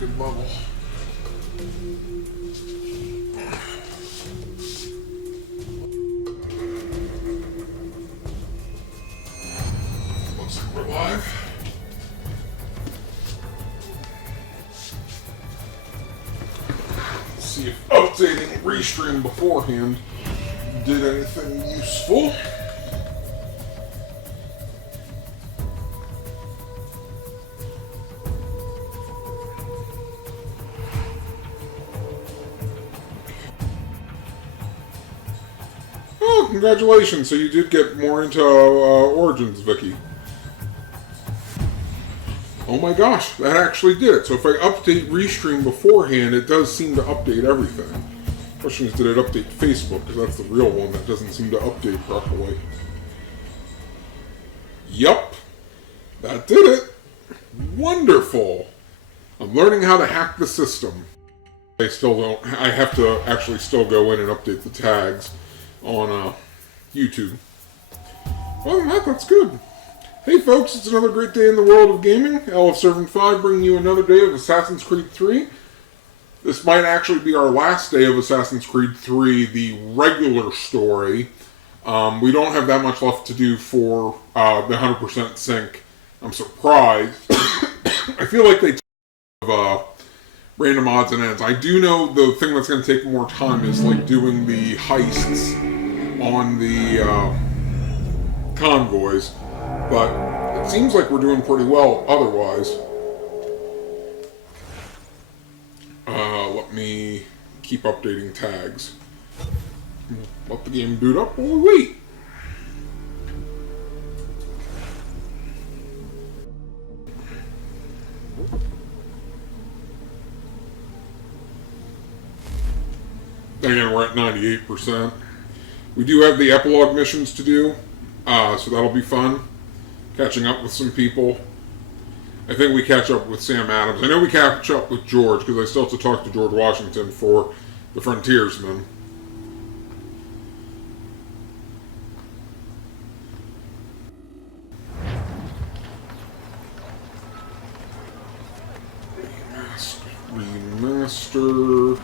good level. Looks like we're live. Let's see if updating Restream beforehand did anything useful. Oh, congratulations. So you did get more into Origins, Vicky. Oh my gosh, that actually did it. So if I update Restream beforehand, it does seem to update everything. Question is, did it update Facebook? Because that's the real one that doesn't seem to update properly. Yup, that did it. Wonderful. I'm learning how to hack the system. I have to actually still go in and update the tags on YouTube. Other than that, that's good. Hey folks, it's another great day in the world of gaming. LF Servant 5 bringing you another day of Assassin's Creed 3. This might actually be our last day of Assassin's Creed 3, the regular story. We don't have that much left to do for the 100% sync. I'm surprised. I feel like they have random odds and ends. I do know the thing that's going to take more time is like doing the heists on the convoys. But it seems like we're doing pretty well otherwise. Let me keep updating tags. Let the game boot up while we wait. Again, we're at 98%. We do have the epilogue missions to do, so that'll be fun. Catching up with some people. I think we catch up with Sam Adams. I know we catch up with George, because I still have to talk to George Washington for the Frontiersman. Remaster.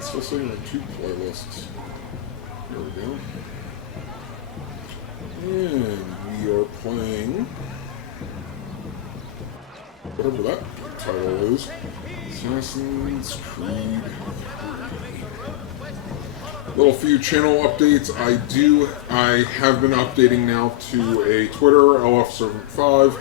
Still sitting on 2 playlists. There we go. And we are playing whatever that title is. Assassin's Creed. Little few channel updates. I have been updating now to a Twitter, LF Servant 5.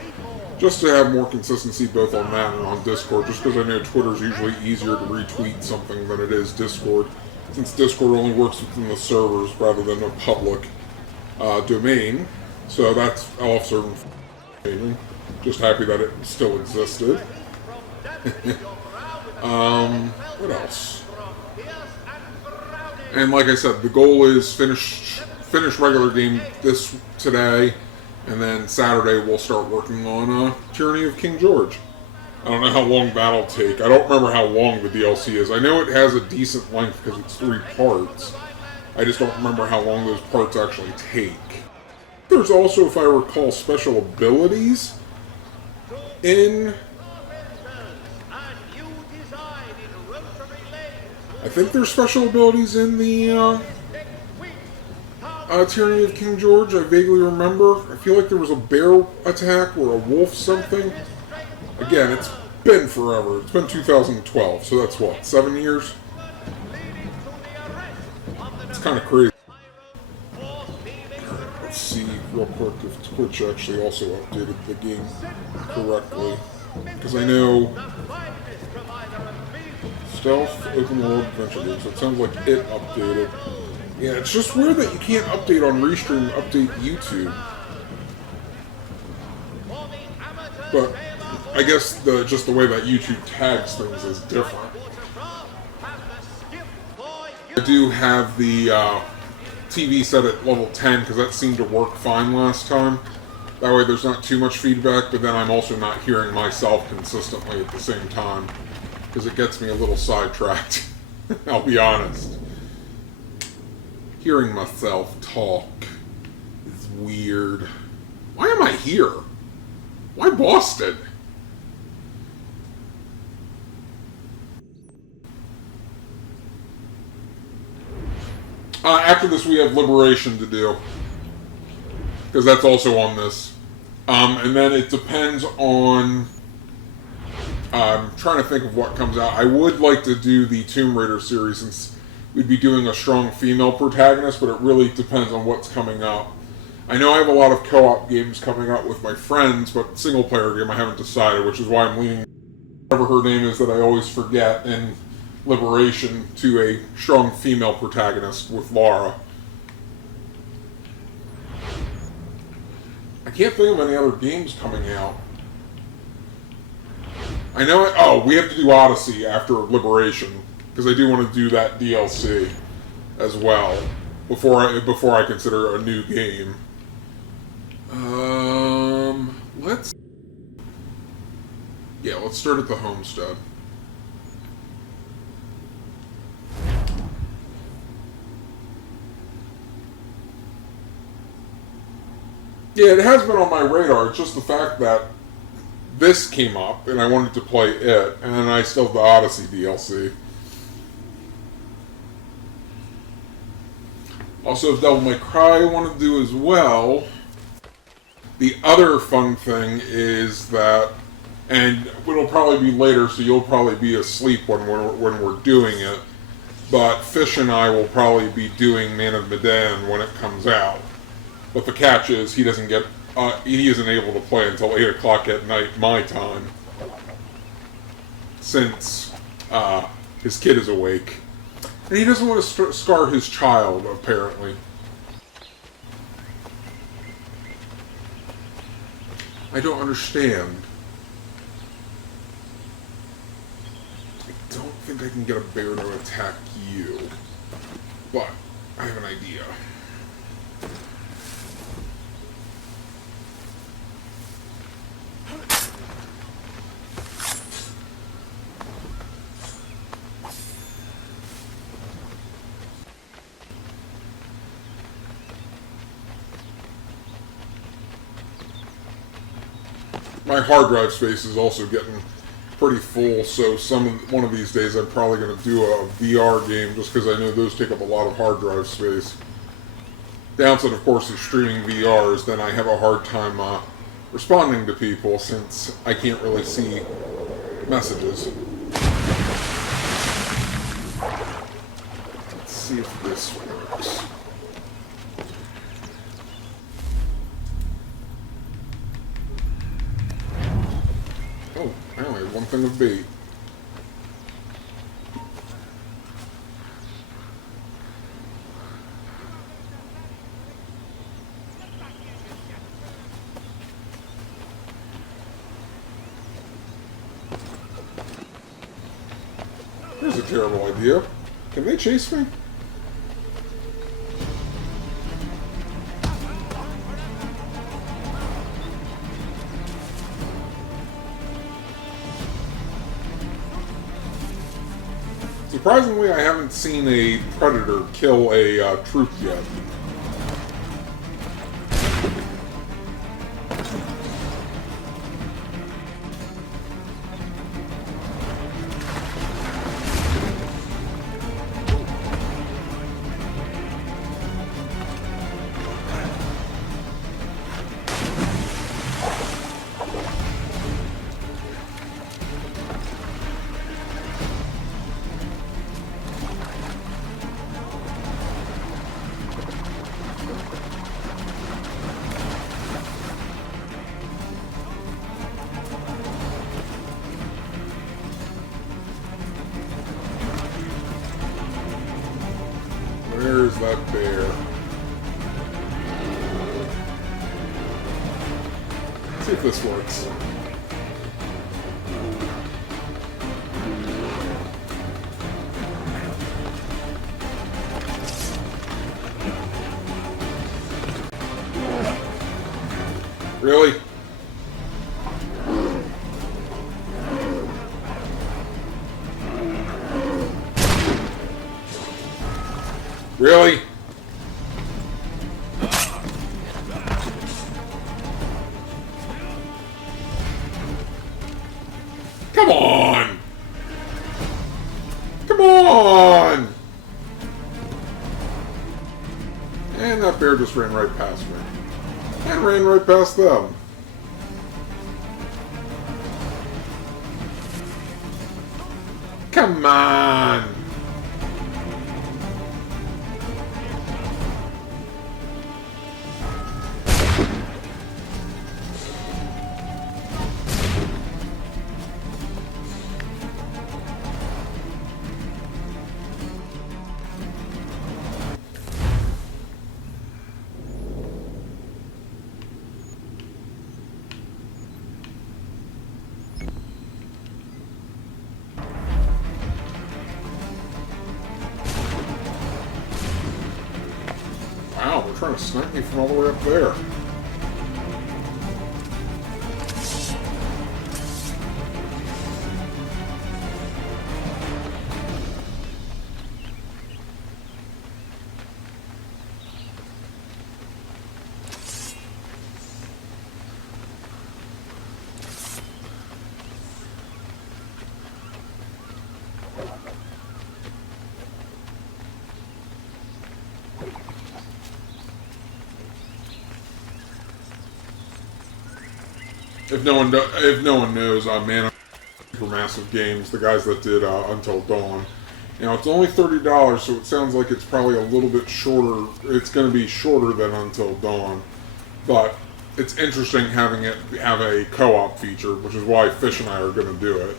Just to have more consistency both on that and on Discord, just because I know Twitter's usually easier to retweet something than it is Discord, since Discord only works within the servers rather than a public domain. So that's LF Servant 5. Just happy that it still existed. What else? And like I said, the goal is finish regular game today. And then Saturday we'll start working on Tyranny of King George. I don't know how long that'll take. I don't remember how long the DLC is. I know it has a decent length because it's 3 parts. I just don't remember how long those parts actually take. There's also, if I recall, special abilities in... I think there's special abilities in the... Tyranny of King George, I vaguely remember. I feel like there was a bear attack or a wolf something. Again, it's been forever. It's been 2012, so that's what, 7 years? It's kind of crazy. Let's see real quick if Twitch actually also updated the game correctly. Because I know Stealth Open World Adventure Games, so it sounds like it updated. Yeah, it's just weird that you can't update on Restream, update YouTube. But I guess just the way that YouTube tags things is different. I do have the TV set at level 10 because that seemed to work fine last time. That way there's not too much feedback, but then I'm also not hearing myself consistently at the same time because it gets me a little sidetracked. I'll be honest. Hearing myself talk is weird. Why am I here? Why Boston? After this, we have Liberation to do. Because that's also on this. And then it depends on... I'm trying to think of what comes out. I would like to do the Tomb Raider series since we'd be doing a strong female protagonist, but it really depends on what's coming up. I know I have a lot of co-op games coming up with my friends, but single-player game I haven't decided, which is why I'm leaning whatever her name is that I always forget in Liberation to a strong female protagonist with Lara. I can't think of any other games coming out. I know. Oh, we have to do Odyssey after Liberation because I do want to do that DLC as well before I consider a new game. Let's start at the homestead. Yeah, it has been on my radar. It's just the fact that this came up, and I wanted to play it, and then I still have the Odyssey DLC. Also, if Devil May Cry I want to do as well. The other fun thing is that, and it'll probably be later, so you'll probably be asleep when we're doing it, but Fish and I will probably be doing Man of Medan when it comes out. But the catch is he isn't able to play until 8 o'clock at night, my time, since his kid is awake. And he doesn't want to scar his child, apparently. I don't understand. I don't think I can get a bear to attack you, but I have an idea. My hard drive space is also getting pretty full, so one of these days I'm probably going to do a VR game just because I know those take up a lot of hard drive space. Downside, of course, of streaming VR is then I have a hard time responding to people since I can't really see messages. Let's see if this works. Oh, I only have one thing of bait. Here's a terrible idea. Can they chase me? Surprisingly, I haven't seen a predator kill a troop yet. Where's that bear? Let's see if this works. Really? Really? on! And that bear just ran right past me. And ran right past them. Come on! Wow, they're trying to snipe me from all the way up there. If no one knows, man, Supermassive Games, the guys that did Until Dawn. Now it's only $30, so it sounds like it's probably a little bit shorter. It's going to be shorter than Until Dawn, but it's interesting having it have a co-op feature, which is why Fish and I are going to do it.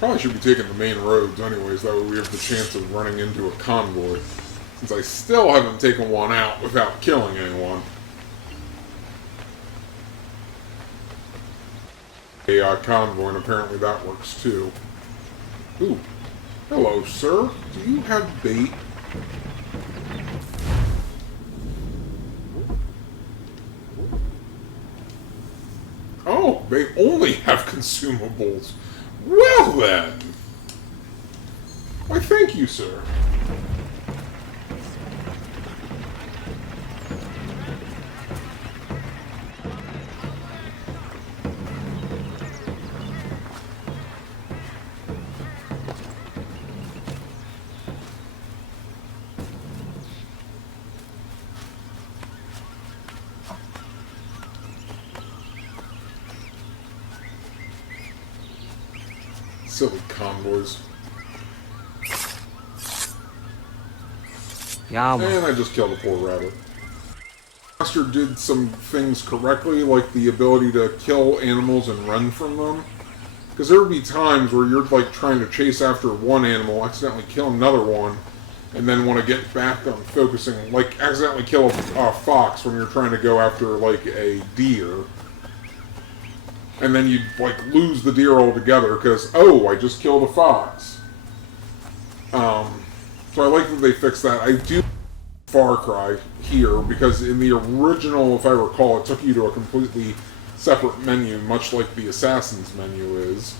Probably should be taking the main roads anyways, that way we have the chance of running into a convoy. Since I still haven't taken one out without killing anyone. A convoy, and apparently that works too. Ooh. Hello, sir. Do you have bait? Oh, they only have consumables. Well then! Why, thank you, sir. Silly convoys. Yeah, and I just killed a poor rabbit. Master did some things correctly, like the ability to kill animals and run from them. Because there would be times where you're like trying to chase after one animal, accidentally kill another one, and then want to get back on focusing, like accidentally kill a fox when you're trying to go after like a deer. And then you'd, like, lose the deer altogether because, oh, I just killed a fox. So I like that they fixed that. I do Far Cry here because in the original, if I recall, it took you to a completely separate menu, much like the Assassin's menu is.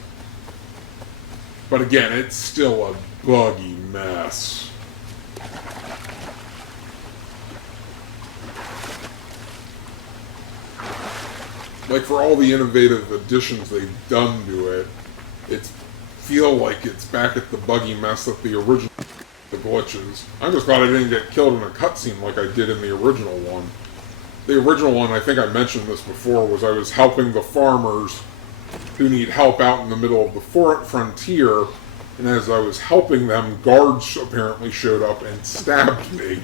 But again, it's still a buggy mess. Like, for all the innovative additions they've done to it, it's feel like it's back at the buggy mess that the original, the glitches. I'm just glad I didn't get killed in a cutscene like I did in the original one. The original one, I think I mentioned this before, was I was helping the farmers who need help out in the middle of the frontier, and as I was helping them, guards apparently showed up and stabbed me.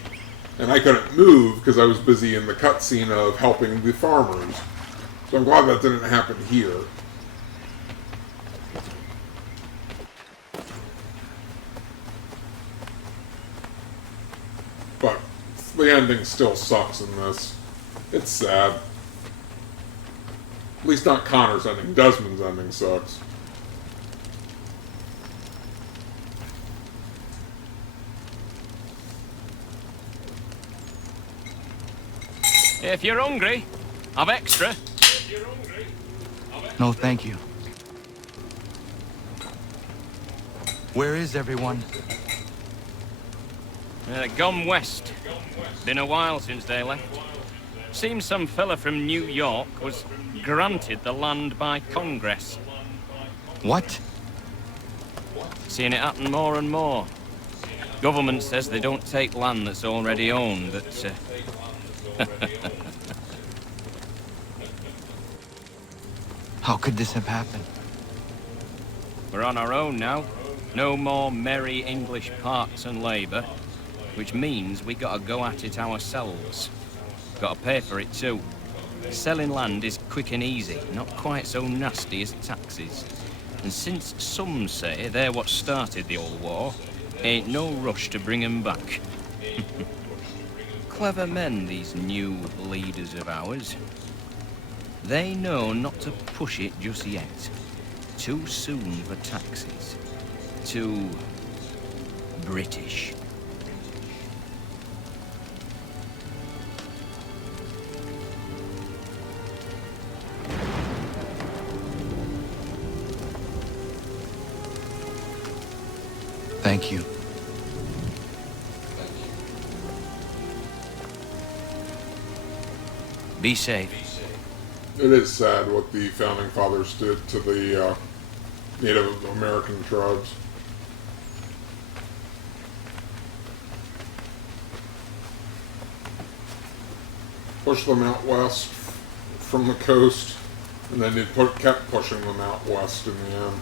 And I couldn't move because I was busy in the cutscene of helping the farmers. So I'm glad that didn't happen here. But the ending still sucks in this. It's sad. At least not Connor's ending. Desmond's ending sucks. If you're hungry, have extra. No, thank you. Where is everyone? Gone west. Been a while since they left. Seems some fella from New York was granted the land by Congress. What? Seeing it happen more and more. Government says they don't take land that's already owned, but... How could this have happened? We're on our own now. No more merry English Parks and Labour, which means we gotta go at it ourselves. Gotta pay for it too. Selling land is quick and easy, not quite so nasty as taxes. And since some say they're what started the old war, ain't no rush to bring 'em back. Clever men, these new leaders of ours. They know not to push it just yet. Too soon for taxes. Too British. Thank you. Be safe. It is sad what the Founding Fathers did to the Native American tribes. Pushed them out west from the coast, and then they kept pushing them out west in the end.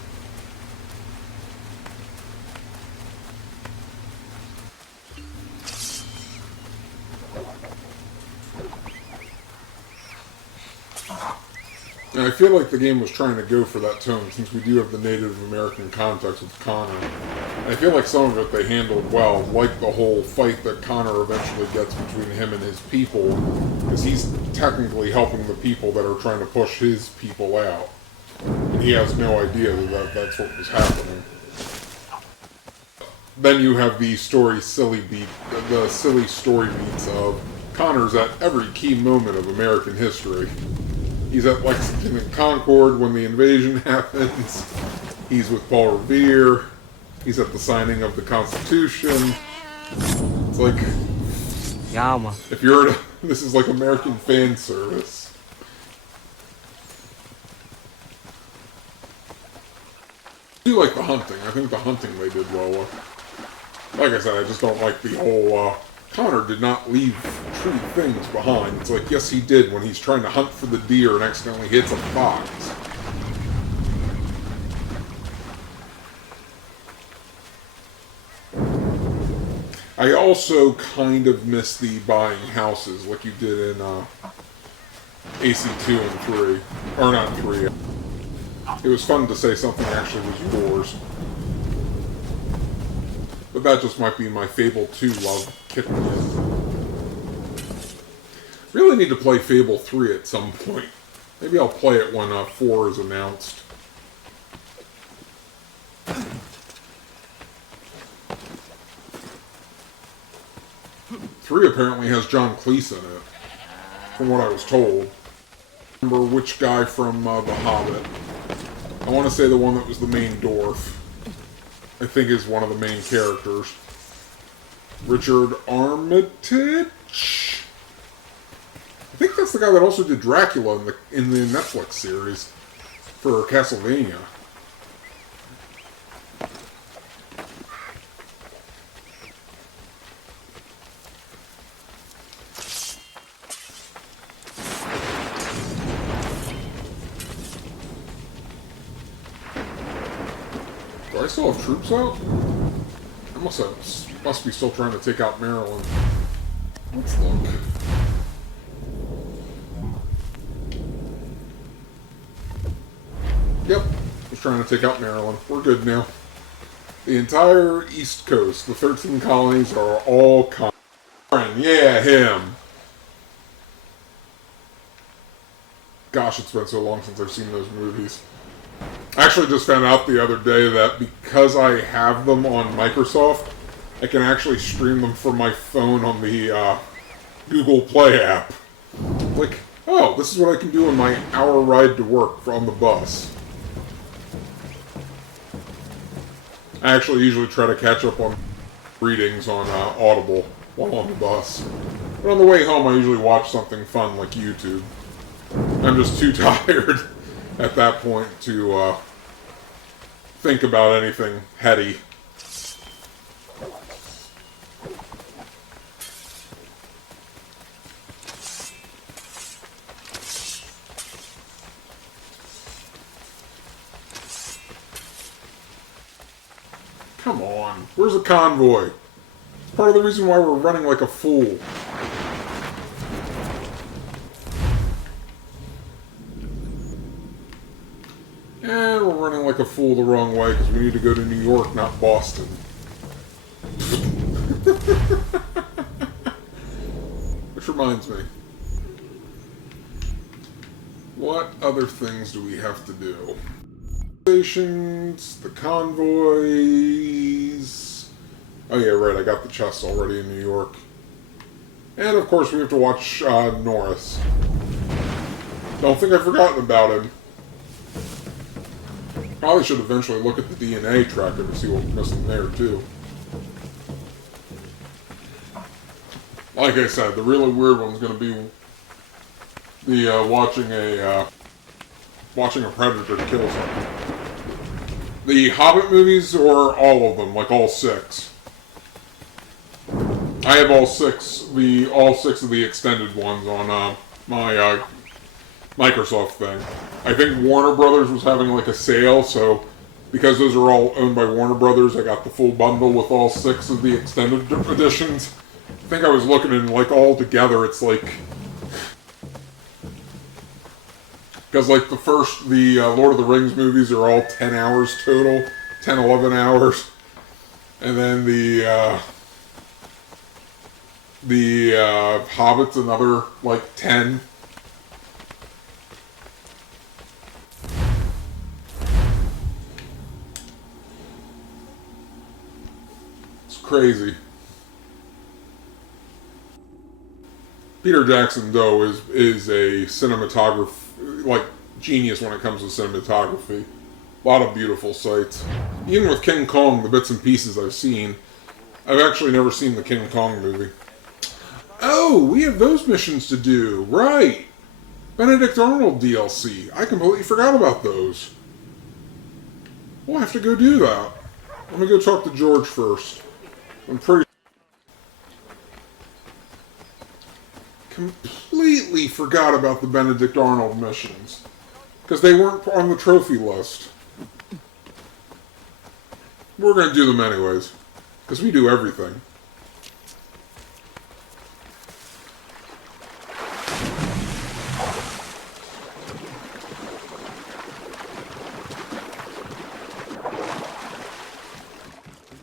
And I feel like the game was trying to go for that tone, since we do have the Native American context with Connor. And I feel like some of it they handled well, like the whole fight that Connor eventually gets between him and his people, because he's technically helping the people that are trying to push his people out. And he has no idea that that's what was happening. Then you have the silly story beats of Connor's at every key moment of American history. He's at Lexington and Concord when the invasion happens. He's with Paul Revere. He's at the signing of the Constitution. It's like, Yama. if you're this is like American fan service. I do like the hunting. I think the hunting they did well with. Like I said, I just don't like the whole, Connor did not leave true things behind. It's like, yes he did when he's trying to hunt for the deer and accidentally hits a fox. I also kind of miss the buying houses like you did in AC2 and 3. Or not 3. It was fun to say something actually was yours. But that just might be my Fable 2 love kicking in. Really need to play Fable 3 at some point. Maybe I'll play it when 4 is announced. Three apparently has John Cleese in it, from what I was told. Remember which guy from The Hobbit? I want to say the one that was the main dwarf. I think is one of the main characters. Richard Armitage? I think that's the guy that also did Dracula in the Netflix series for Castlevania. Do I still have troops out? I must be still trying to take out Maryland. Let's look. Yep, was trying to take out Maryland. We're good now. The entire East Coast, the 13 colonies, are all Connor. Yeah, him. Gosh, it's been so long since I've seen those movies. I actually just found out the other day that because I have them on Microsoft, I can actually stream them from my phone on the Google Play app. Like, oh, this is what I can do on my hour ride to work on the bus. I actually usually try to catch up on readings on Audible while on the bus. But on the way home, I usually watch something fun like YouTube. I'm just too tired at that point to think about anything heady. Come on, where's the convoy? It's part of the reason why we're running like a fool. And we're running like a fool the wrong way because we need to go to New York, not Boston. Which reminds me. What other things do we have to do? Stations, the convoys. Oh yeah, right, I got the chest already in New York. And of course we have to watch Norris. Don't think I've forgotten about him. Probably should eventually look at the DNA tracker to see what we're missing there too. Like I said, the really weird one's going to be the watching a predator kill something. The Hobbit movies, or all of them, like all 6. I have all six of the extended ones on my Microsoft thing. I think Warner Brothers was having like a sale, so because those are all owned by Warner Brothers, I got the full bundle with all 6 of the extended editions. I think I was looking in like all together, it's like, because like the Lord of the Rings movies are all 10 hours total, 10, 11 hours, and then the Hobbit's another like 10. Crazy. Peter Jackson, though, is a cinematographer, like, genius when it comes to cinematography. A lot of beautiful sights. Even with King Kong, the bits and pieces I've seen, I've actually never seen the King Kong movie. Oh, we have those missions to do. Right. Benedict Arnold DLC. I completely forgot about those. We'll have to go do that. Let me go talk to George first. I'm pretty... Completely forgot about the Benedict Arnold missions. Because they weren't on the trophy list. We're going to do them anyways. Because we do everything.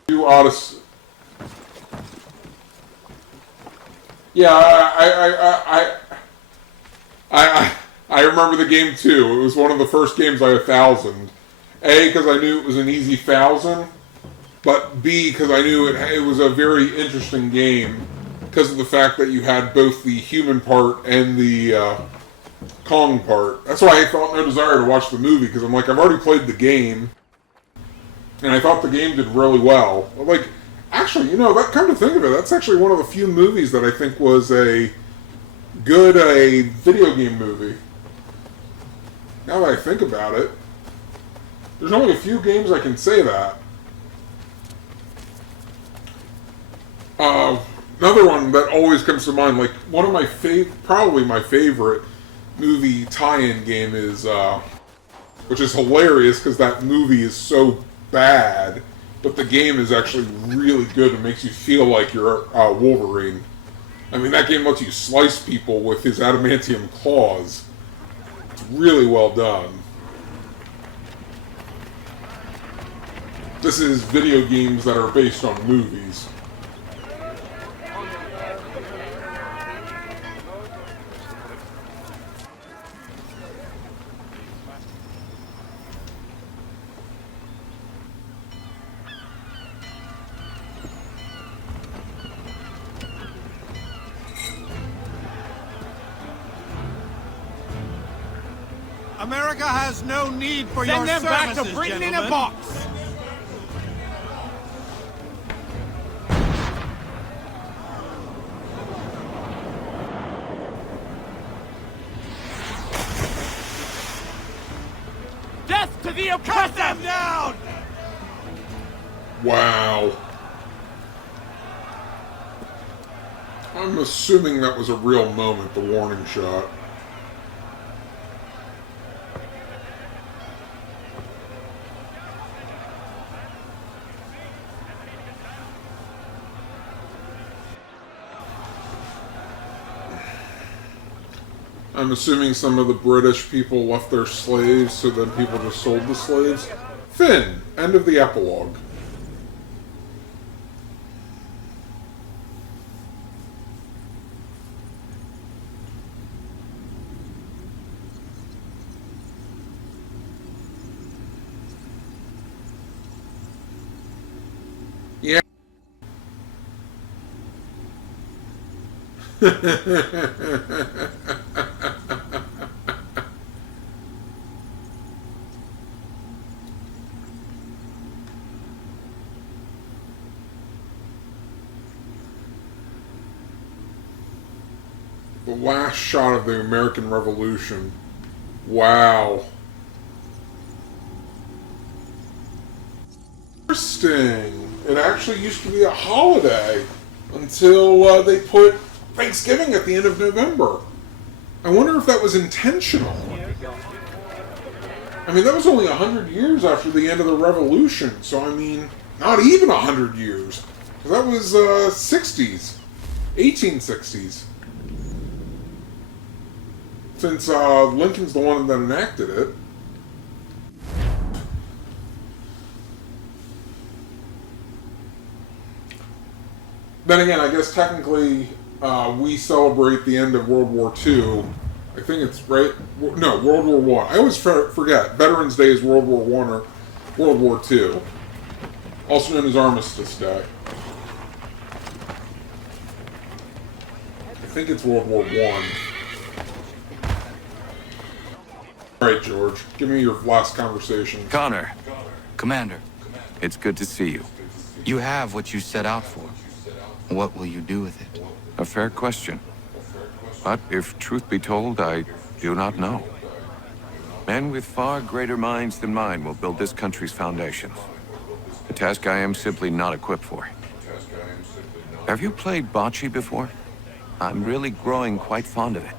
Do Odyssey. Yeah, I remember the game too. It was one of the first games I 1,000'd. A, because I knew it was an easy 1,000, but B, because I knew it was a very interesting game because of the fact that you had both the human part and the Kong part. That's why I felt no desire to watch the movie, because I'm like, I've already played the game, and I thought the game did really well. Like, actually, you know, that come to think of it, that's actually one of the few movies that I think was a good video game movie. Now that I think about it, there's only a few games I can say that. Another one that always comes to mind, like one of my probably my favorite movie tie-in game is, which is hilarious because that movie is so bad, but the game is actually really good and makes you feel like you're Wolverine. I mean, that game lets you slice people with his adamantium claws. It's really well done. This is video games that are based on movies. America has no need for your Send them back services, to Britain in a gentlemen. box! Death to the oppressor! Cut them down! Wow. I'm assuming that was a real moment, the warning shot. I'm assuming some of the British people left their slaves, so then people just sold the slaves. Finn, end of the epilogue. Yeah. The last shot of the American Revolution. Wow. Interesting. It actually used to be a holiday until they put Thanksgiving at the end of November. I wonder if that was intentional. I mean, that was only 100 years after the end of the Revolution, so I mean, not even 100 years. That was 60s, 1860s. Since Lincoln's the one that enacted it. Then again, I guess technically we celebrate the end of World War II. I think it's right. No, World War One. I always forget. Veterans Day is World War One or World War II, also known as Armistice Day. I think it's World War One. All right, George. Give me your last conversation. Connor, Commander, it's good to see you. you have what you set out for. What will you do with it? A fair question. But if truth be told, I do not know. Men with far greater minds than mine will build this country's foundations. A task I am simply not equipped for. Have you played bocce before? I'm really growing quite fond of it.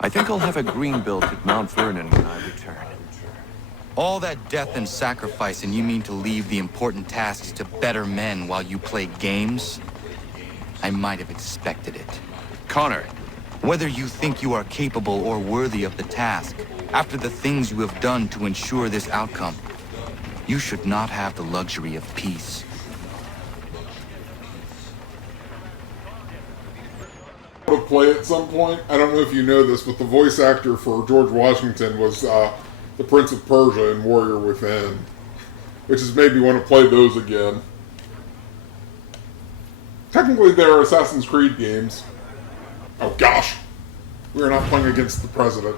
I think I'll have a green built at Mount Vernon when I return. All that death and sacrifice, and you mean to leave the important tasks to better men while you play games? I might have expected it. Connor, Whether you think you are capable or worthy of the task, after the things you have done to ensure this outcome, you should not have the luxury of peace. To play at some point. I don't know if you know this, but the voice actor for George Washington was the Prince of Persia in Warrior Within, which has made me want to play those again. Technically, they're Assassin's Creed games. Oh gosh, we are not playing against the president.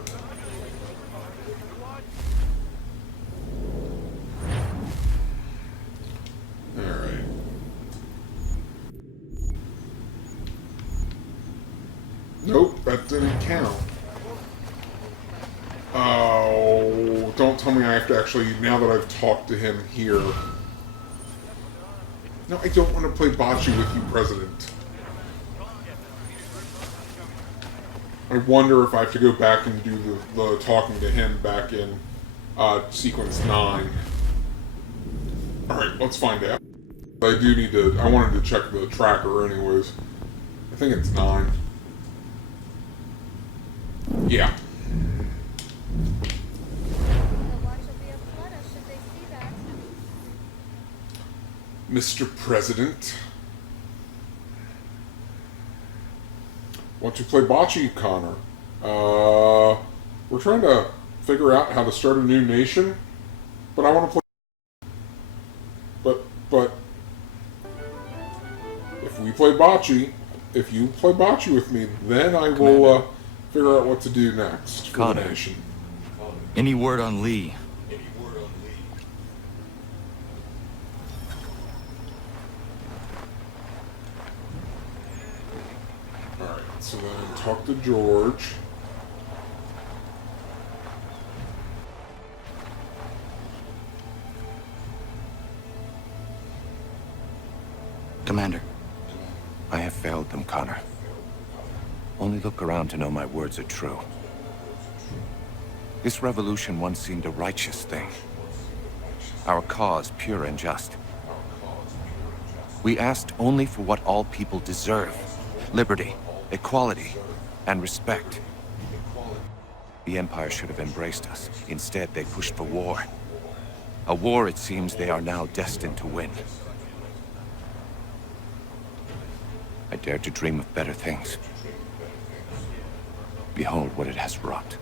Alright. Nope, that didn't count. Oh, don't tell me I have to actually, now that I've talked to him here. No, I don't want to play bocce with you, President. I wonder if I have to go back and do the talking to him back in sequence 9. Alright, let's find out. I do need to, I wanted to check the tracker anyways. I think it's 9. Yeah. Mr. President. Want to play bocce, Connor? We're trying to figure out how to start a new nation, but I want to play. But if we play bocce, if you play bocce with me, then I will figure out what to do next for the Connor. nation. Any word on Lee? Alright, so then talk to George. Commander. I have failed them, Connor. Only look around to know my words are true. This revolution once seemed a righteous thing. Our cause pure and just. We asked only for what all people deserve. Liberty, equality, and respect. The Empire should have embraced us. Instead, they pushed for war. A war, it seems, they are now destined to win. I dared to dream of better things. Behold what it has wrought.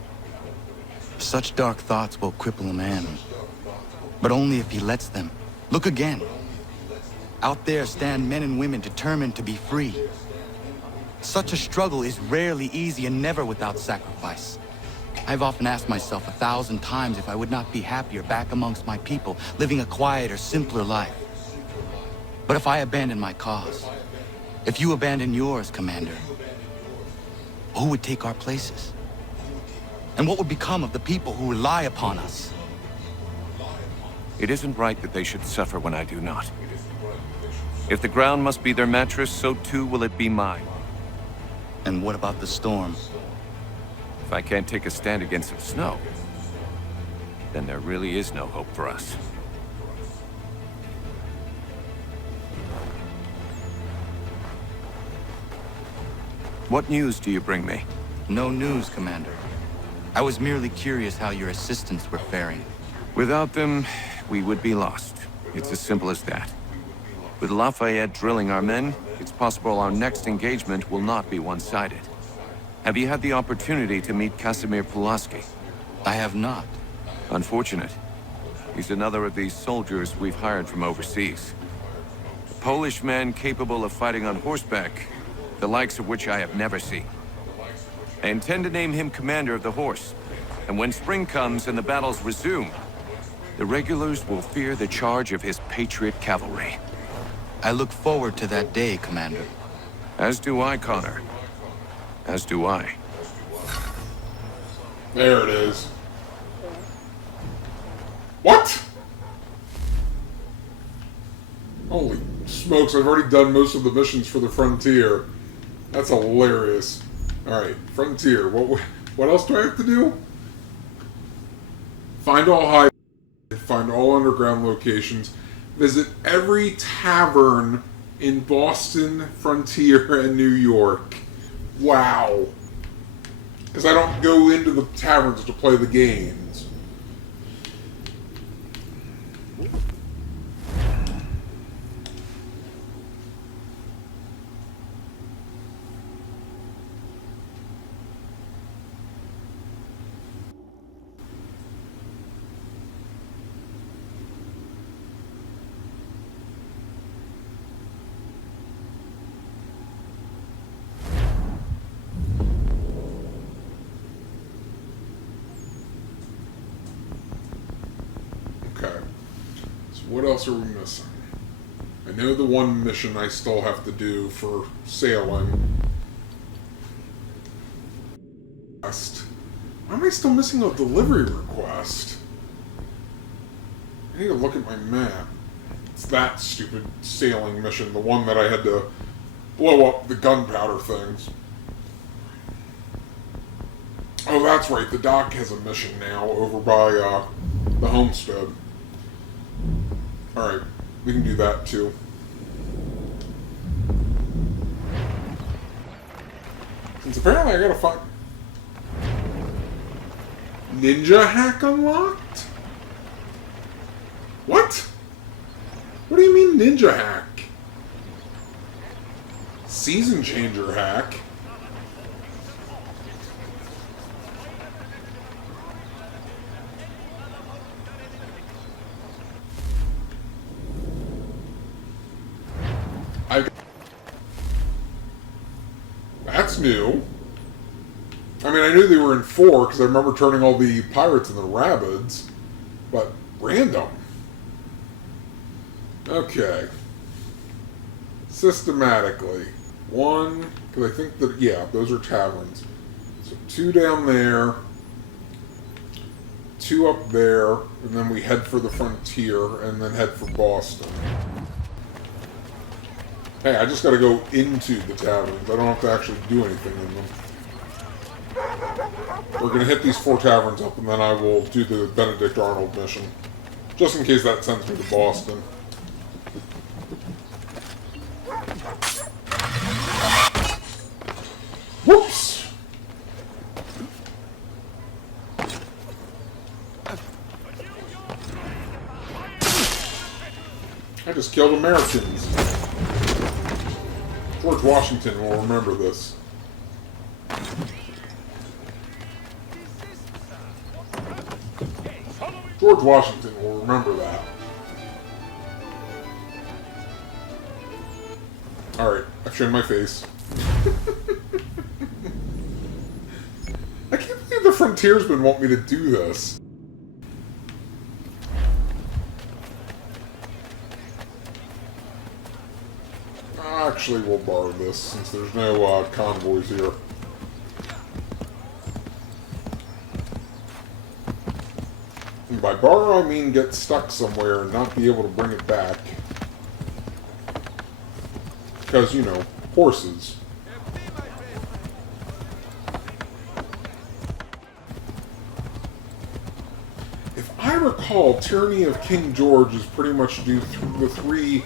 Such dark thoughts will cripple a man. But only if he lets them. Look again. Out there stand men and women determined to be free. Such a struggle is rarely easy and never without sacrifice. I've often asked myself 1,000 times if I would not be happier back amongst my people, living a quieter, simpler life. But if I abandon my cause, if you abandon yours, Commander, who would take our places? And what would become of the people who rely upon us? It isn't right that they should suffer when I do not. If the ground must be their mattress, so too will it be mine. And what about the storm? If I can't take a stand against some snow, then there really is no hope for us. What news do you bring me? No news, Commander. I was merely curious how your assistants were faring. Without them, we would be lost. It's as simple as that. With Lafayette drilling our men, it's possible our next engagement will not be one-sided. Have you had the opportunity to meet Casimir Pulaski? I have not. Unfortunate. He's another of these soldiers we've hired from overseas. A Polish man capable of fighting on horseback, the likes of which I have never seen. I intend to name him commander of the horse, and when spring comes and the battles resume, the regulars will fear the charge of his patriot cavalry. I look forward to that day, Commander. As do I, Connor. As do I. There it is. What? Holy smokes, I've already done most of the missions for the Frontier. That's hilarious. Alright, Frontier. What else do I have to do? Find all high... Find all underground locations. Visit every tavern in Boston, Frontier, and New York. Wow. Because I don't go into the taverns to play the games. What else are we missing? I know the one mission I still have to do for sailing. Why am I still missing a delivery request? I need to look at my map. It's that stupid sailing mission, the one that I had to blow up the gunpowder things. Oh, that's right, the doc has a mission now over by the homestead. Alright, we can do that too. Since apparently I gotta find... Ninja hack unlocked? What? What do you mean ninja hack? Season changer hack? That's new. I mean, I knew they were in 4 because I remember turning all the pirates into rabbits, but random. Okay. Systematically. 1, because I think that, yeah, those are taverns. So 2 down there, 2 up there, and then we head for the frontier, and then head for Boston. Hey, I just gotta go into the taverns. I don't have to actually do anything in them. We're gonna hit these 4 taverns up, and then I will do the Benedict Arnold mission. Just in case that sends me to Boston. Whoops! I just killed Americans. George Washington will remember this. George Washington will remember that. Alright, I've shown my face. I can't believe the frontiersmen want me to do this. Actually, we'll borrow this since there's no convoys here. And by borrow, I mean get stuck somewhere and not be able to bring it back. Because, you know, horses. If I recall, Tyranny of King George is pretty much due through the 3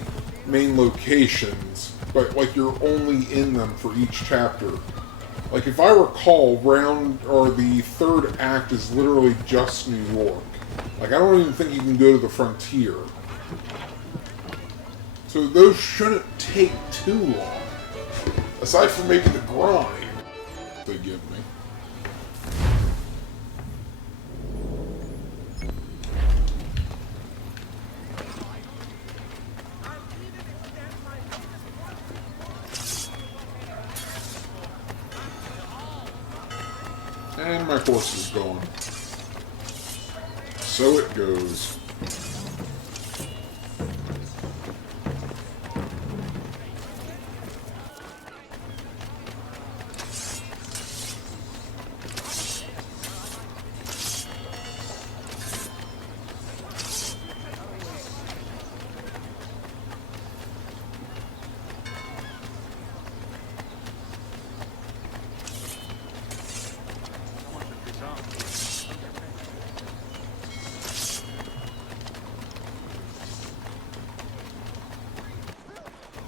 main locations, but like you're only in them for each chapter. Like if I recall, the 3rd act is literally just New York. Like I don't even think you can go to the frontier. So those shouldn't take too long. Aside from maybe the grind they give me. And my horse is gone. So it goes.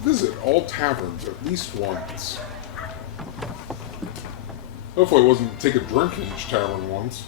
Visit all taverns at least once. Hopefully it wasn't take a drink in each tavern once.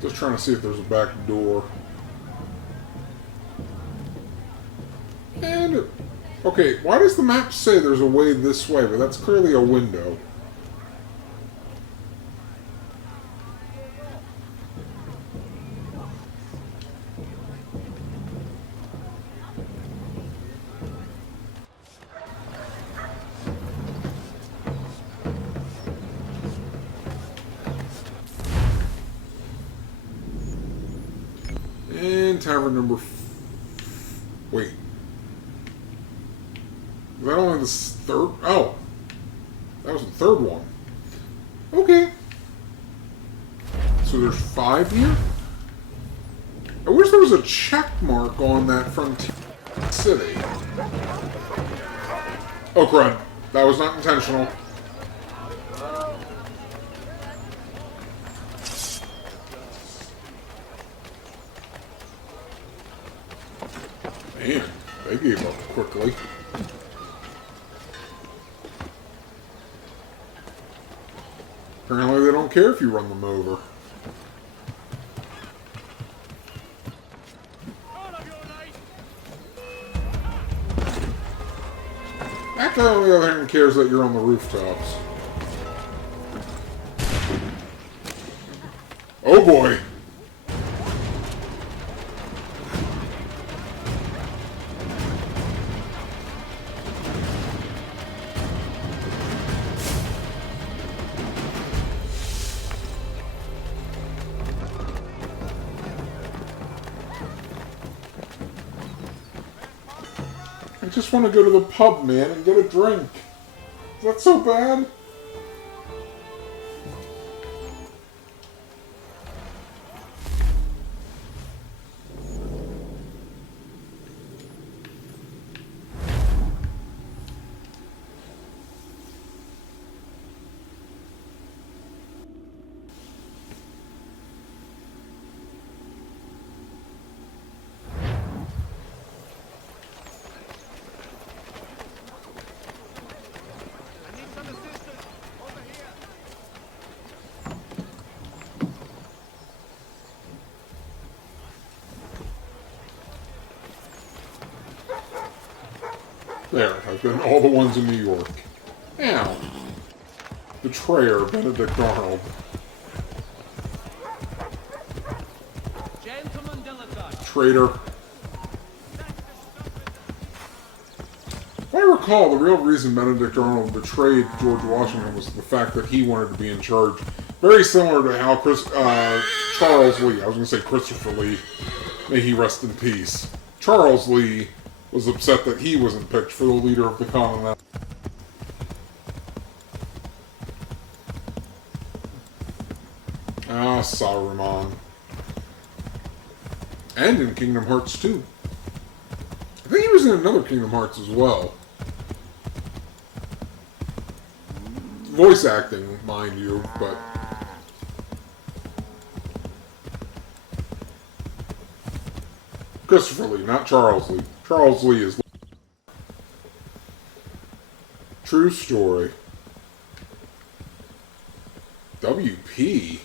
Just trying to see if there's a back door. And, okay, why does the map say there's a way this way, but that's clearly a window? And tavern number... Wait. Was that only the 3rd? Oh. That was the 3rd one. Okay. So there's 5 here? I wish there was a check mark on that frontier city. Oh, crud. That was not intentional. Man, they gave up quickly. Apparently they don't care if you run them over. Actor, on the other hand, cares that you're on the rooftops. Oh boy! I just want to go to the pub, man, and get a drink. Is that so bad? There, I've been all the ones in New York. Now, Betrayer, Benedict Arnold. Gentlemen dilettante. Traitor. If I recall, the real reason Benedict Arnold betrayed George Washington was the fact that he wanted to be in charge. Very similar to how Charles Lee, I was going to say Christopher Lee, may he rest in peace. Charles Lee was upset that he wasn't picked for the leader of the Continental. Ah, Saruman. And in Kingdom Hearts 2. I think he was in another Kingdom Hearts as well. Voice acting, mind you, but... Christopher Lee, not Charles Lee. Charles Lee is... True story. WP?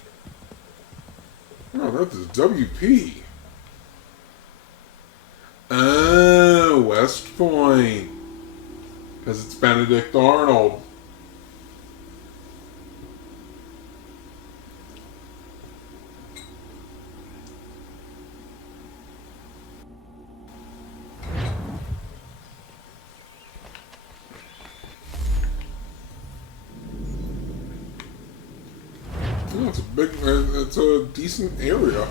No, that is WP. Oh, West Point. Because it's Benedict Arnold. Yeah, it's a big, it's a decent area.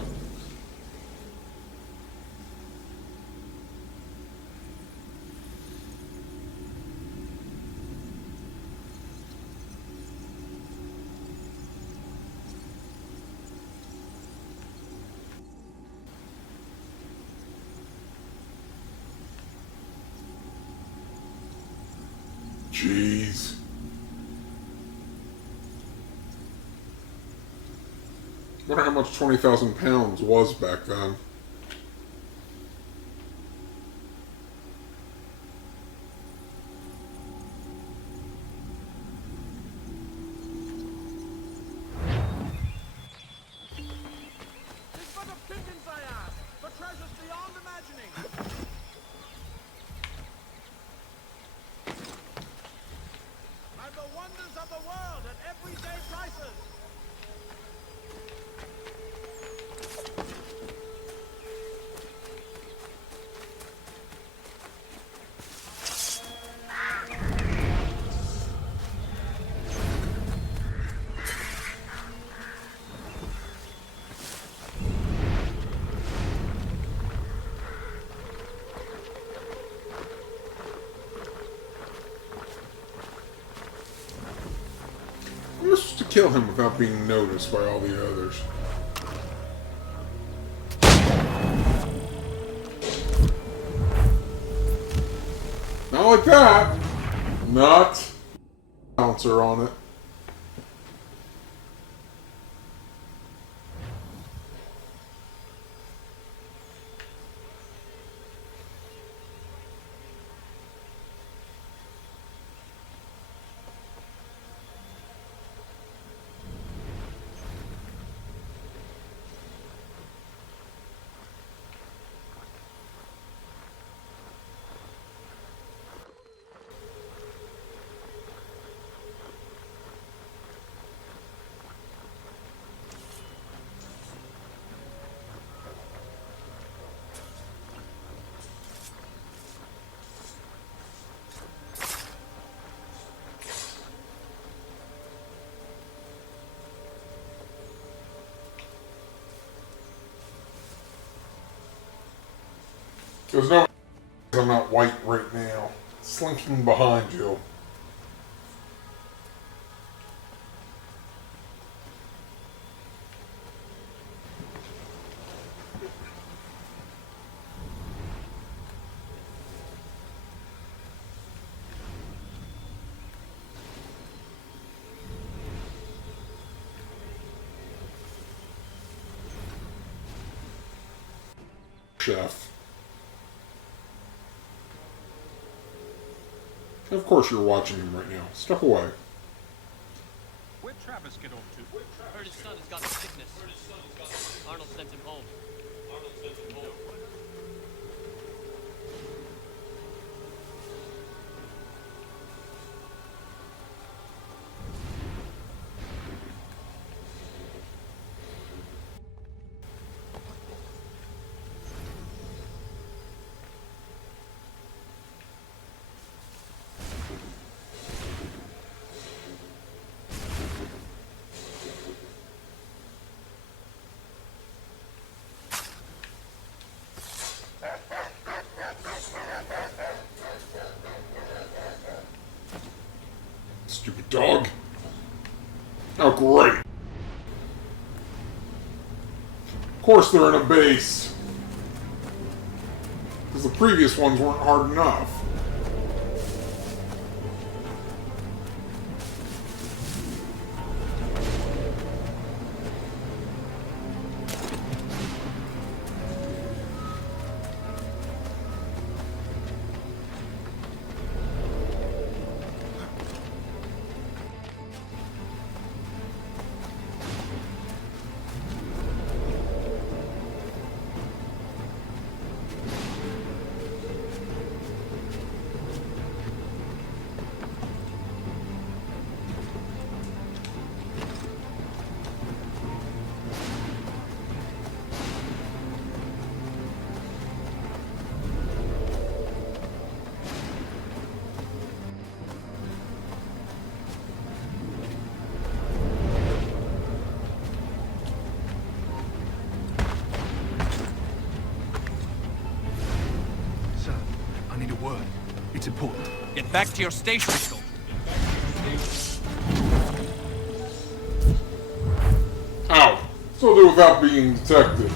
Jeez. Wonder how much 20,000 pounds was back then. This but of pigeons I ask, for treasures beyond imagining. And the wonders of the world at everyday prices. I'm supposed to kill him without being noticed by all the others. Not like that. Not. Bouncer on it. There's no I'm not white right now. Slinking behind you. Chef. Of course you're watching him right now. Step away. Where'd Travis get off to? Heard his son has got a sickness. Arnold sent him home. Stupid dog. Oh, great. Of course they're in a base. Because the previous ones weren't hard enough. It's important. Get back to your station, Scott. Ow. So do without being detected.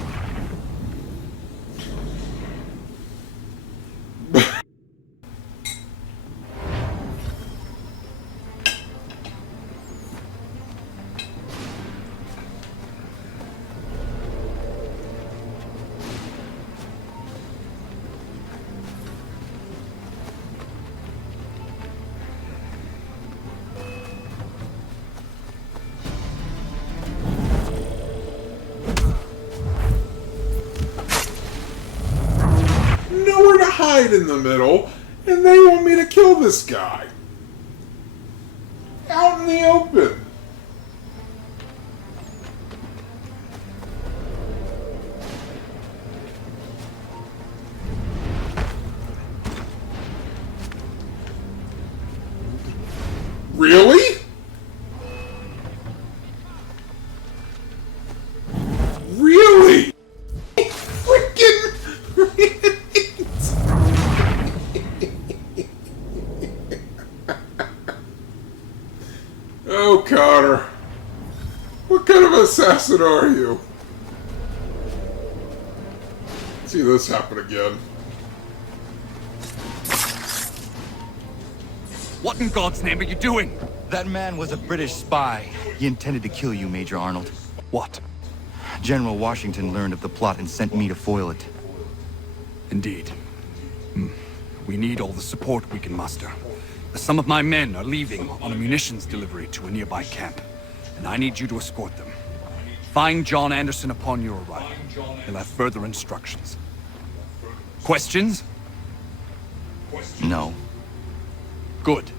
Nowhere to hide in the middle, and they want me to kill this guy. Out in the open. Really? Really? Freaking Oh, Connor. What kind of assassin are you? See this happen again. What in God's name are you doing? That man was a British spy. He intended to kill you, Major Arnold. What? General Washington learned of the plot and sent me to foil it. Indeed. We need all the support we can muster. Some of my men are leaving on a munitions delivery to a nearby camp, and I need you to escort them. Find John Anderson upon your arrival. He'll have further instructions. Questions? No. Good.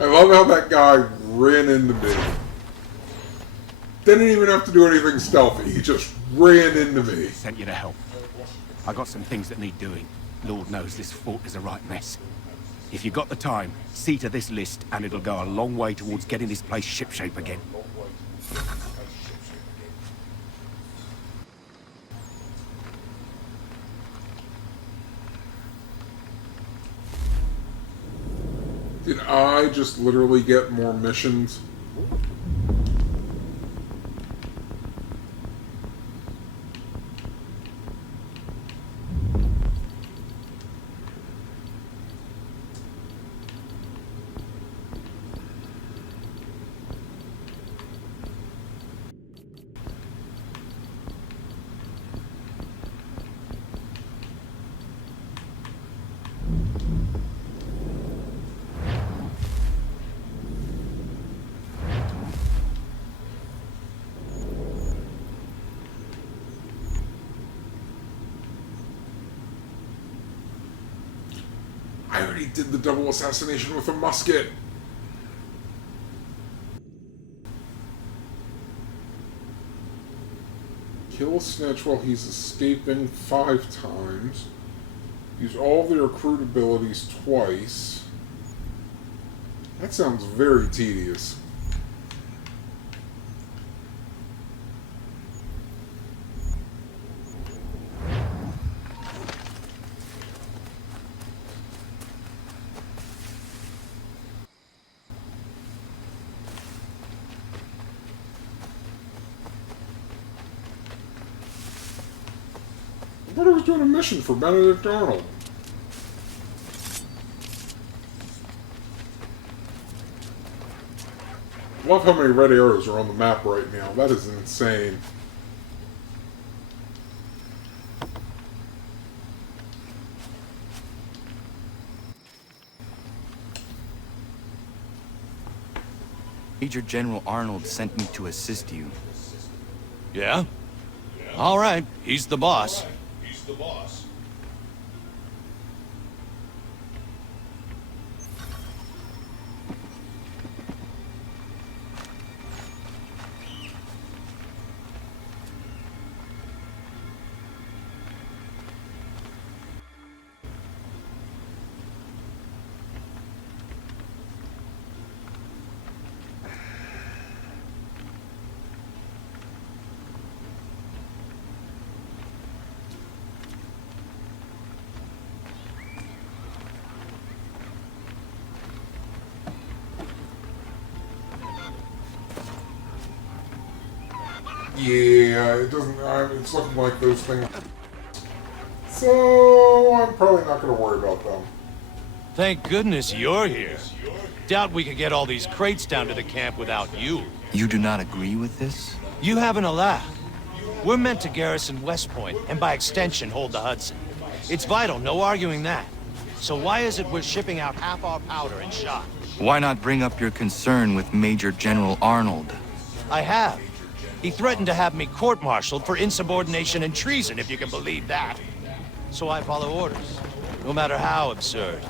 I love how that guy ran into me. Didn't even have to do anything stealthy. He just ran into me. Sent you to help. I got some things that need doing. Lord knows this fort is a right mess. If you've got the time, see to this list, and it'll go a long way towards getting this place shipshape again. Did I just literally get more missions? I already did the double assassination with a musket. Kill a snitch while he's escaping 5 times. Use all of their recruit abilities twice. That sounds very tedious. I thought I was doing a mission for Benedict Arnold. Love how many red arrows are on the map right now. That is insane. Major General Arnold sent me to assist you. Yeah? All right, he's the boss. Yeah, it doesn't. It's looking like those things. So I'm probably not going to worry about them. Thank goodness you're here. Doubt we could get all these crates down to the camp without you. You do not agree with this? You having a laugh? We're meant to garrison West Point, and by extension, hold the Hudson. It's vital, no arguing that. So why is it we're shipping out half our powder and shot? Why not bring up your concern with Major General Arnold? I have. He threatened to have me court-martialed for insubordination and treason, if you can believe that. So I follow orders, no matter how absurd.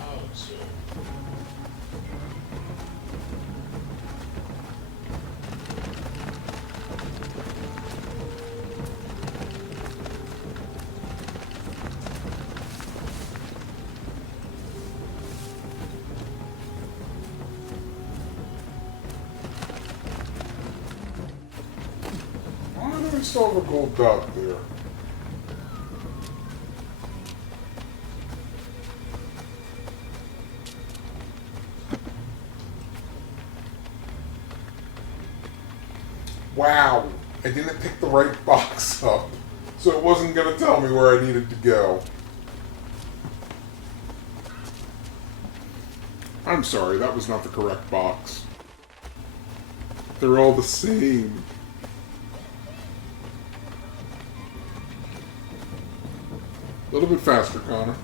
Why do we still have a gold dot there? Wow, I didn't pick the right box up, so it wasn't going to tell me where I needed to go. I'm sorry, that was not the correct box. They're all the same. A little bit faster, Connor.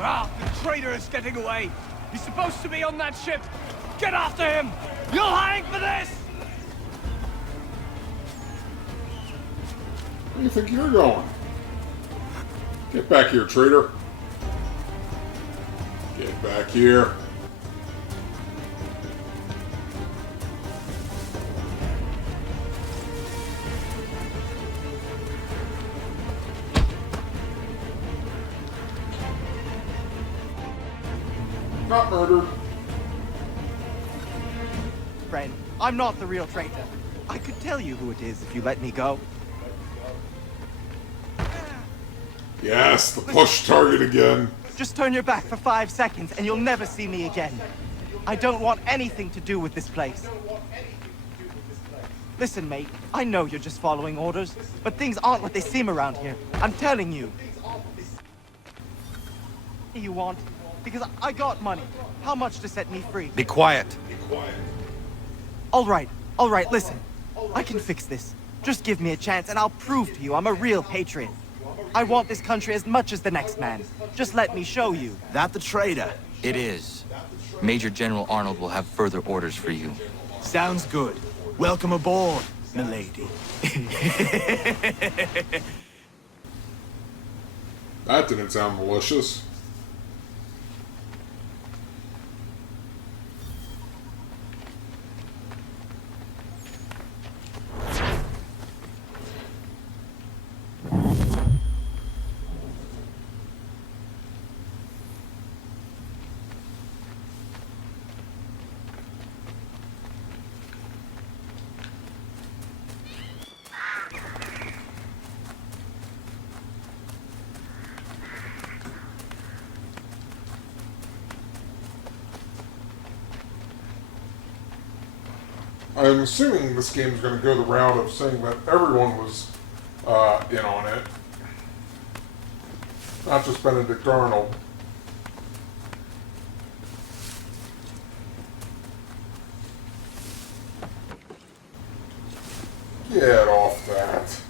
Ah, the traitor is getting away. He's supposed to be on that ship. Get after him. You'll hang for this. Where do you think you're going? Get back here, traitor. Get back here. not murdered. Friend, I'm not the real traitor. I could tell you who it is if you let me go. Yes, the push target again. Just turn your back for 5 seconds and you'll never see me again. I don't want anything to do with this place. Listen, mate, I know you're just following orders, but things aren't what they seem around here. I'm telling you. You want? Because I got money. How much to set me free? Be quiet. All right, listen. I can fix this. Just give me a chance and I'll prove to you I'm a real patriot. I want this country as much as the next man. Just let me show you. That the traitor? It is. Major General Arnold will have further orders for you. Sounds good. Welcome aboard, milady. That didn't sound malicious. I'm assuming this game's going to go the route of saying that everyone was in on it. Not just Benedict Arnold. Get off that.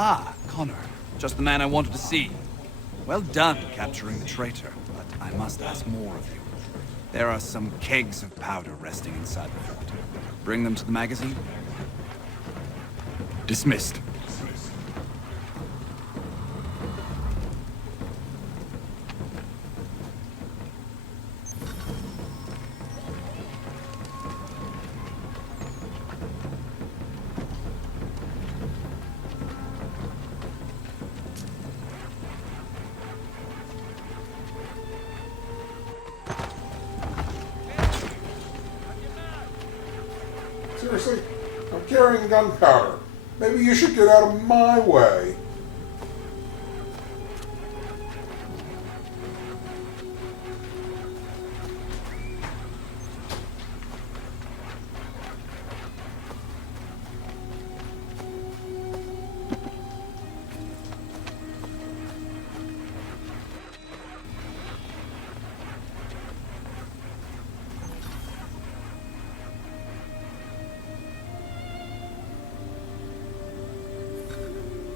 Ah, Connor. Just the man I wanted to see. Well done capturing the traitor, but I must ask more of you. There are some kegs of powder resting inside the fort. Bring them to the magazine? Dismissed. Seriously? I'm carrying gunpowder. Maybe you should get out of my way.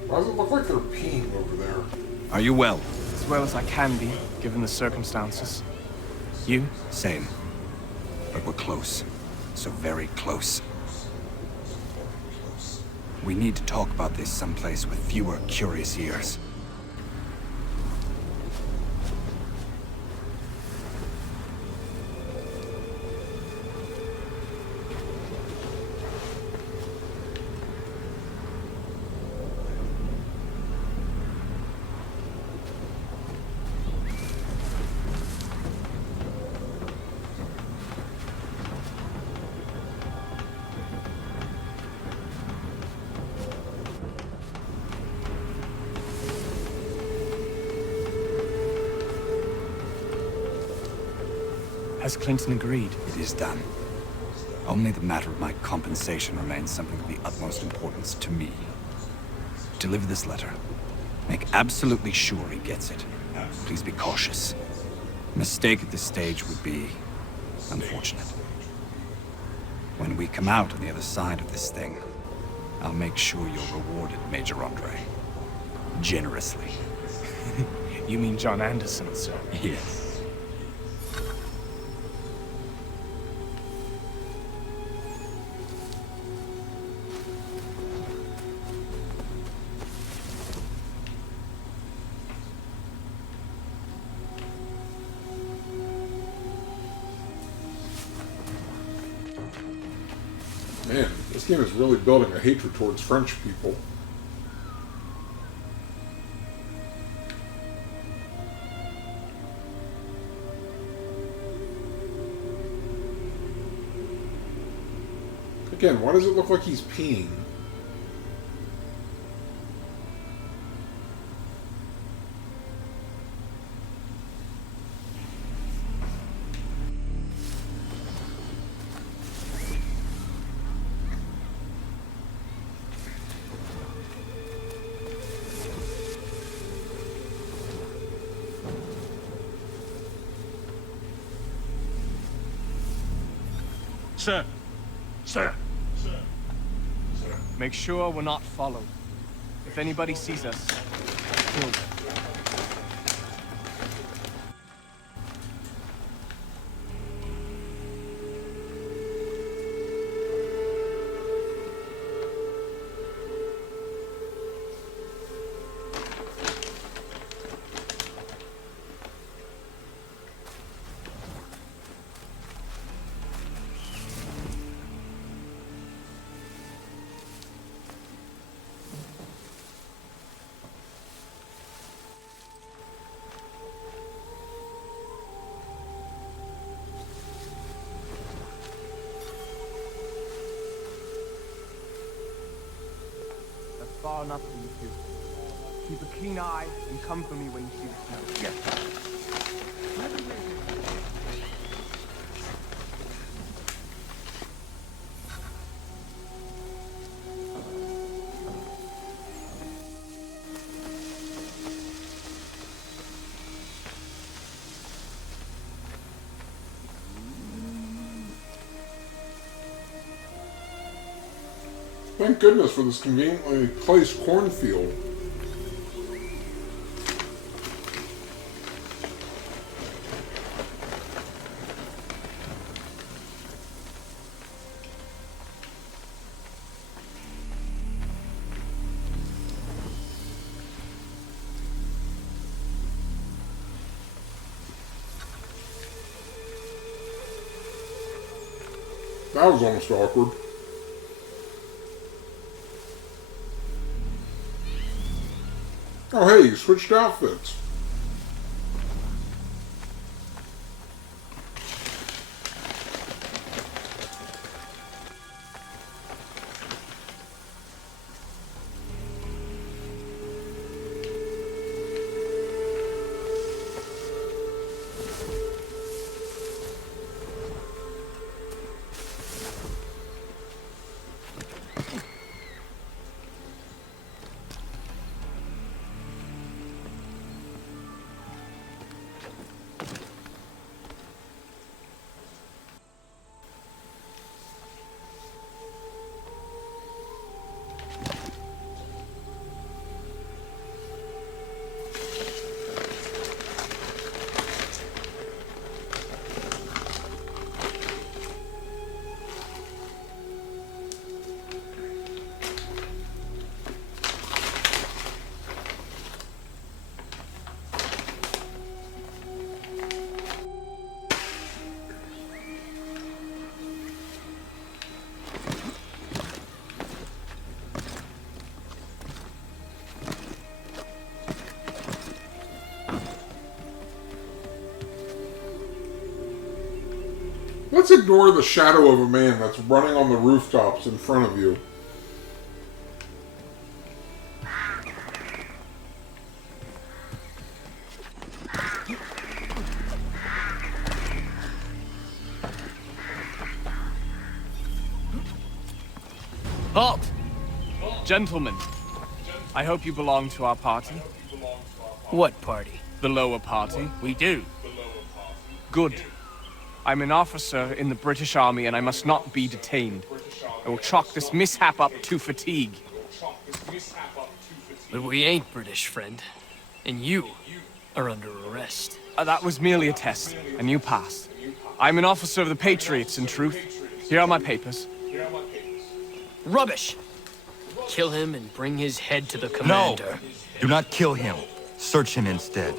Why does it look like they're peeing over there? Are you well? As well as I can be, given the circumstances. You? Same. But we're close. So very close. We need to talk about this someplace with fewer curious ears. Has Clinton agreed? It is done. Only the matter of my compensation remains something of the utmost importance to me. Deliver this letter. Make absolutely sure he gets it. Please be cautious. A mistake at this stage would be unfortunate. When we come out on the other side of this thing, I'll make sure you're rewarded, Major Andre. Generously. You mean John Anderson, sir? Yes. Man, this game is really building a hatred towards French people. Again, why does it look like he's peeing? Sir! Sir! Make sure we're not followed. If anybody sees us, kill them. Far enough for you two. Keep a keen eye and come for me when you see the snow. Yes. Thank goodness for this conveniently placed cornfield. That was almost awkward. Oh hey, you switched outfits. Let's ignore the shadow of a man that's running on the rooftops in front of you. Halt! Gentlemen, I hope you belong to our party. What party? The lower party. We do. Good. I'm an officer in the British Army and I must not be detained. I will chalk this mishap up to fatigue. But we ain't British, friend. And you are under arrest. That was merely a test, and you passed. I'm an officer of the Patriots, in truth. Here are my papers. Rubbish! Kill him and bring his head to the commander. No! Do not kill him. Search him instead.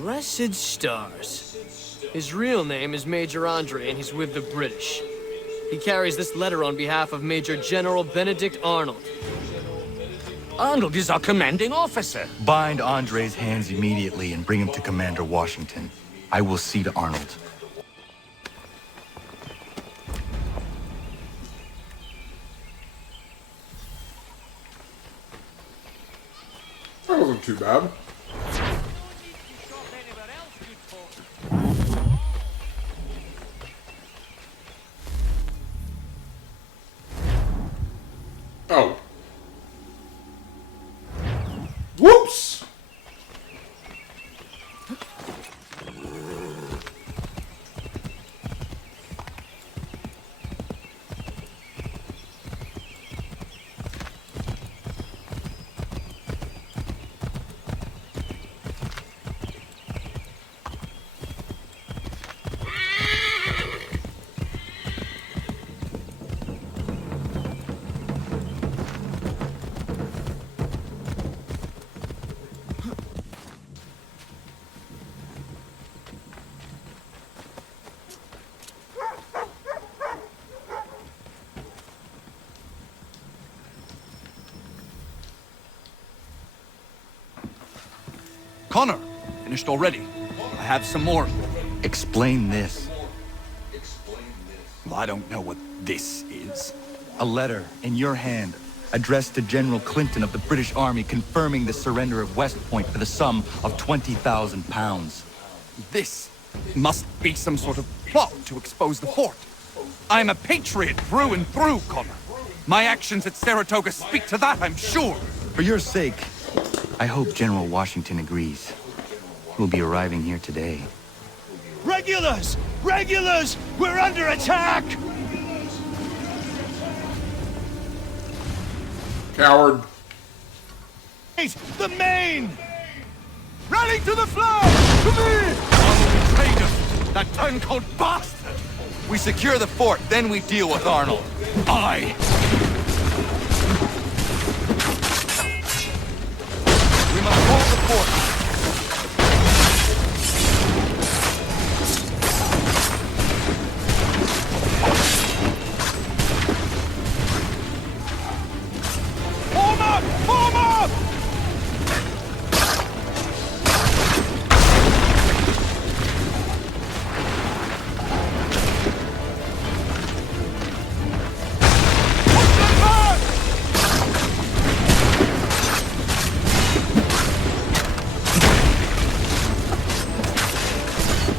Blessed stars. His real name is Major Andre, and he's with the British. He carries this letter on behalf of Major General Benedict Arnold. Arnold is our commanding officer. Bind Andre's hands immediately and bring him to Commander Washington. I will see to Arnold. That wasn't too bad. Oh. Whoops! Connor, finished already. I have some more. Explain this. Well, I don't know what this is. A letter in your hand, addressed to General Clinton of the British Army confirming the surrender of West Point for the sum of 20,000 pounds. This must be some sort of plot to expose the fort. I'm a patriot through and through, Connor. My actions at Saratoga speak to that, I'm sure. For your sake, I hope General Washington agrees. He'll be arriving here today. Regulars! Regulars! We're under attack! Coward. The Maine! Rally to the flag! To me! Arnold betrayed us! That turncoat bastard! We secure the fort, then we deal with Arnold. Aye! We must hold the fort. Form up! Form up! Push them back!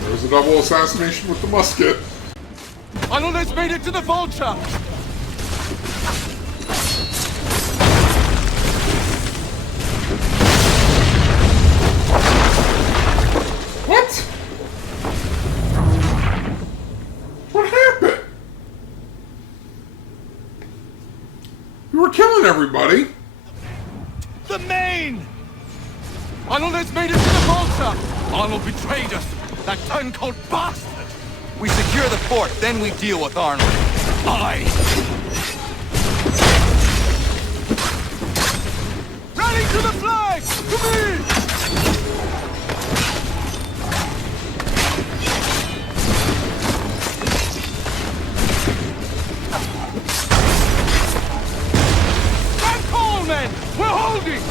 There's a double assassination with the musket. Arnold has made it to the Vulture! What? What happened? We were killing everybody. The Maine! Arnold has made it to the Vulture! Arnold betrayed us! That turncoat bastard! We secure the fort, then we deal with Arnold. Aye! Rally to the flag! To me! Stand tall, men! We're holding!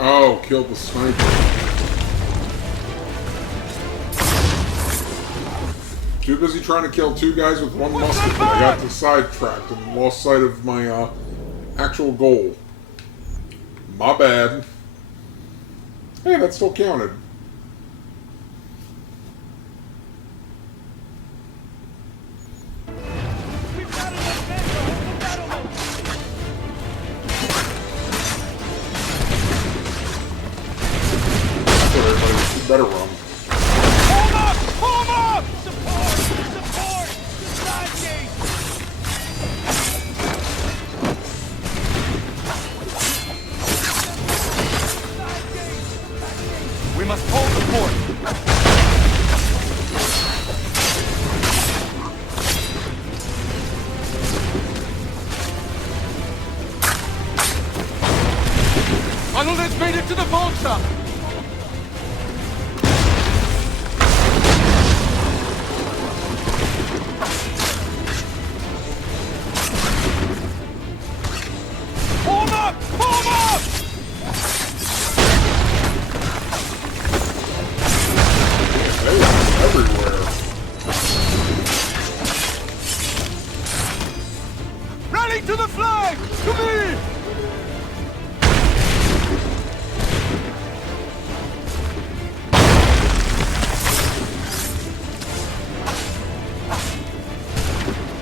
Oh, killed the sniper. Too busy trying to kill two guys with one musket that I got sidetracked and lost sight of my actual goal. My bad. Hey, that still counted. We've got enough men to hold the battle! So everybody better run. Form up! Form up! Support! Support! Side gate! We must hold the fort. Arnold has made it to the vulture! Form up! Form up! They are everywhere. Rally to the flag! To me!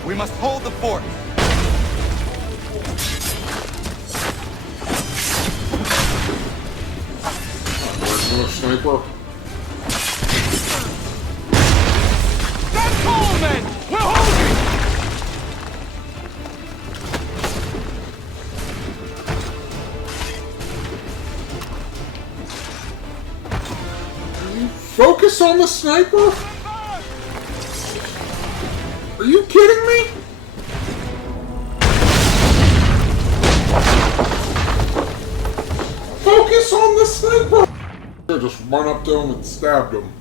We must hold the fort. There's another sniper. Stand tall, men! We're holding! Focus on the sniper? Are you kidding me? Focus on the sniper! I just run up to him and stabbed him.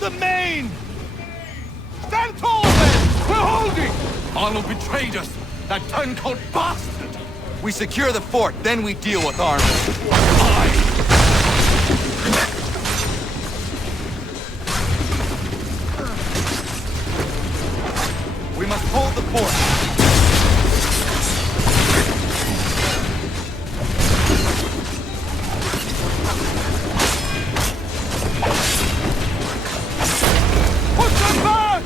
The main! Stand tall, men! We're holding! Arnold betrayed us! That turncoat bastard! We secure the fort, then we deal with Arnold. We must hold the fort. Push them back!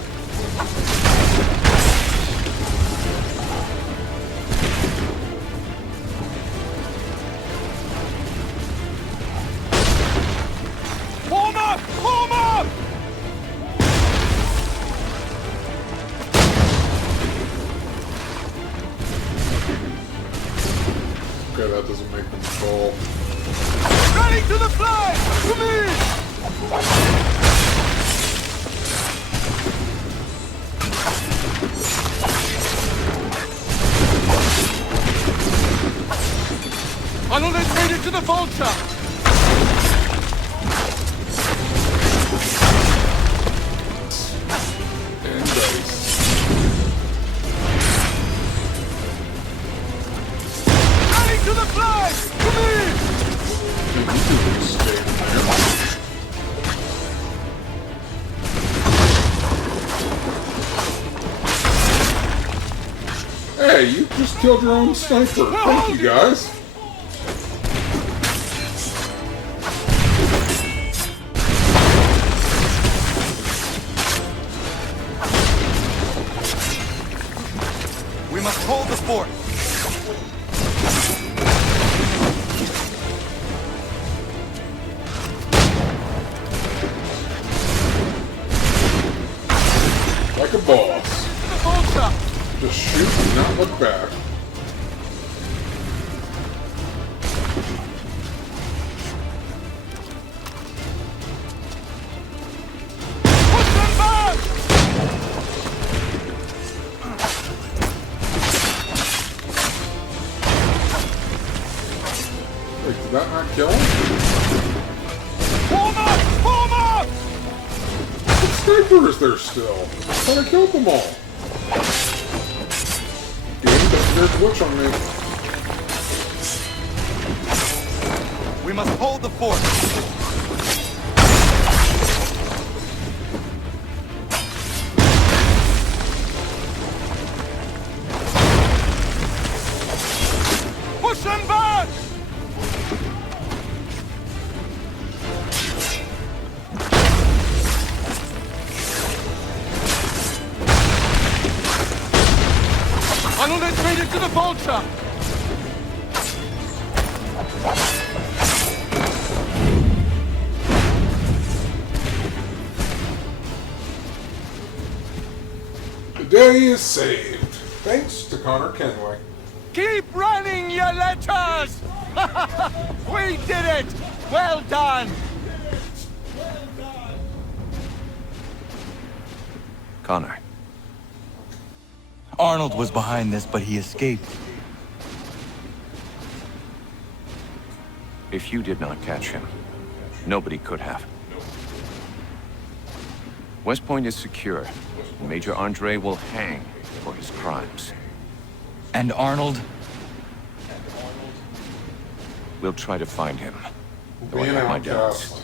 Form up! Form up! Okay, that doesn't make them fall. Rally to the flag! To me! Arnold has made it to the vulture! And dice. Rally to the flag! To me! Dude, you two can stay there. Hey, you just killed your own sniper. Thank you, guys. We must hold the fort. Like a boss. The vulture! Just shoot and not look back. Push them back! Wait, did that not kill him? Form up! Form up! What sniper is there still? I thought I killed them all. Game, don't dare glitch on me. We must hold the fort. Push them back! Arnold has made it to the vulture! The day is saved. Thanks to Connor Kenway. Keep running, you letters! We did it! Well done! Connor. Arnold was behind this, but he escaped. If you did not catch him, nobody could have. West Point is secure. Major Andre will hang for his crimes. And Arnold? We'll try to find him. Though I Being have my outcast. doubts.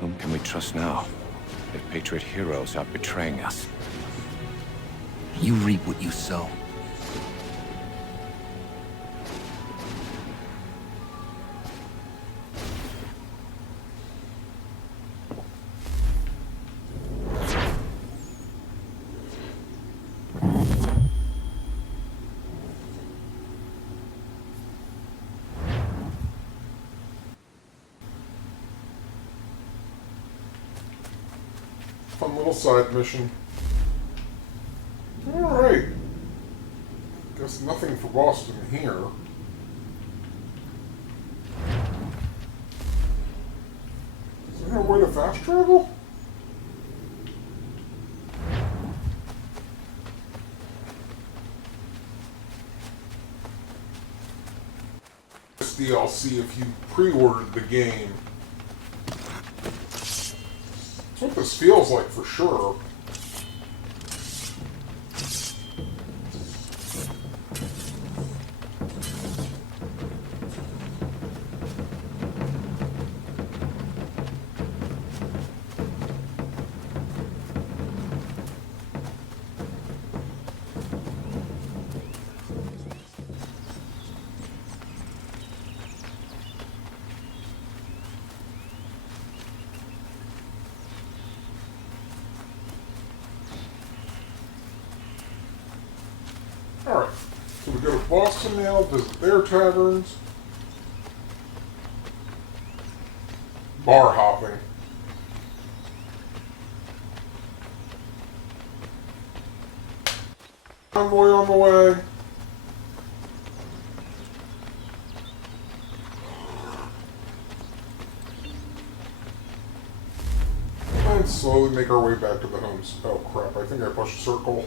Whom can we trust now? If Patriot heroes are betraying us. You reap what you sow. Fun little side mission. Alright. Guess nothing for Boston here. Is there no way to fast travel? This DLC if you pre-ordered the game. That's what this feels like for sure. Alright, so we go to Boston now, visit their taverns. Bar hopping. Convoy on the way. And slowly make our way back to the homes. Oh crap, I think I pushed circle.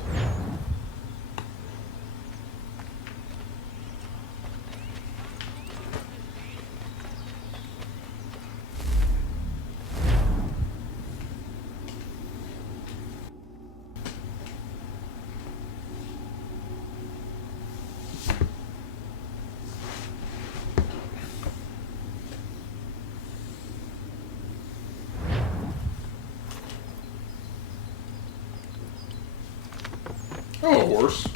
Oh, a horse.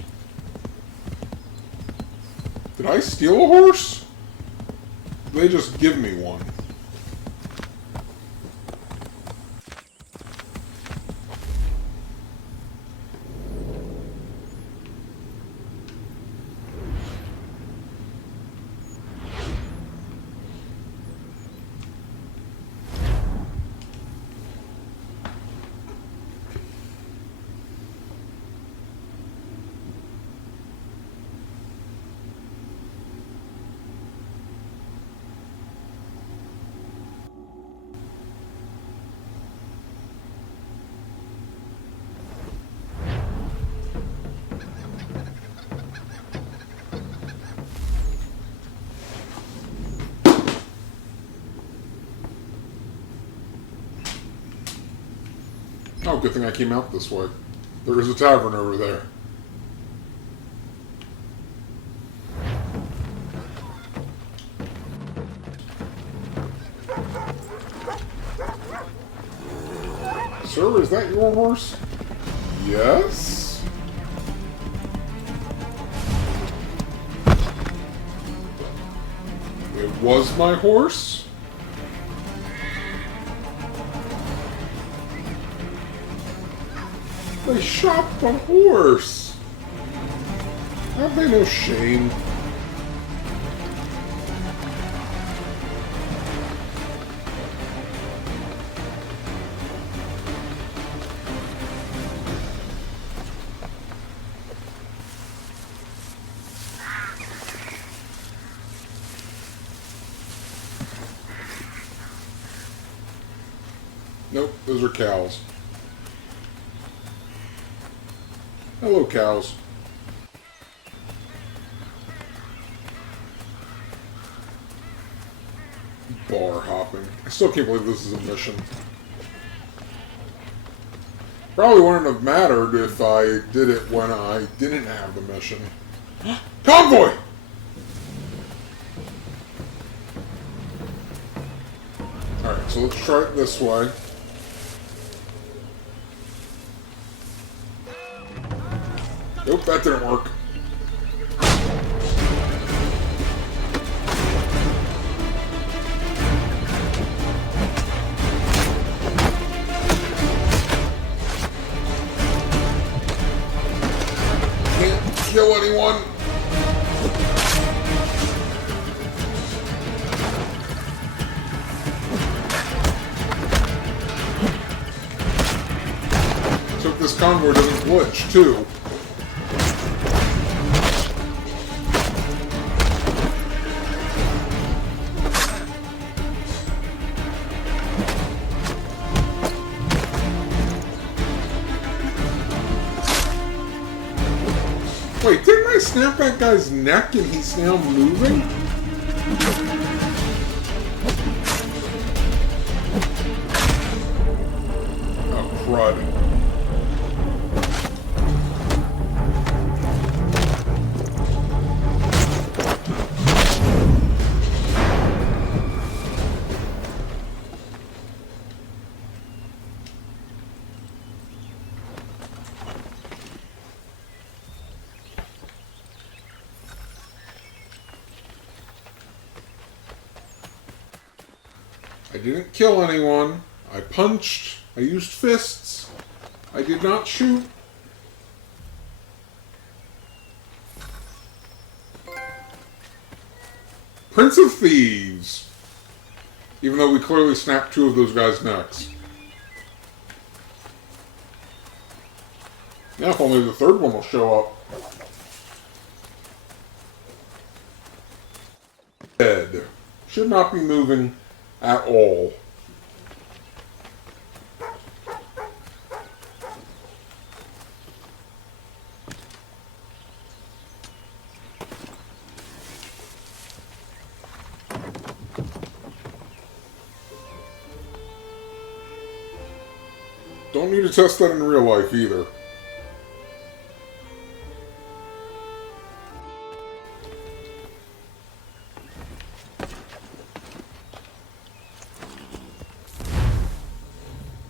Did I steal a horse? They just give me one. Oh, good thing I came out this way. There is a tavern over there. Sir, is that your horse? Yes? It was my horse? They shot the horse! Have they no shame? Nope, those are cows. Hello, cows. Bar hopping. I still can't believe this is a mission. Probably wouldn't have mattered if I did it when I didn't have the mission. Convoy! Alright, so let's try it this way. Nope, that didn't work. Can't kill anyone. So if this convoy doesn't glitch, too. Wait, didn't I snap that guy's neck and he's now moving? Oh, crud. I didn't kill anyone. I punched. I used fists. I did not shoot. Prince of Thieves. Even though we clearly snapped two of those guys' necks. Now if only the third one will show up. Dead. Should not be moving at all. Don't need to test that in real life either.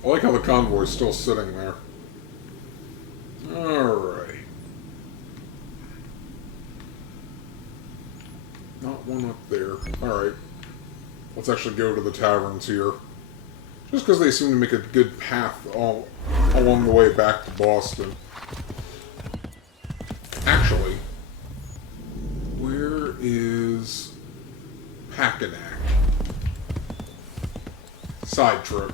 I like how the convoy's still sitting there. Alright. Not one up there. Alright. Let's actually go to the taverns here. Just because they seem to make a good path all along the way back to Boston. Actually, where is Packanack? Side trip.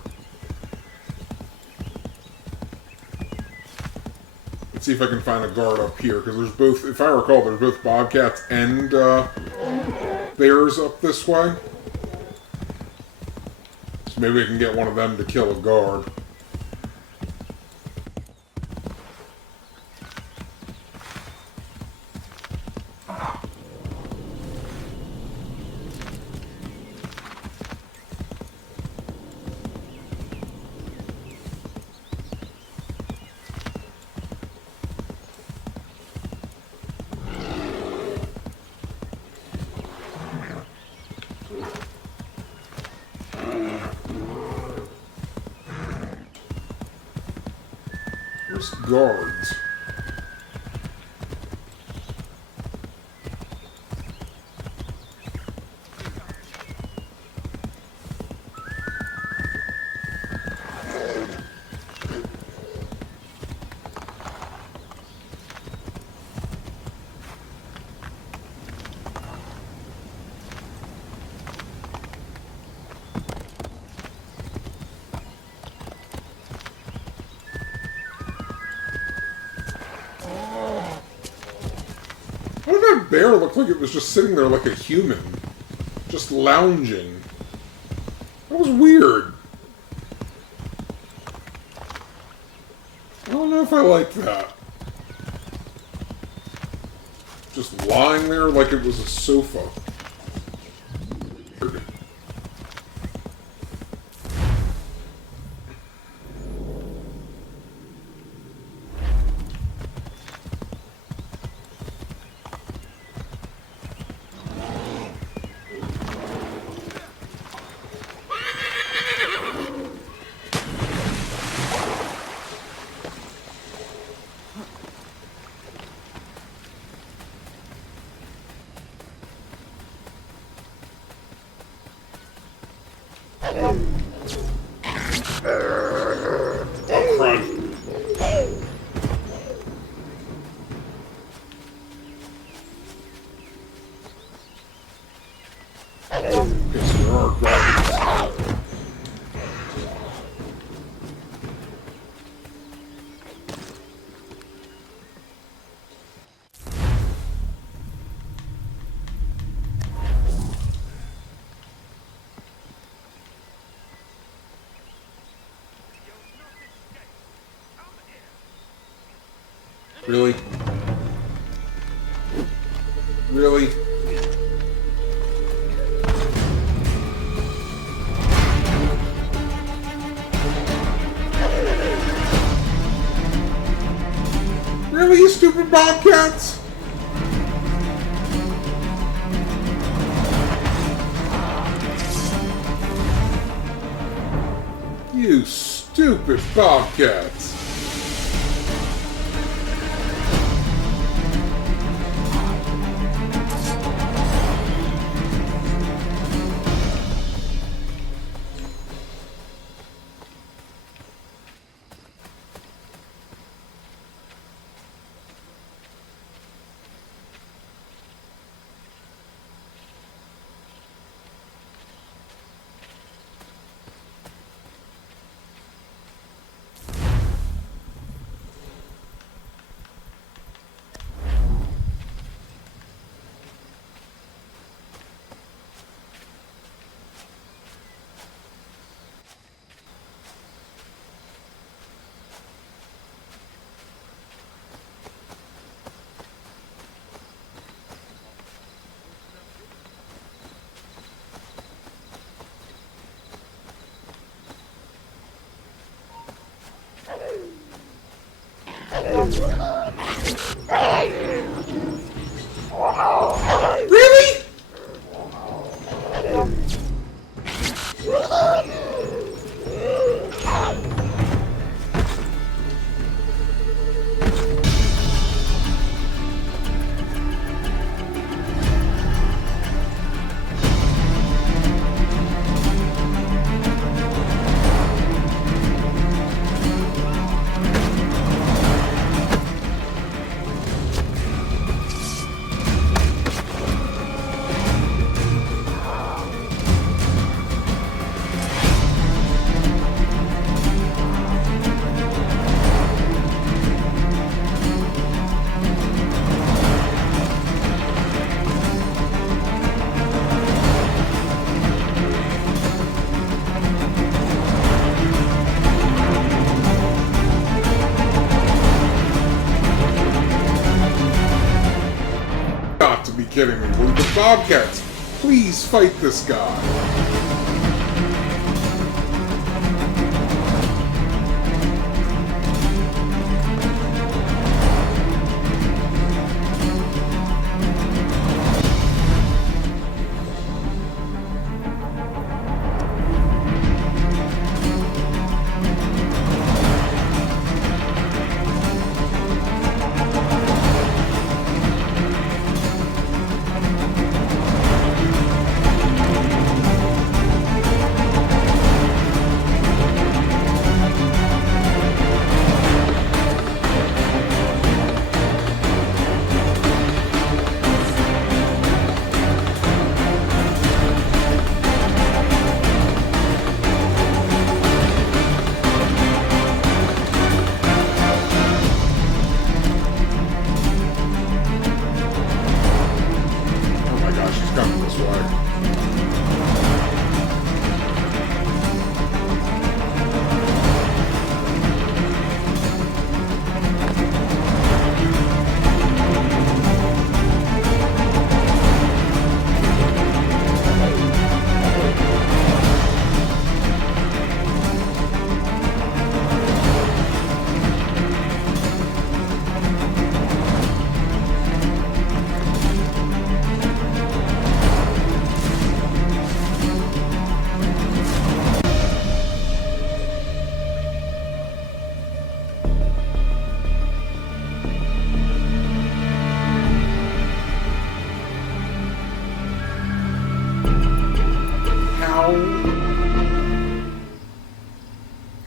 Let's see if I can find a guard up here, because there's both, if I recall, there's both Bobcats and bears up this way. So maybe we can get one of them to kill a guard. Guards. Why did that bear look like it was just sitting there like a human? Just lounging. That was weird. I don't know if I like that. Just lying there like it was a sofa. Really? Really? Really, you stupid bobcats? You stupid bobcats. Really? Got to be kidding me. We're the Bobcats. Please fight this guy.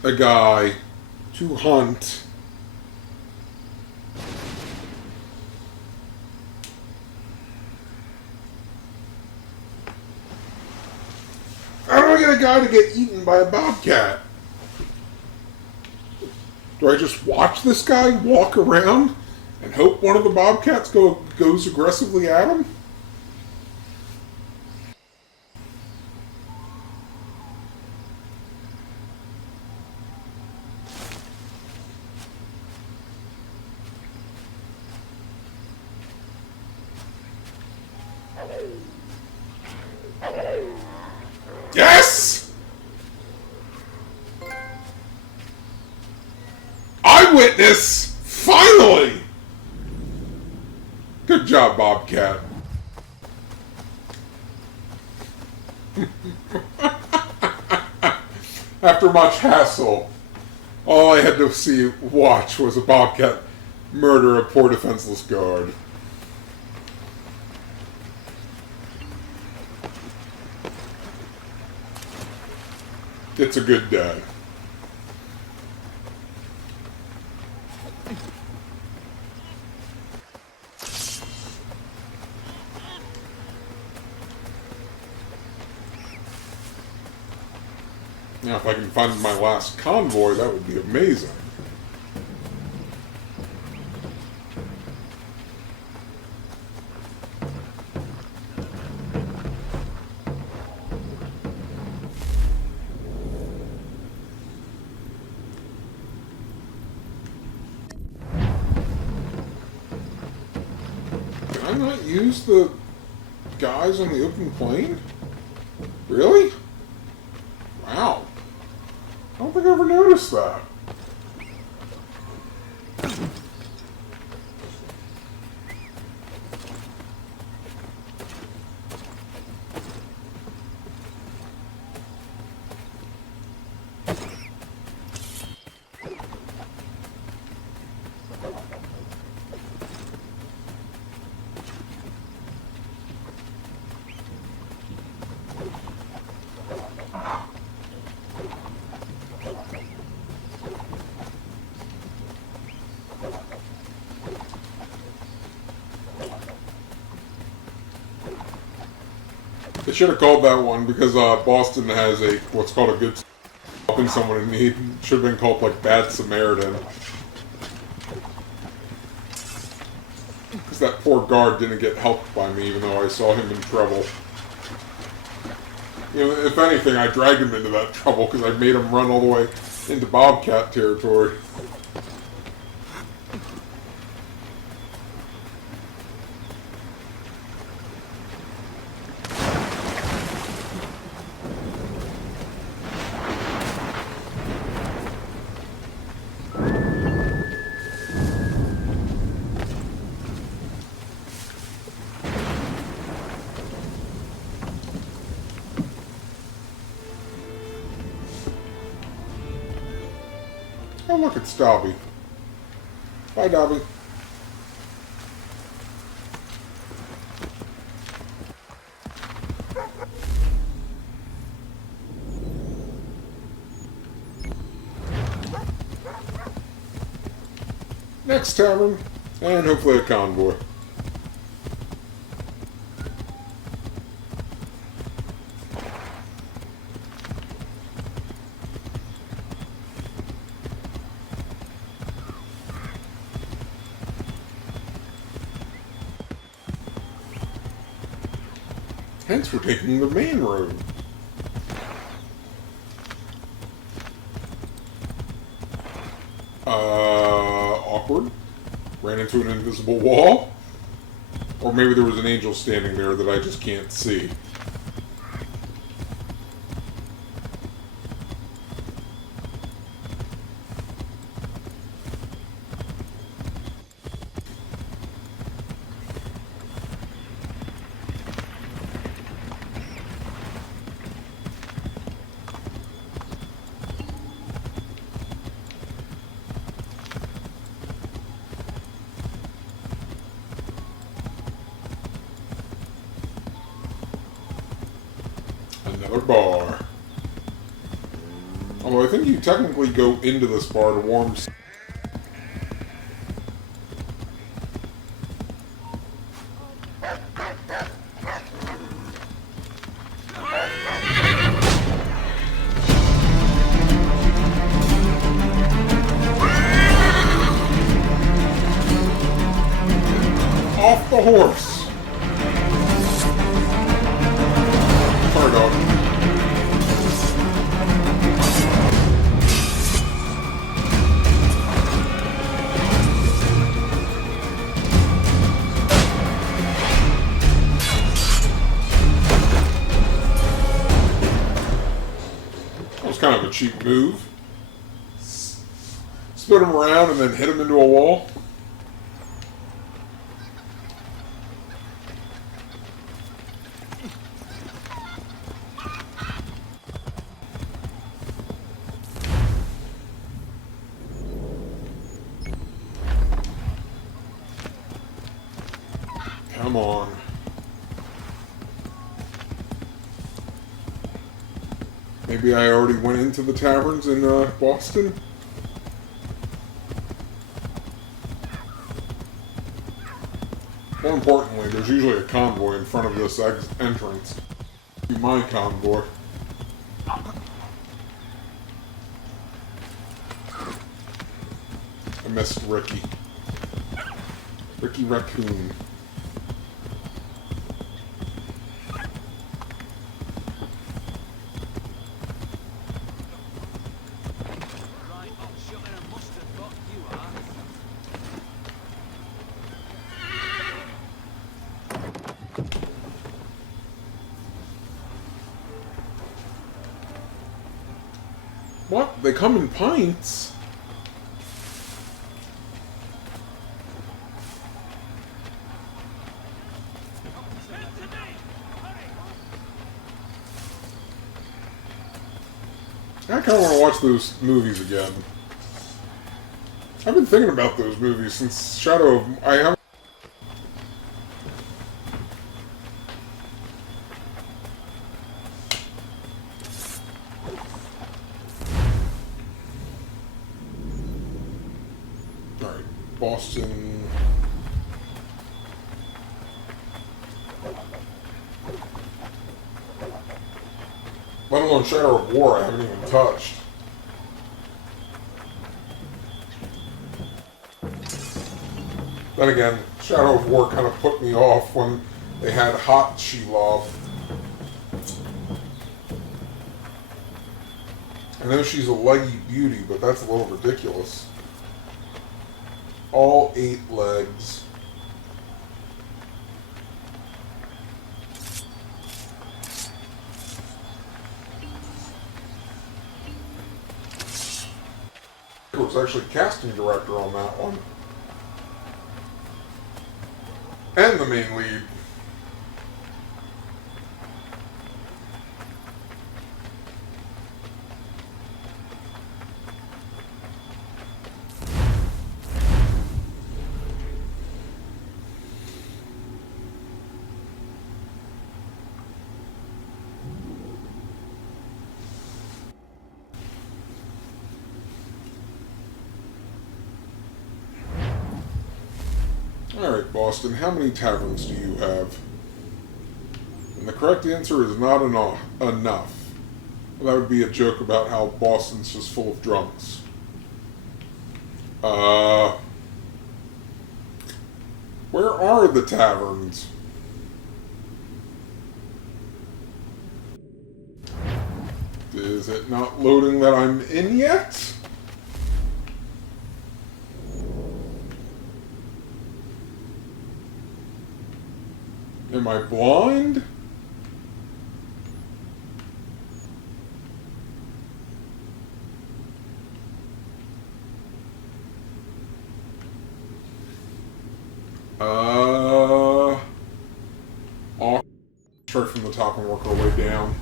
a guy to hunt how do I get a guy to get eaten by a bobcat? Do I just watch this guy walk around and hope one of the bobcats goes aggressively at him? Yes! Eyewitness! Finally! Good job, Bobcat. After much hassle, all I had to watch was a Bobcat murder a poor defenseless guard. It's a good day. Now, if I can find my last convoy, that would be amazing. Can I not use the guys on the open plain? Really? Wow. I don't think I ever noticed that. They should have called that one because Boston has what's called a good helping someone in need. Should have been called like Bad Samaritan. Because that poor guard didn't get helped by me even though I saw him in trouble. You know, if anything, I dragged him into that trouble because I made him run all the way into Bobcat territory. Oh, look, it's Dobby. Bye, Dobby. Next tavern, and hopefully a convoy. Hence, we're taking the main road. Awkward. Ran into an invisible wall. Or maybe there was an angel standing there that I just can't see. Another bar. I'm Although I think you technically go into this bar to warm... Off the horse! Sorry, dog. That was kind of a cheap move. Spin him around and then hit him into a wall. Come on. Maybe I already went into the taverns in Boston? More importantly, there's usually a convoy in front of this entrance. Be my convoy. I missed Ricky. Ricky Raccoon. What? They come in pints? I kind of want to watch those movies again. I've been thinking about those movies since Shadow of... I haven't... Alright, Boston... Let alone Shadow of War, I haven't even touched. Then again, Shadow of War kind of put me off when they had Hot Shelob. I know she's a leggy beauty, but that's a little ridiculous. All 8 legs. I was actually casting director on that one. And the main lead. Alright, Boston, how many taverns do you have? And the correct answer is not enough. Well, that would be a joke about how Boston's just full of drunks. Where are the taverns? Is it not loading that I'm in yet? Am I blind? I'll start from the top and work our way down.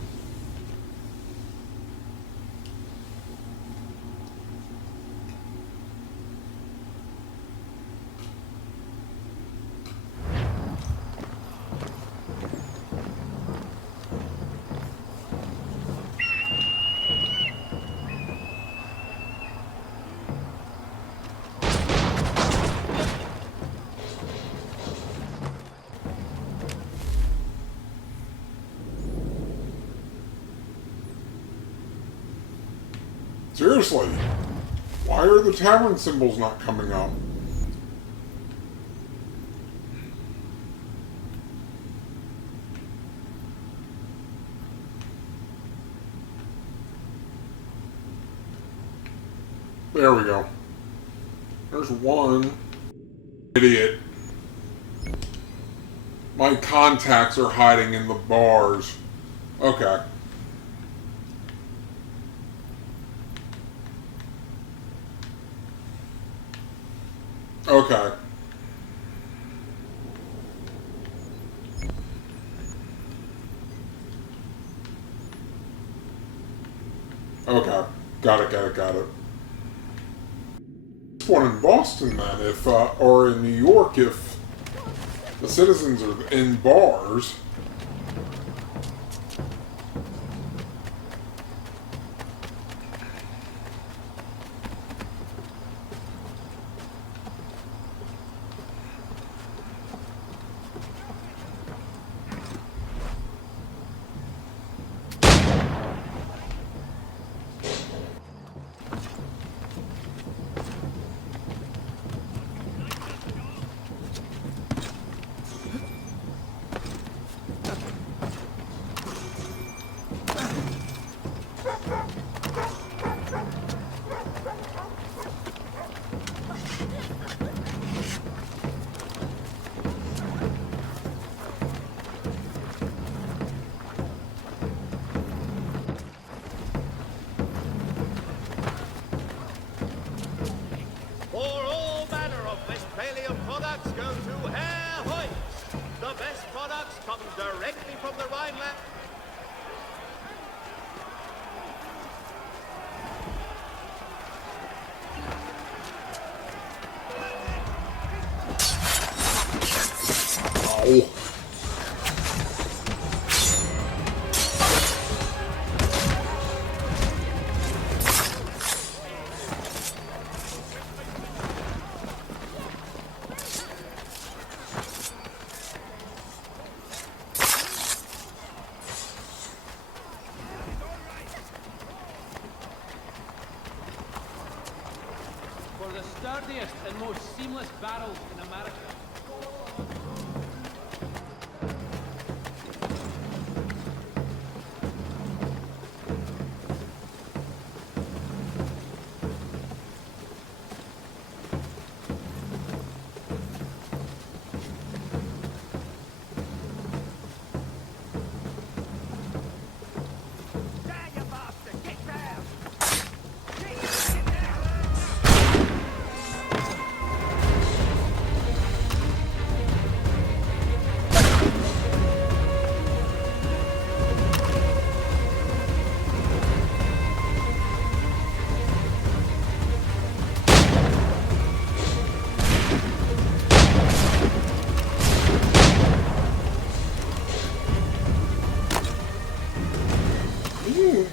Seriously, why are the tavern symbols not coming up? There we go. There's one. Idiot. My contacts are hiding in the bars. Okay. Okay. Okay. Got it. This one in Boston, then, if, or in New York, if the citizens are in bars. Oh. For the sturdiest and most seamless barrels in America.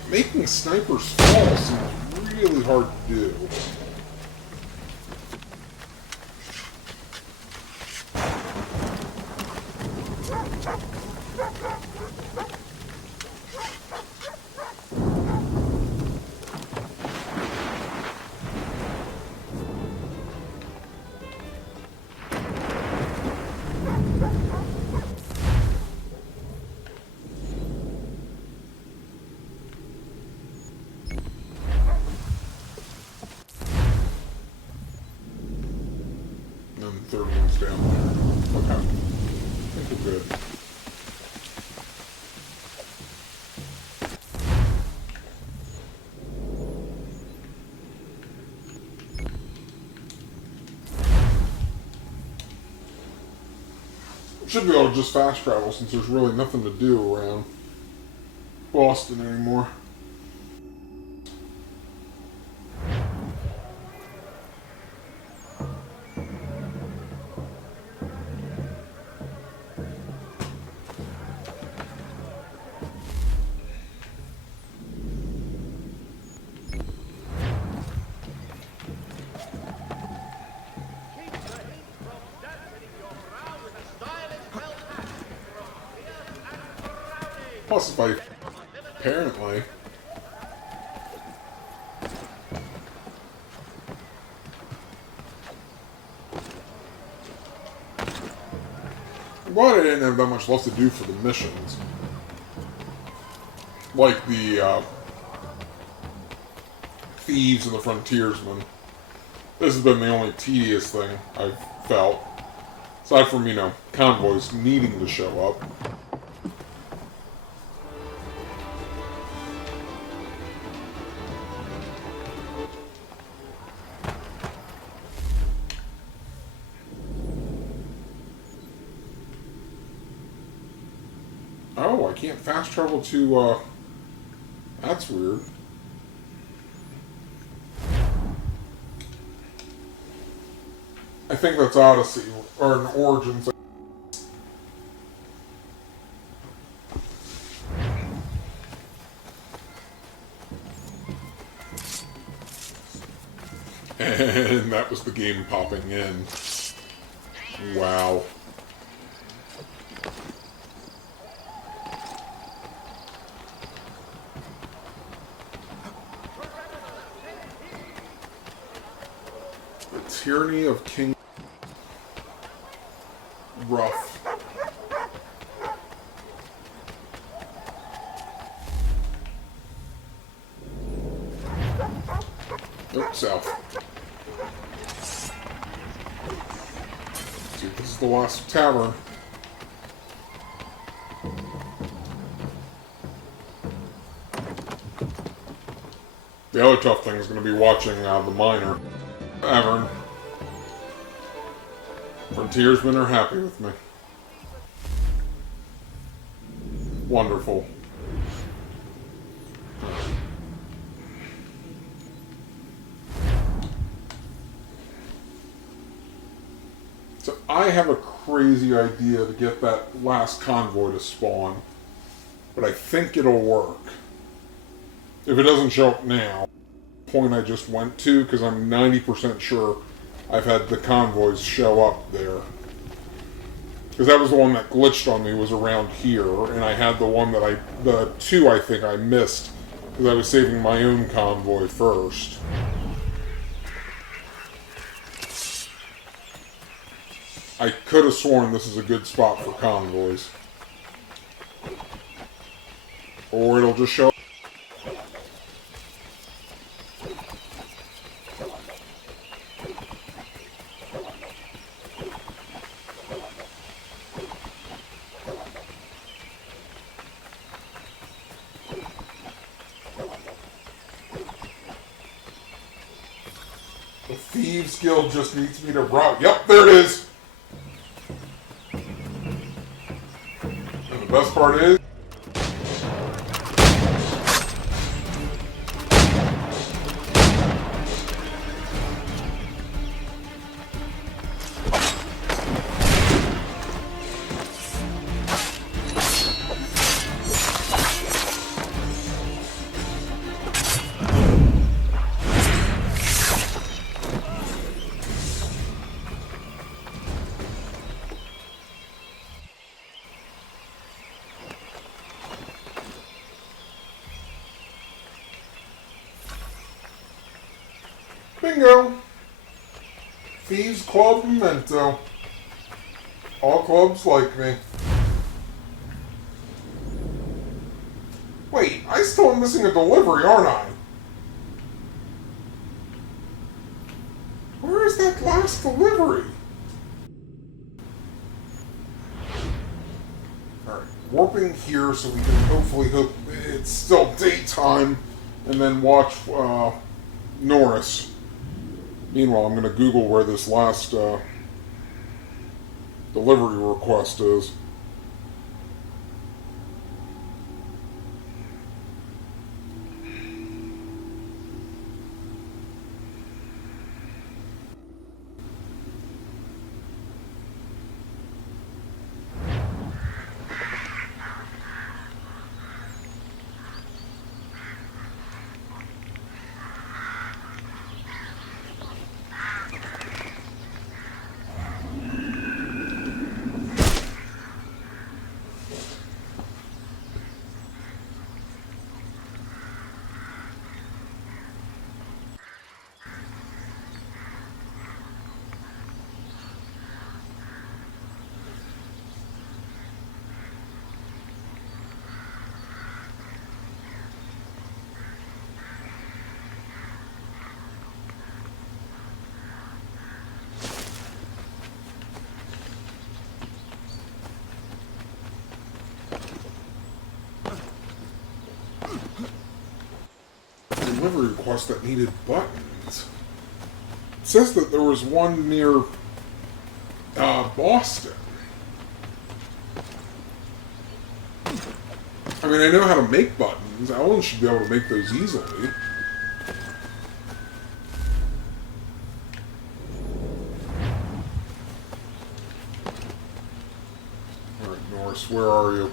Making snipers fall seems really hard to do. And the third one's down there. Okay. I think we're good. Should be able to just fast travel since there's really nothing to do around Boston anymore. Plus, if I apparently I'm glad I didn't have that much left to do for the missions. Like the thieves and the frontiersmen. This has been the only tedious thing I've felt. Aside from, you know, convoys needing to show up. Oh, I can't fast travel to, that's weird. I think that's Odyssey, or an Origins. And that was the game popping in. Wow. The tyranny of King Rough. Nope, south. See, this is the last tavern. The other tough thing is going to be watching the miner tavern. Frontiersmen are happy with me. Wonderful. So I have a crazy idea to get that last convoy to spawn, but I think it'll work. If it doesn't show up now, the point I just went to, because I'm 90% sure I've had the convoys show up there. Because that was the one that glitched on me, was around here, and I had the one that the two I think I missed, because I was saving my own convoy first. I could have sworn this is a good spot for convoys. Or it'll just show up. The Thieves Guild just needs me to run. Yep, there it is! And the best part is, bingo! Thieves Club Memento. All clubs like me. Wait, I still am missing a delivery, aren't I? Where is that last delivery? Alright, warping here so we can hopefully hope it's still daytime, and then watch Norris. Meanwhile, I'm going to Google where this last delivery request is. delivery request that needed buttons. It says that there was one near Boston. I mean, I know how to make buttons. Alan should be able to make those easily. Alright, Norris, where are you?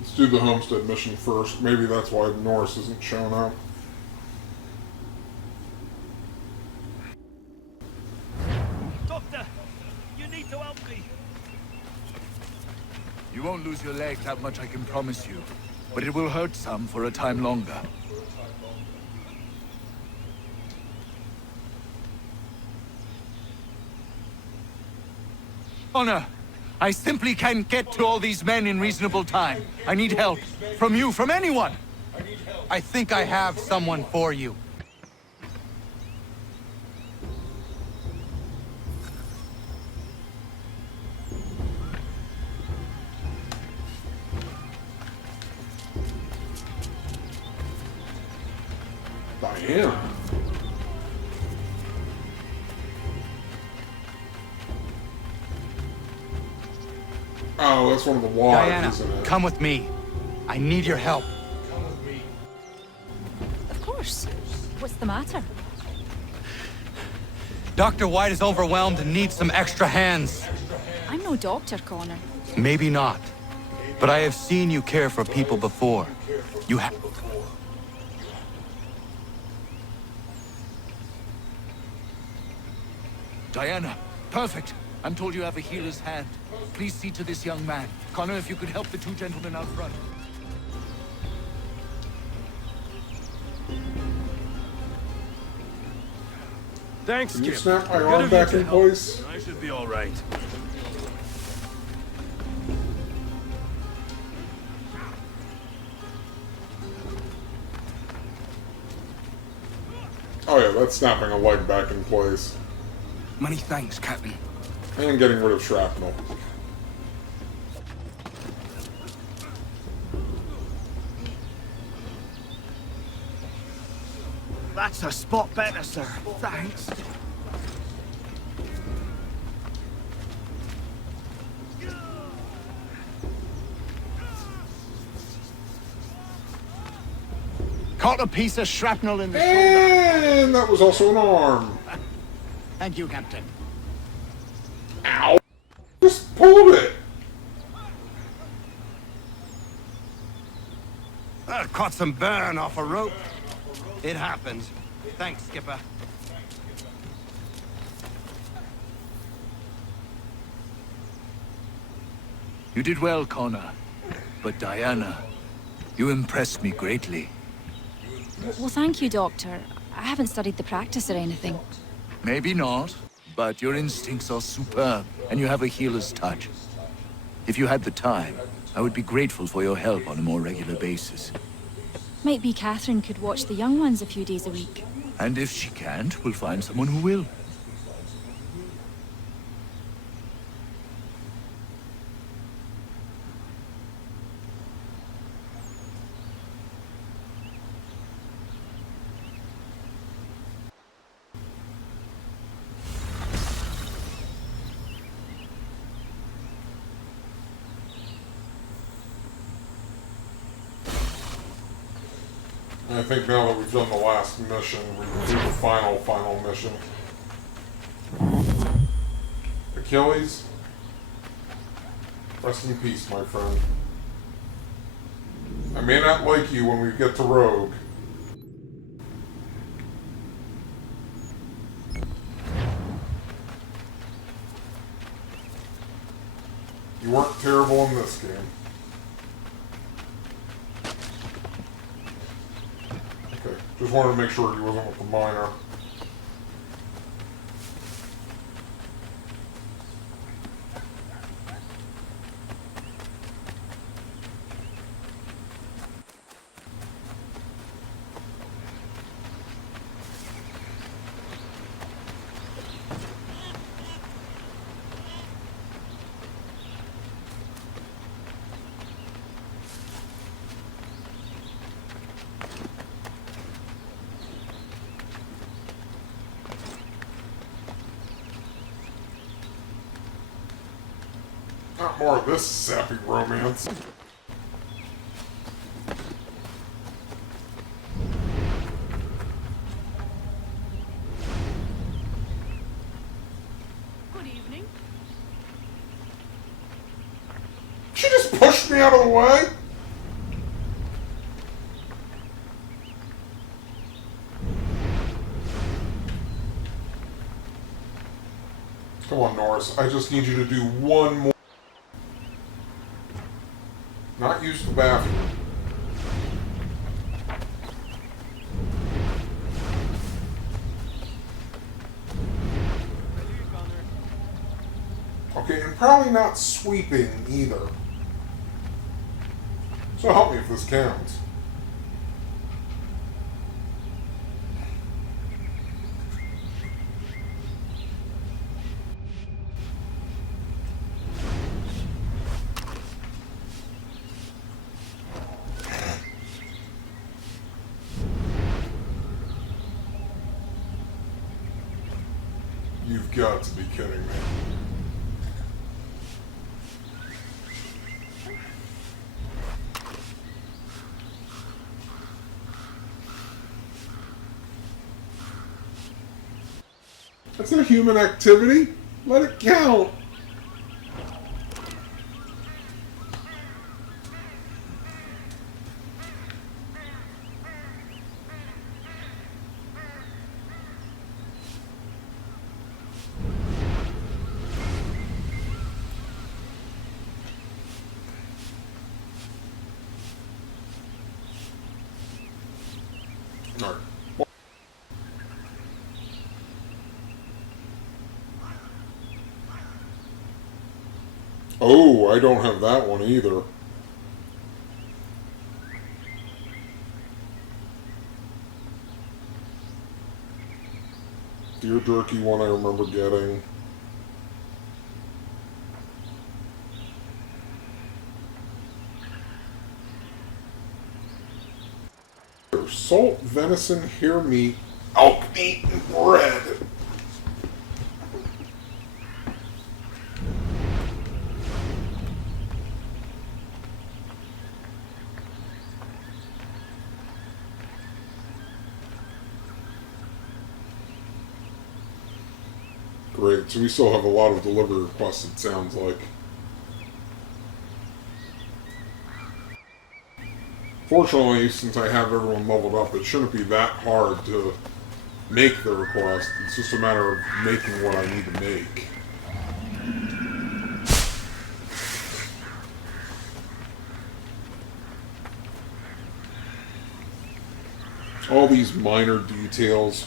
Let's do the homestead mission first. Maybe that's why Norris isn't showing up. Doctor, you need to help me. You won't lose your leg, that much I can promise you. But it will hurt some for a time longer. Connor, I simply can't get to all these men in reasonable time. I need help. From you, from anyone. I think I have someone for you. Diana. Oh, that's one of the wives, Diana, isn't it? come with me. I need your help. Of course. What's the matter? Dr. White is overwhelmed and needs some extra hands. I'm no doctor, Connor. Maybe not. But I have seen you care for people before. You have... Diana, perfect. I'm told you have a healer's hand. Please see to this young man. Connor, if you could help the two gentlemen out front. Thanks, Can you Skip. snap my Good arm of you back to in help. place? I should be all right. Oh yeah, that's snapping a leg back in place. Many thanks, Captain. And getting rid of shrapnel. That's a spot better, sir. Thanks. Caught a piece of shrapnel in the shoulder. And that was also an arm. Thank you, Captain. Ow! Just pulled it. Caught some burn off a rope. It happens. Thanks, Skipper. You did well, Connor. But Diana, you impressed me greatly. Well, thank you, Doctor. I haven't studied the practice or anything. Maybe not, but your instincts are superb, and you have a healer's touch. If you had the time, I would be grateful for your help on a more regular basis. Might be Catherine could watch the young ones a few days a week. And if she can't, we'll find someone who will. I think now that we've done the last mission, we can do the final mission. Achilles, rest in peace, my friend. I may not like you when we get to Rogue. You weren't terrible in this game. Okay, just wanted to make sure he wasn't with the miner. Not more of this sappy romance. Good evening. She just pushed me out of the way? Come on, Norris. I just need you to do one more. Not use the bathroom. Okay, and probably not sweeping either. So help me if this counts. You've got to be kidding me. That's a human activity. Let it count. All right. Oh, I don't have that one either. Deer jerky one I remember getting. Salt, venison, hare meat, elk meat, and bread. Great, so we still have a lot of delivery requests, it sounds like. Fortunately, since I have everyone leveled up, it shouldn't be that hard to make the request. It's just a matter of making what I need to make. All these minor details.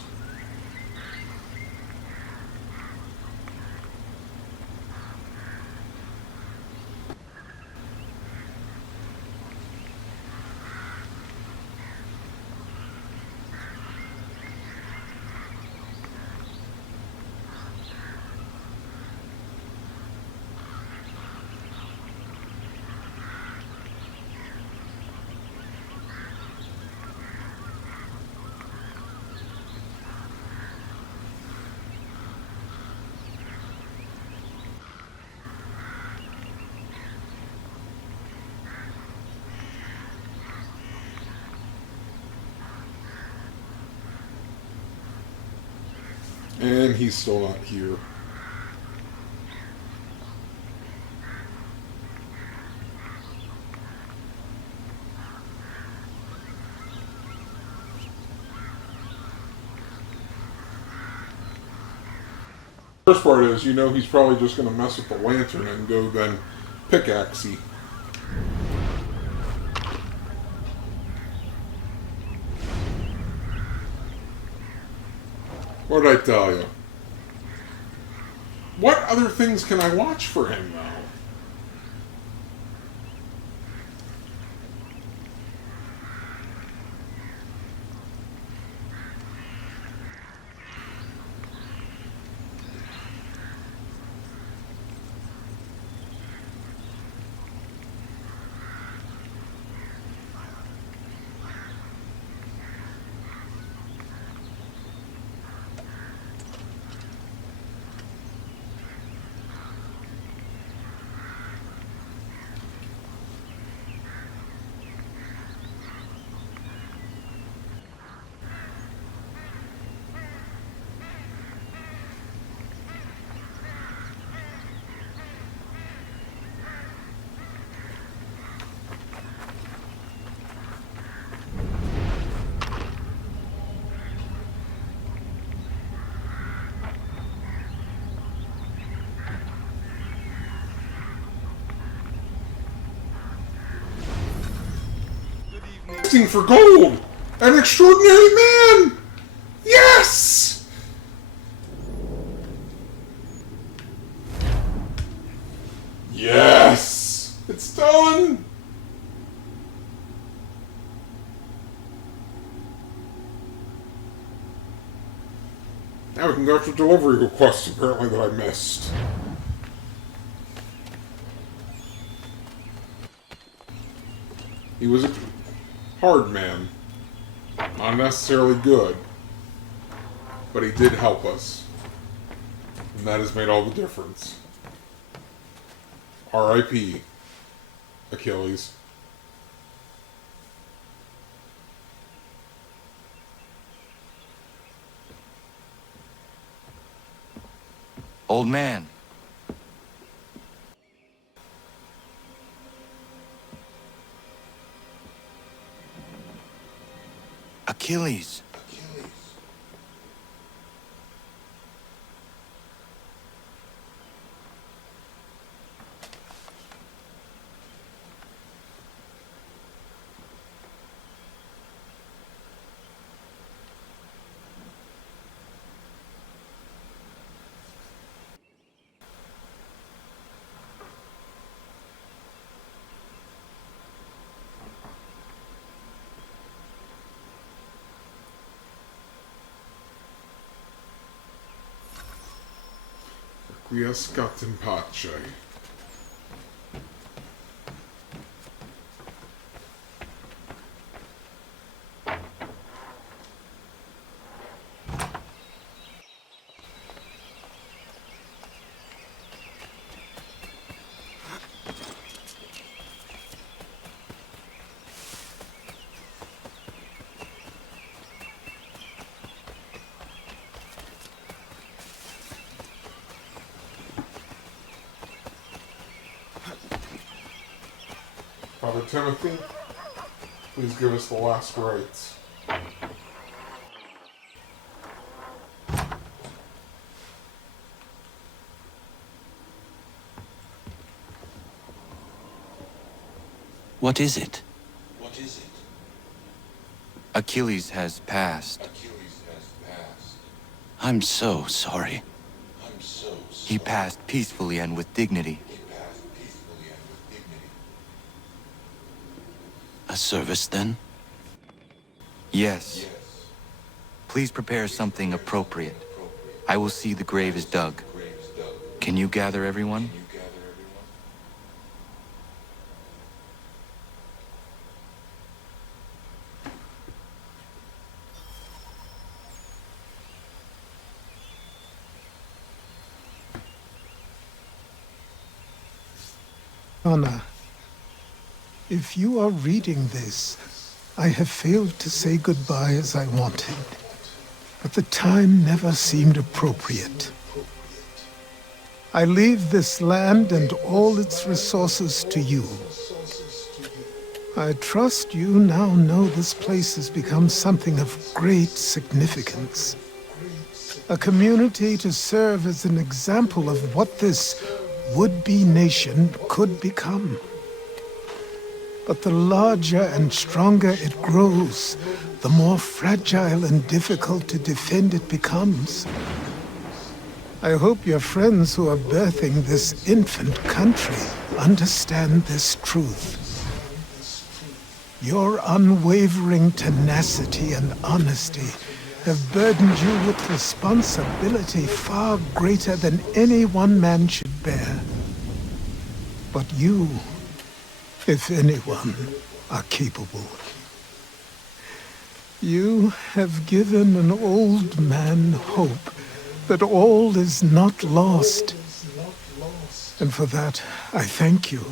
And he's still not here. First part is, you know, he's probably just going to mess with the lantern and go then pickaxey. What did I tell you? What other things can I watch for him, though? for gold! An extraordinary man! Yes! Yes! It's done! Now we can go after delivery requests, apparently, that I missed. He was a hard man. Not necessarily good. But he did help us. And that has made all the difference. R.I.P. Achilles. Old man. Achilles. Quiescat in pace. Father Timothy, please give us the last rites. What is it? Achilles has passed. I'm so sorry. He passed peacefully and with dignity. A service, then? Yes. Please prepare something appropriate. I will see the grave is dug. Can you gather everyone? Connor, if you are reading this, I have failed to say goodbye as I wanted, but the time never seemed appropriate. I leave this land and all its resources to you. I trust you now know this place has become something of great significance. A community to serve as an example of what this would-be nation could become. But the larger and stronger it grows, the more fragile and difficult to defend it becomes. I hope your friends who are birthing this infant country understand this truth. Your unwavering tenacity and honesty have burdened you with responsibility far greater than any one man should bear. But you, if anyone, are capable. You have given an old man hope that all is not lost. And for that, I thank you.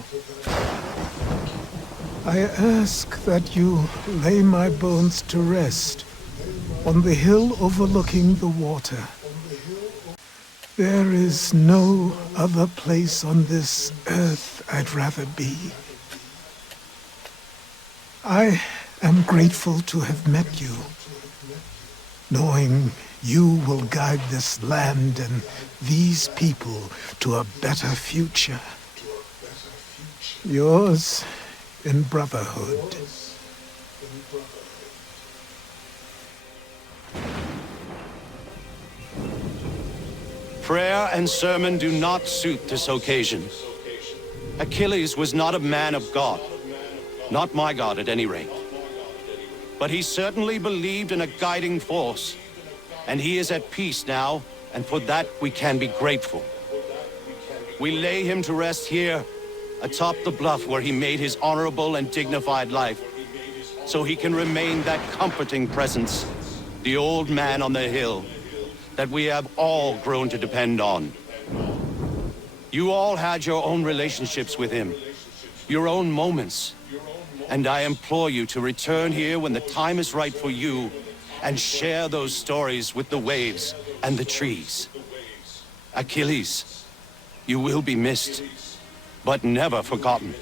I ask that you lay my bones to rest on the hill overlooking the water. There is no other place on this earth I'd rather be. I am grateful to have met you, knowing you will guide this land and these people to a better future. Yours in brotherhood, Prayer and sermon do not suit this occasion. Achilles was not a man of God. Not my God, at any rate. But he certainly believed in a guiding force. And he is at peace now, and for that we can be grateful. We lay him to rest here, atop the bluff where he made his honorable and dignified life, so he can remain that comforting presence, the old man on the hill, that we have all grown to depend on. You all had your own relationships with him, your own moments, and I implore you to return here when the time is right for you and share those stories with the waves and the trees. Achilles, you will be missed, but never forgotten.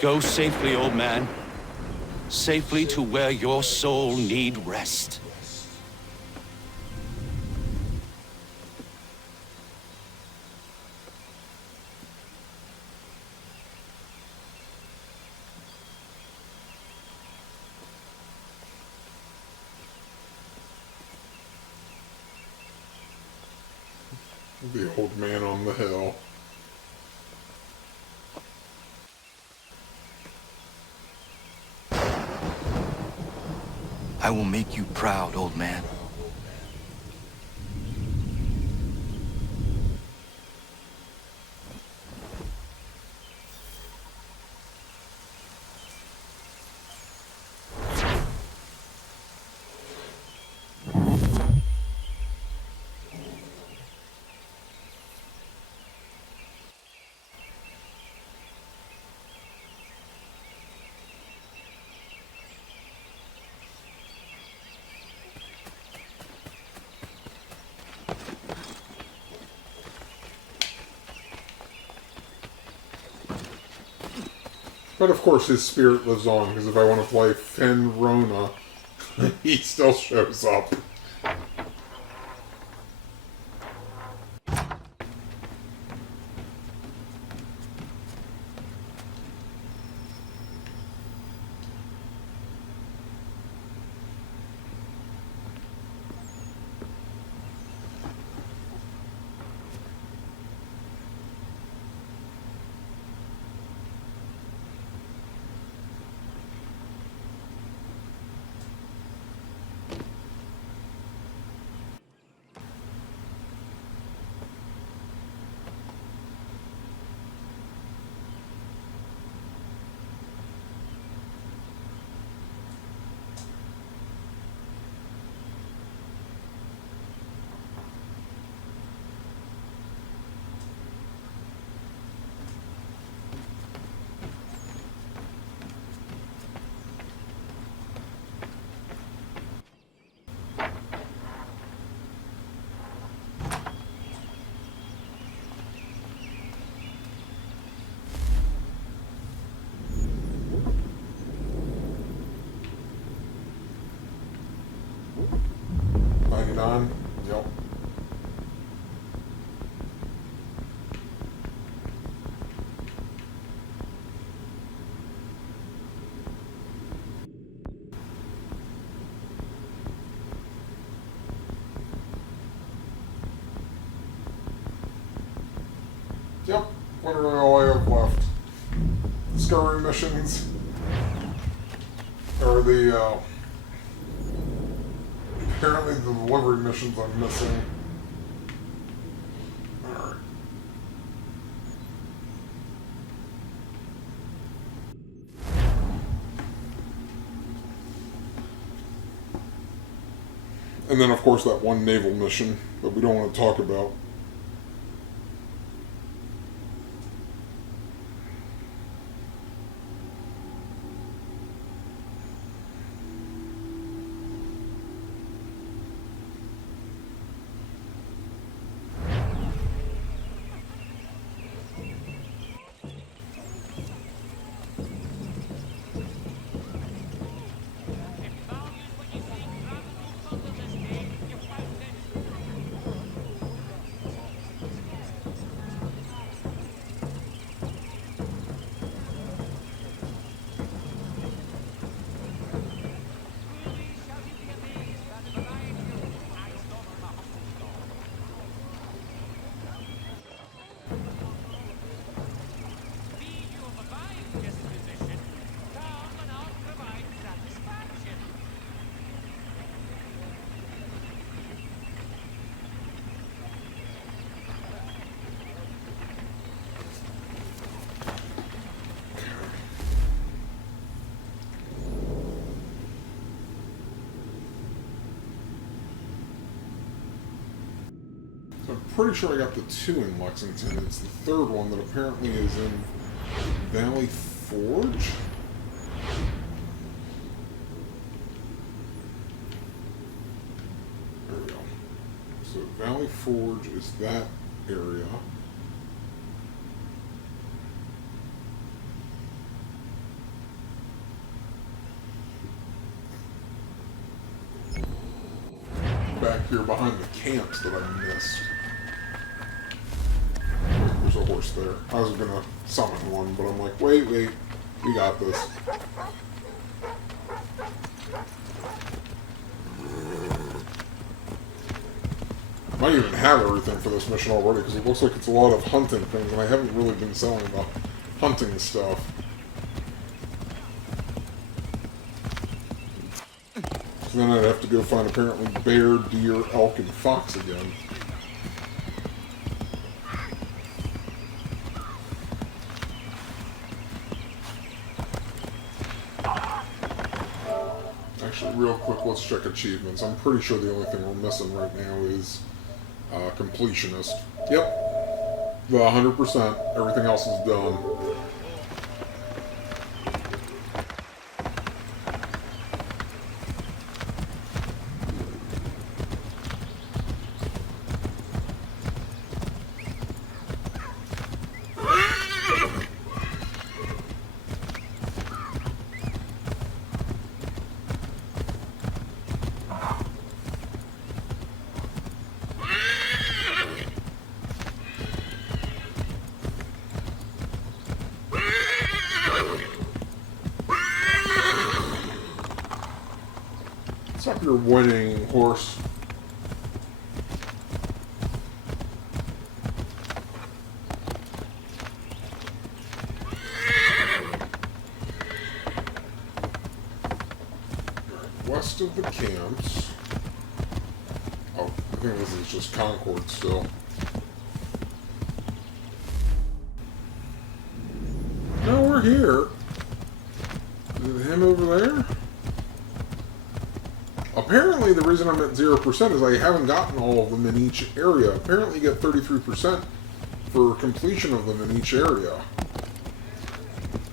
Go safely, old man. Safely to where your soul need rest. The old man on the hill. I will make you proud, old man. But of course his spirit lives on, because if I want to play Fen Rona, he still shows up. On? Yep. Yep. What do all I have left? Discovery missions. Or the, apparently the delivery missions I'm missing. Alright. And then of course that one naval mission that we don't want to talk about. So I'm pretty sure I got the 2 in Lexington. It's the 3rd one that apparently is in Valley Forge. There we go. So Valley Forge is that area. Back here behind the camps that I missed. There's a horse there. I was gonna summon one, but I'm like, wait, we got this. Might even have everything for this mission already, because it looks like it's a lot of hunting things, and I haven't really been selling the hunting stuff. So then I'd have to go find apparently bear, deer, elk, and fox again. Actually, real quick, let's check achievements. I'm pretty sure the only thing we're missing right now is completionist. Yep, the 100%. Everything else is done. Stop your winning, horse. West of the camps. Oh, I think this is just Concord still. No, we're here. Is it him over there? Apparently, the reason I'm at 0% is I haven't gotten all of them in each area. Apparently, you get 33% for completion of them in each area.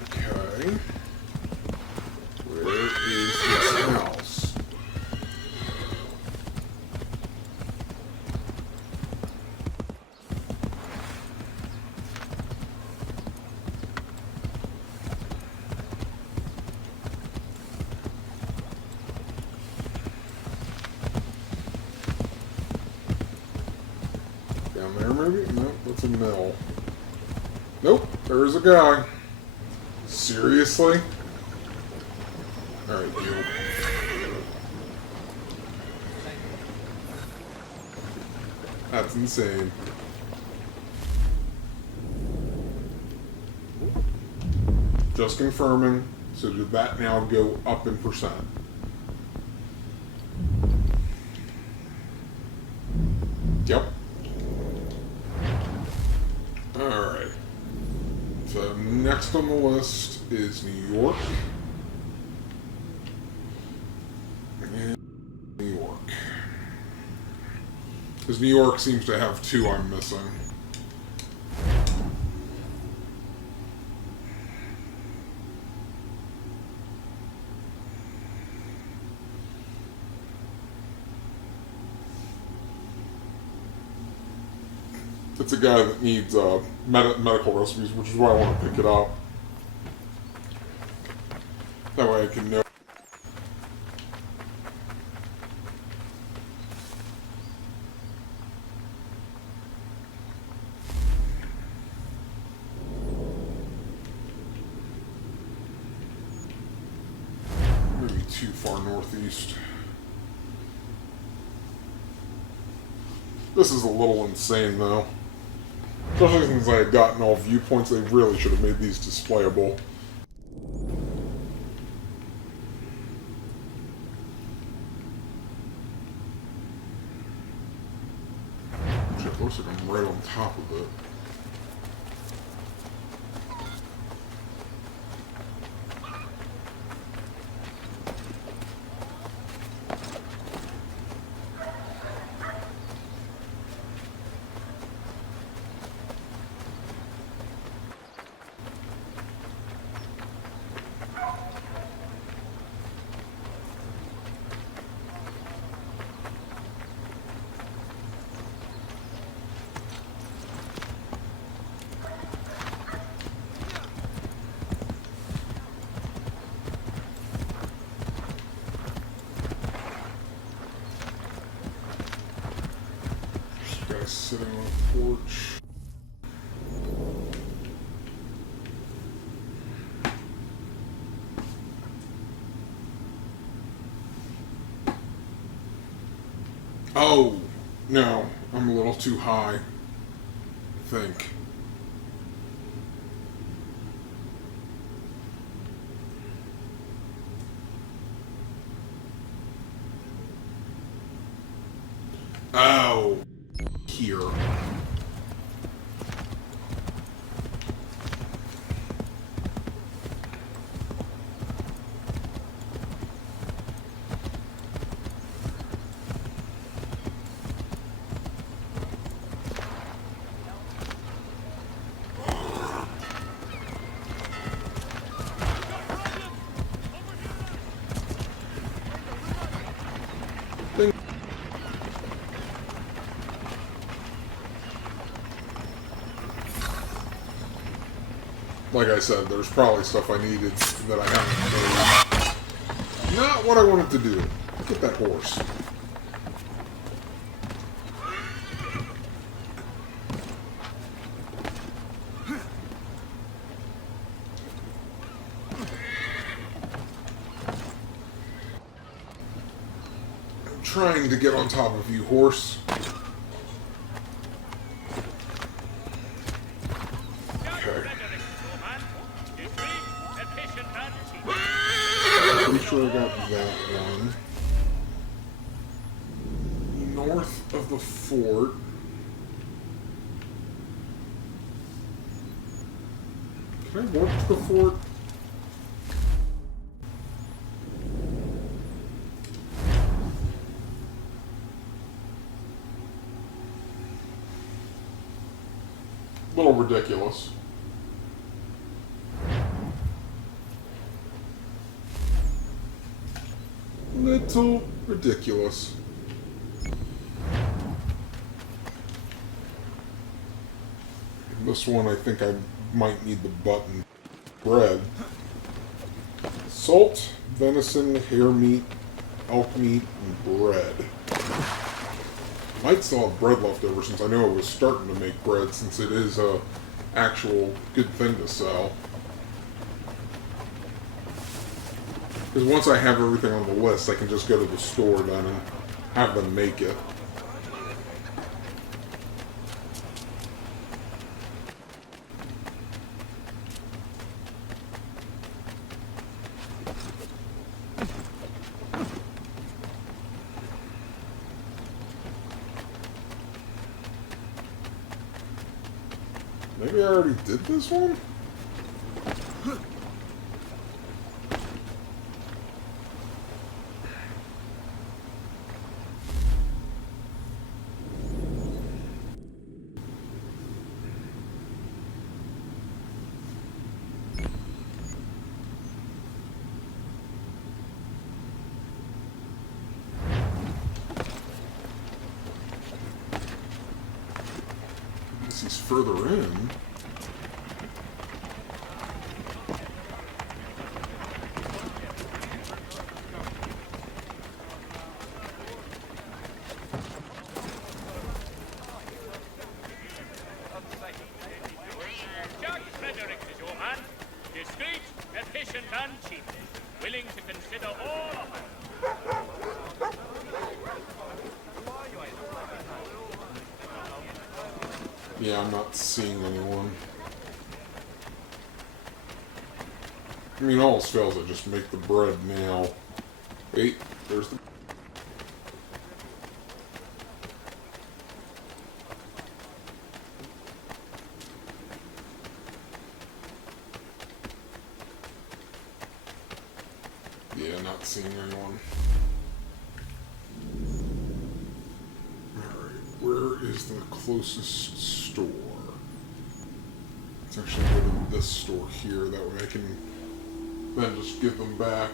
Okay. Where is this house? Down there, maybe? Nope, that's a mill. Nope, there's a guy. Seriously? Alright, you. That's insane. Just confirming. So did that now go up in percent? Yep. Alright. So next on the list is New York. And New York. Because New York seems to have 2 I'm missing. It's a guy that needs medical recipes, which is why I want to pick it up. That way I can know. Maybe too far northeast. This is a little insane, though. Especially since I had gotten all viewpoints, they really should have made these displayable. It looks like I'm right on top of it. Guy sitting on the porch. Oh, no, I'm a little too high, I think. Oh, here. Like I said, there's probably stuff I needed that I haven't made. Not what I wanted to do. Look at that horse. I'm trying to get on top of you, horse. Pretty sure I got that one. North of the fort. Can I warp to the fort? A little ridiculous. Little ridiculous. This one I think I might need the button. Bread. Salt, venison, hare meat, elk meat, and bread. Might still have bread left over since I know I was starting to make bread since it is a actual good thing to sell. Because once I have everything on the list, I can just go to the store then and have them make it. Maybe I already did this one? He's further in. Jack Frederick is your man. Discreet, efficient, and cheap. Willing to consider all offers. Yeah, I'm not seeing anyone. I mean, all else fails, I just make the bread now. Wait, there's the... Yeah, not seeing anyone. Alright, where is the closest store? Let's actually go to this store here, that way I can then just give them back.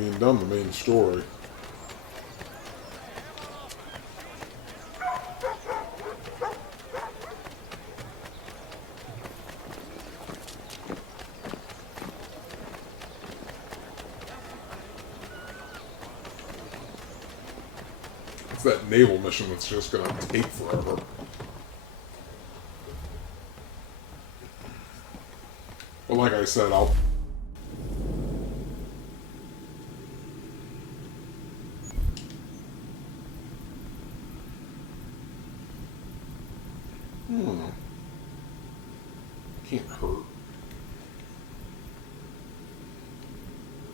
being done, the main story. It's that naval mission that's just gonna take forever. But like I said, I'll... Can't hurt.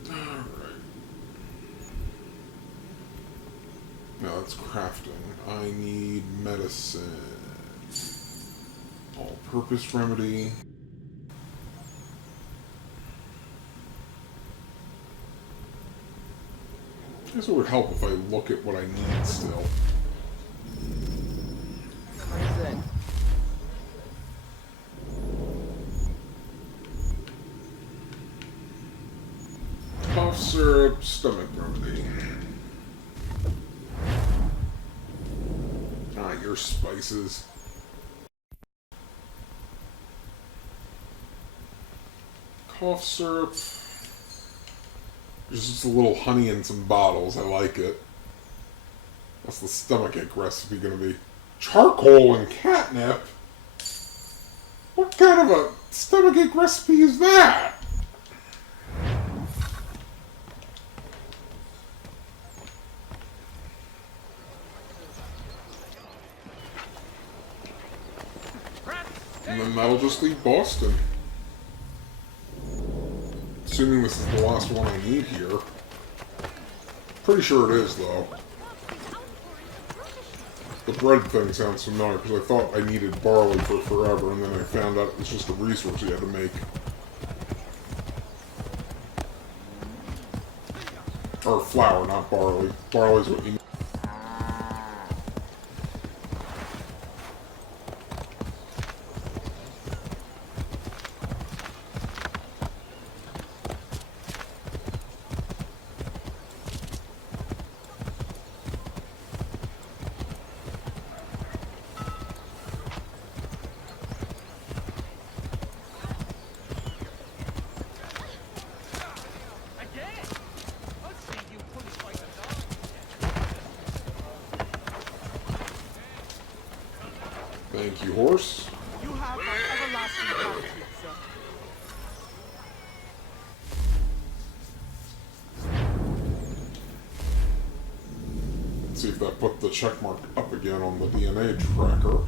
Alright. Now that's crafting. I need medicine. All-purpose remedy. I guess it would help if I look at what I need still. Cough syrup, stomach remedy. Ah, your spices. Cough syrup. There's just a little honey in some bottles. I like it. What's the stomachache recipe gonna be? Charcoal and catnip? What kind of a stomachache recipe is that? And then that'll just leave Boston. Assuming this is the last one I need here. Pretty sure it is, though. The bread thing sounds familiar, because I thought I needed barley for forever, and then I found out it was just a resource you had to make. Or flour, not barley. Barley's what you need. Thank you, horse. You have my everlasting gratitude, sir. Let's see if that put the check mark up again on the DNA tracker.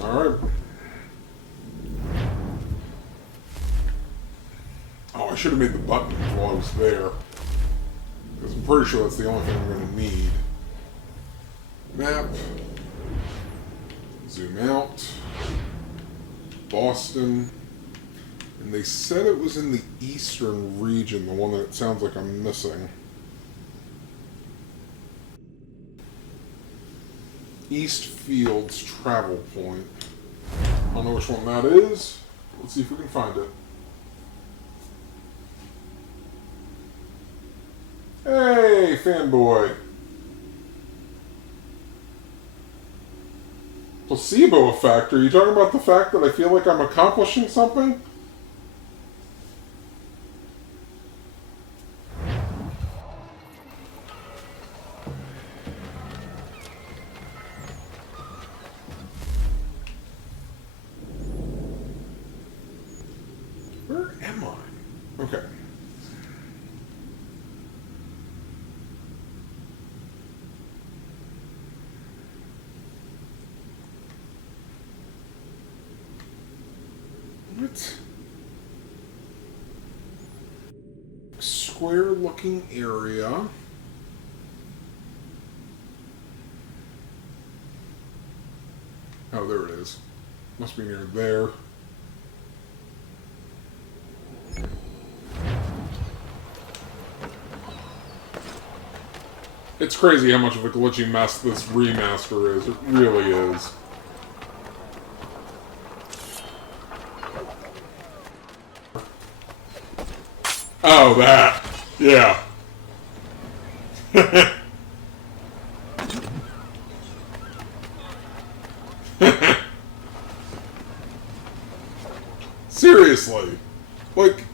Alright. Oh, I should have made the buttons while I was there. Because I'm pretty sure that's the only thing I'm going to need. Map. Zoom out. Boston. And they said it was in the eastern region, the one that it sounds like I'm missing. East Fields Travel Point. I don't know which one that is. Let's see if we can find it. Hey, fanboy. Placebo effect? Are you talking about the fact that I feel like I'm accomplishing something? Where am I? Okay. What? Square looking area. Oh, there it is. Must be near there. It's crazy how much of a glitchy mess this remaster is. It really is. Oh, that. Yeah. Seriously. Like,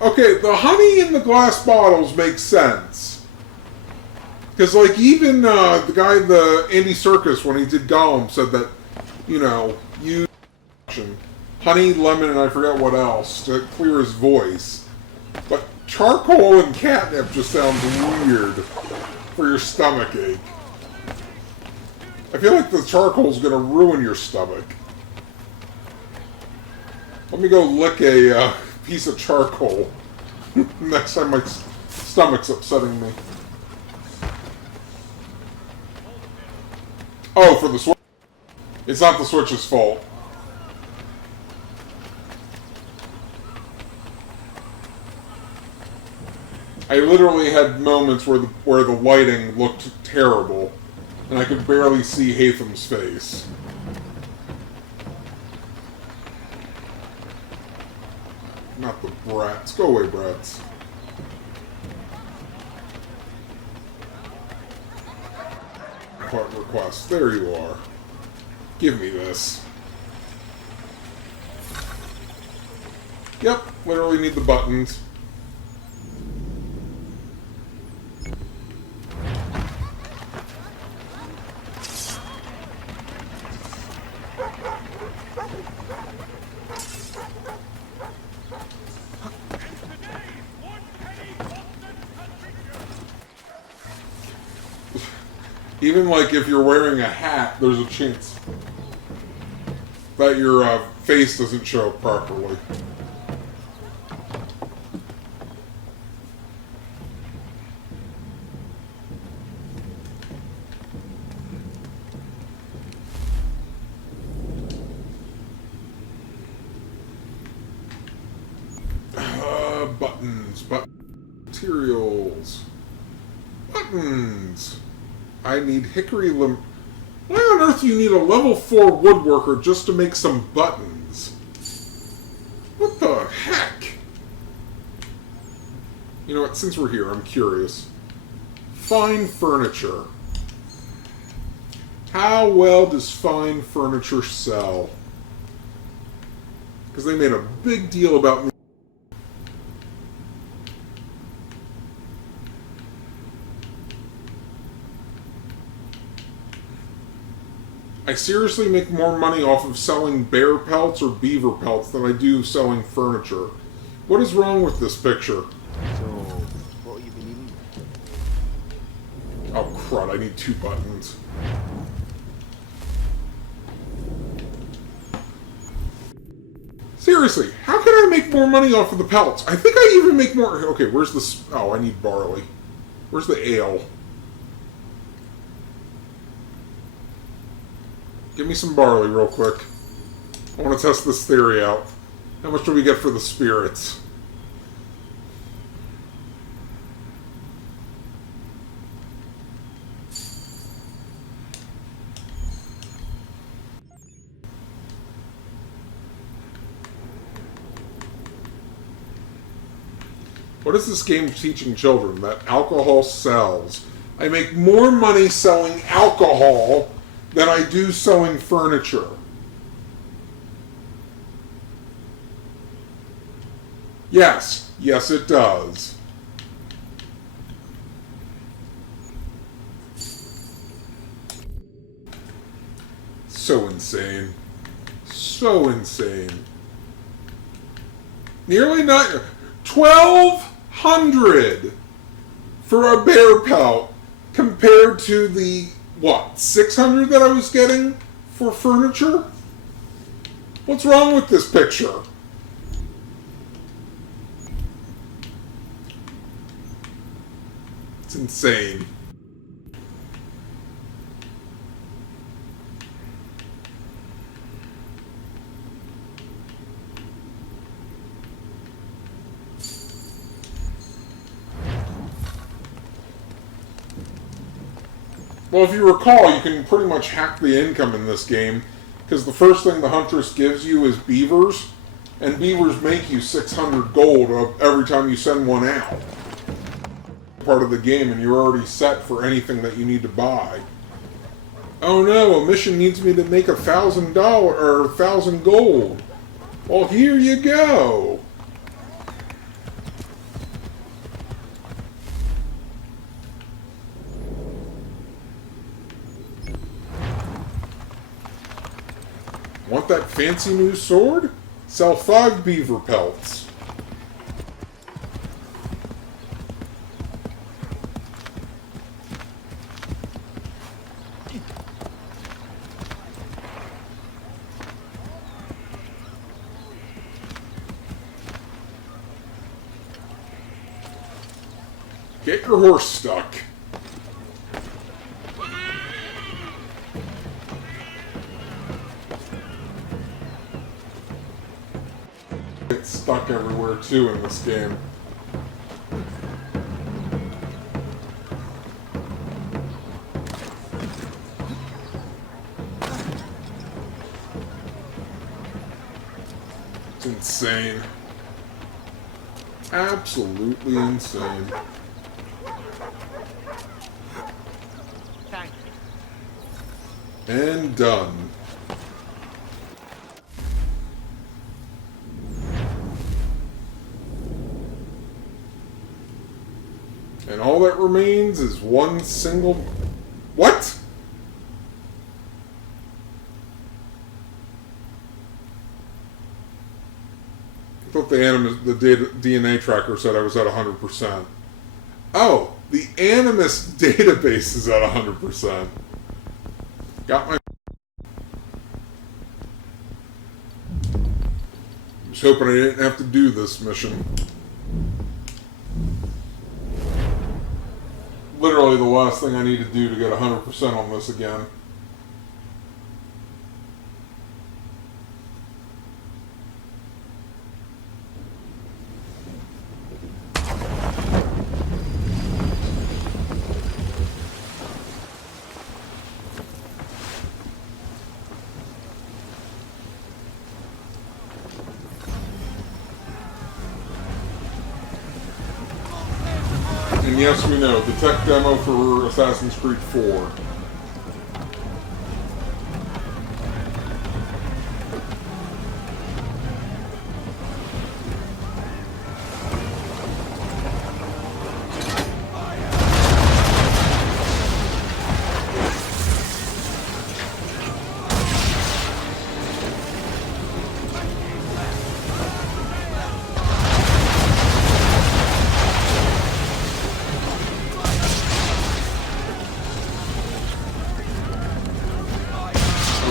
okay, the honey in the glass bottles makes sense. Because, like, even the guy, Andy Serkis, when he did Gollum, said that, you know, use honey, lemon, and I forget what else to clear his voice. But charcoal and catnip just sounds weird for your stomach ache. I feel like the charcoal's going to ruin your stomach. Let me go lick a piece of charcoal next time my stomach's upsetting me. Oh, for the Switch? It's not the Switch's fault. I literally had moments where the lighting looked terrible, and I could barely see Hatham's face. Not the brats. Go away, brats. Request. There you are. Give me this. Yep, literally need the buttons. Even, like, if you're wearing a hat, there's a chance that your face doesn't show up properly. Buttons. Materials. Buttons. I need hickory limb. Why on earth do you need a level 4 woodworker just to make some buttons? What the heck? You know what, since we're here, I'm curious. Fine furniture. How well does fine furniture sell? Because they made a big deal about me. I seriously make more money off of selling bear pelts or beaver pelts than I do selling furniture. What is wrong with this picture? So, what have you been eating? Oh crud, I need 2 buttons. Seriously, how can I make more money off of the pelts? I think I even make more... Okay, where's the... Oh, I need barley. Where's the ale? Give me some barley real quick. I want to test this theory out. How much do we get for the spirits? What is this game teaching children? That alcohol sells. I make more money selling alcohol than I do selling furniture. Yes. Yes, it does. So insane. So insane. Nearly 1,200 for a bear pelt compared to the, what, 600 that I was getting for furniture? What's wrong with this picture? It's insane. Well, if you recall, you can pretty much hack the income in this game, because the first thing the Huntress gives you is beavers, And beavers make you 600 gold every time you send one out. Part of the game, and you're already set for anything that you need to buy. Oh no, a mission needs me to make $1,000 or 1,000 gold. Well, here you go. Want that fancy new sword? Sell 5 beaver pelts. Get your horse stuck. Get stuck everywhere too in this game. It's insane. Absolutely insane. And done. And all that remains is one single... What? I thought the DNA tracker said I was at 100%. Oh, the Animus database is at 100%. Got my... Just hoping I didn't have to do this mission. Literally the last thing I need to do to get 100% on this again. And yes, we know, the tech demo for Assassin's Creed 4.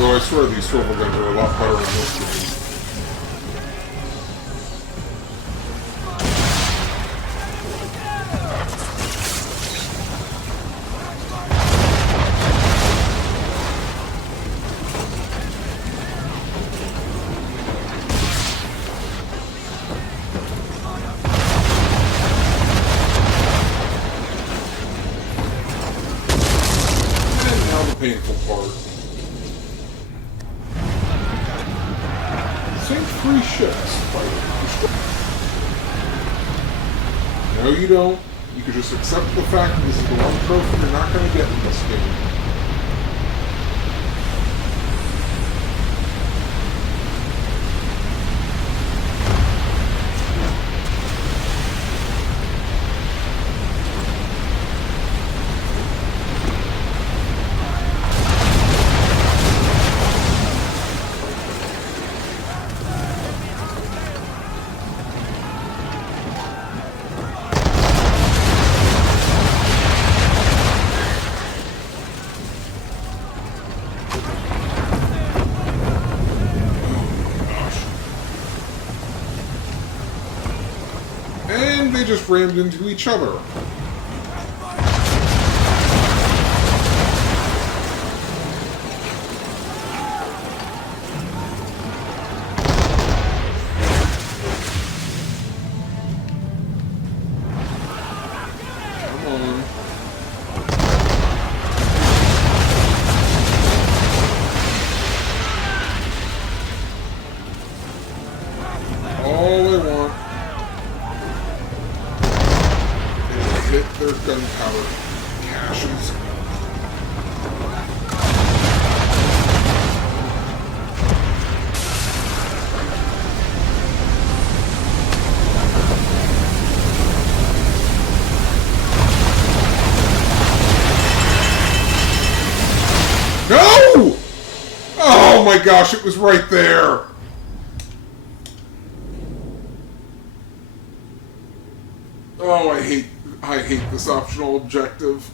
Although I swear these swivel guns are a lot better in this game. And now the painful part. Sink 3 ships fighting. No, you don't. You could just accept the fact that this is the one trophy you're not going to get in this game. And they just rammed into each other. Come on. hit their gunpowder caches. No! Oh my gosh, it was right there. Oh, I hate this optional objective.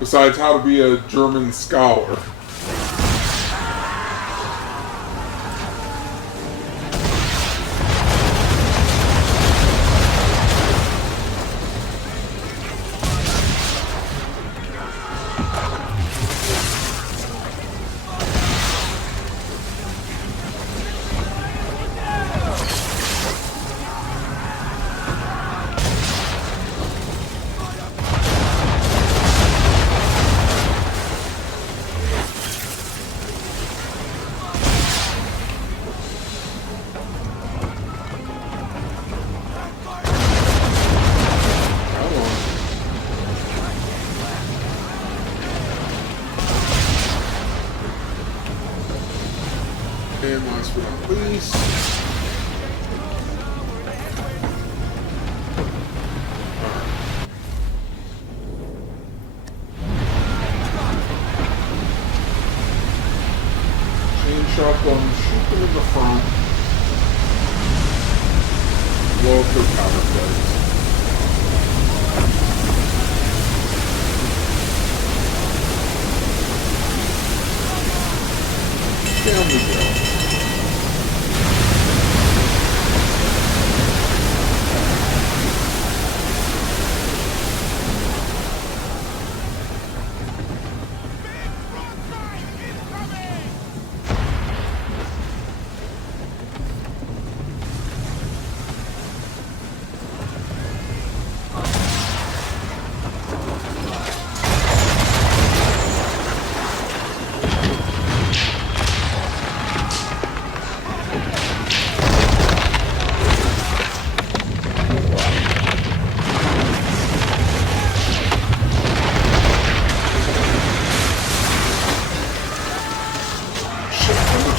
Besides how to be a German scholar. And last but not least, chain shotgun, shoot them in the front, blow up their powder plates. Down we go.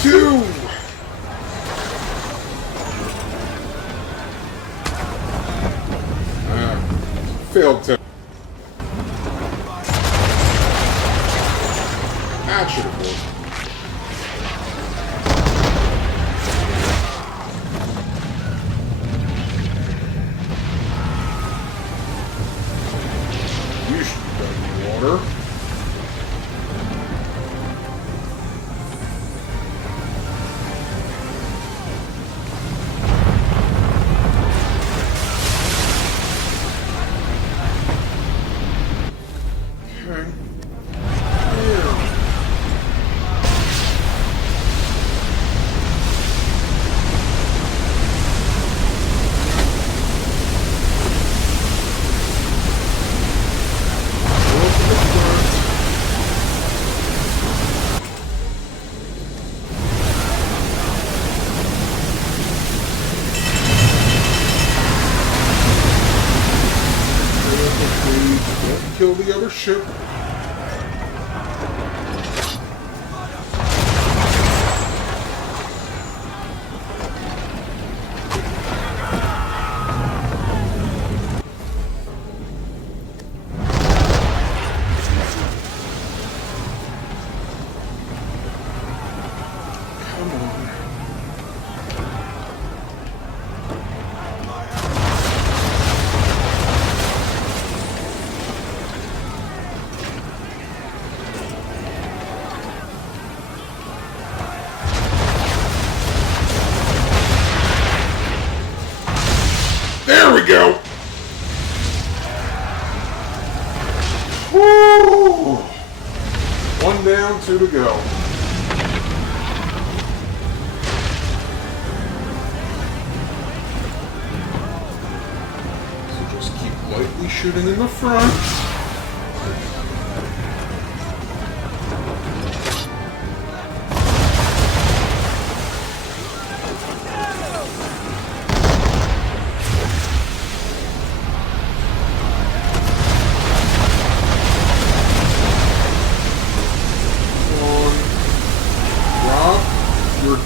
Two! Failed to. That should have worked. You should be done in the water. Kill the other ship. Come on. There we go! Woo! One down, two to go. So just keep lightly shooting in the front.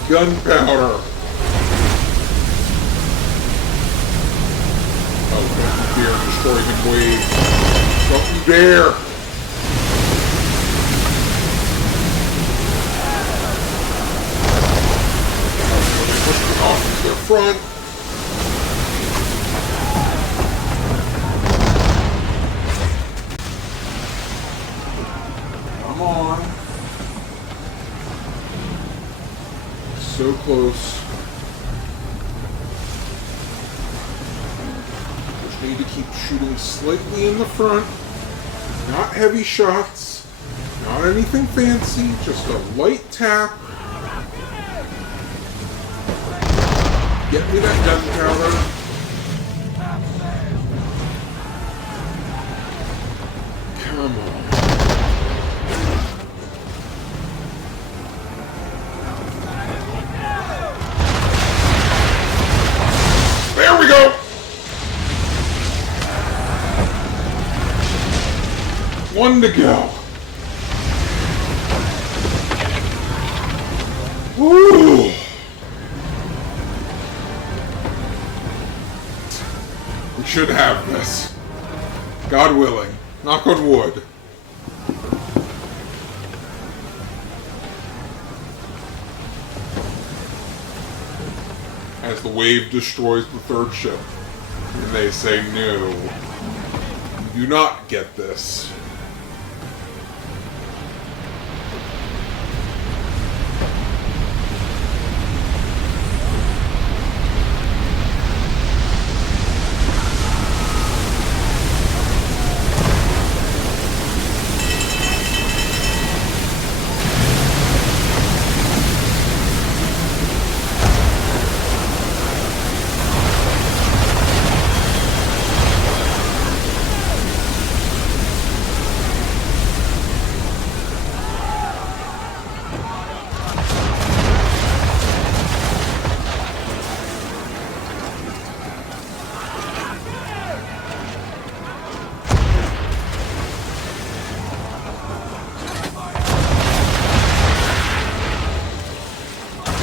Gunpowder! Oh, don't you dare destroy him, Wade. Don't you dare! Push me off into their front. Come on. So close. Just need to keep shooting slightly in the front. Not heavy shots. Not anything fancy. Just a light tap. Get me that gunpowder. Come on. There we go! One to go. Woo! We should have this. God willing. Knock on wood. As the wave destroys the third ship. And they say, no, you do not get this.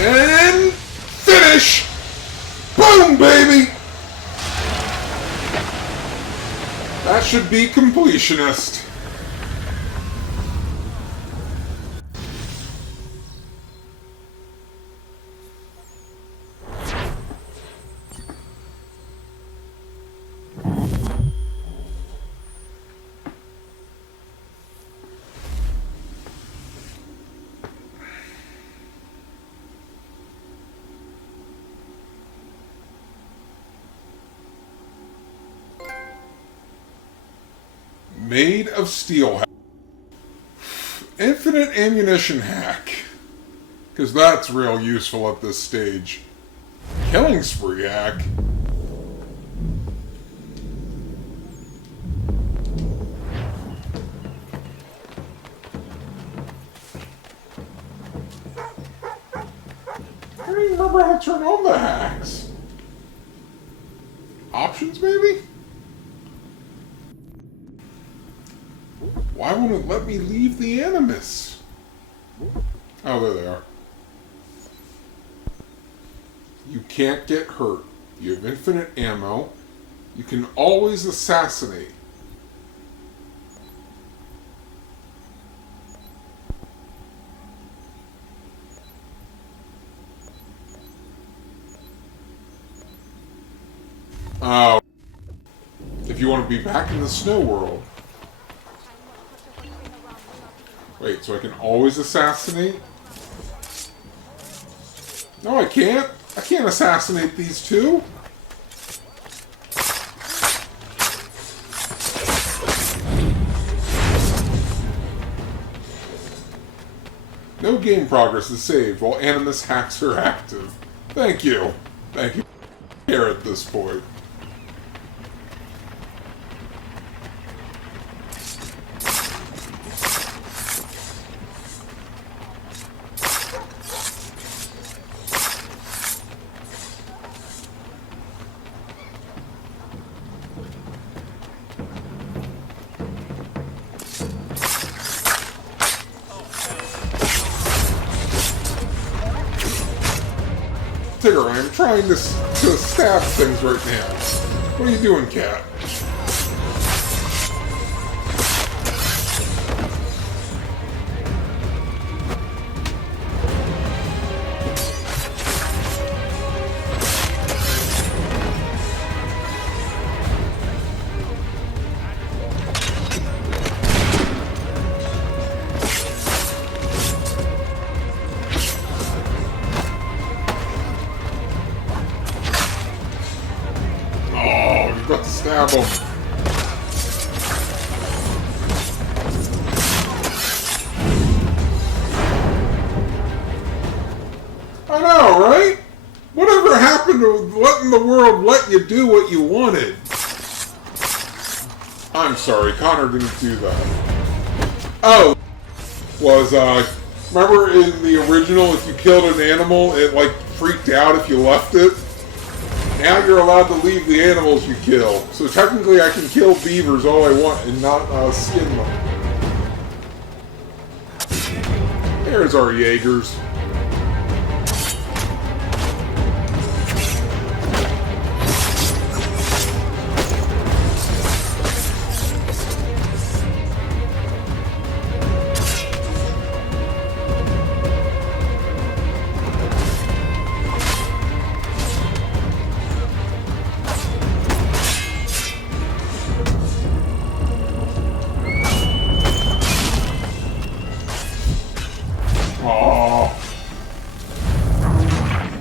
And finish! Boom, baby! That should be completionist. Made of steel hack. Infinite ammunition hack. Because that's real useful at this stage. Killing spree hack. I don't even remember how to turn on the hacks. Options, maybe? Why won't it let me leave the Animus? Oh, there they are. You can't get hurt. You have infinite ammo. You can always assassinate. Oh. If you want to be back in the snow world. Wait, so I can always assassinate? No, I can't. I can't assassinate these two. No game progress is saved while Animus hacks are active. Thank you. Thank you. Here at this point. Tigger, I'm trying to stab things right now. What are you doing, cat? Stab him. I know, right? Whatever happened to letting the world let you do what you wanted? I'm sorry, Connor didn't do that. Oh, was, remember in the original, if you killed an animal, it, like, freaked out if you left it? Now you're allowed to leave the animals you kill. So technically I can kill beavers all I want and not skin them. There's our Jaegers.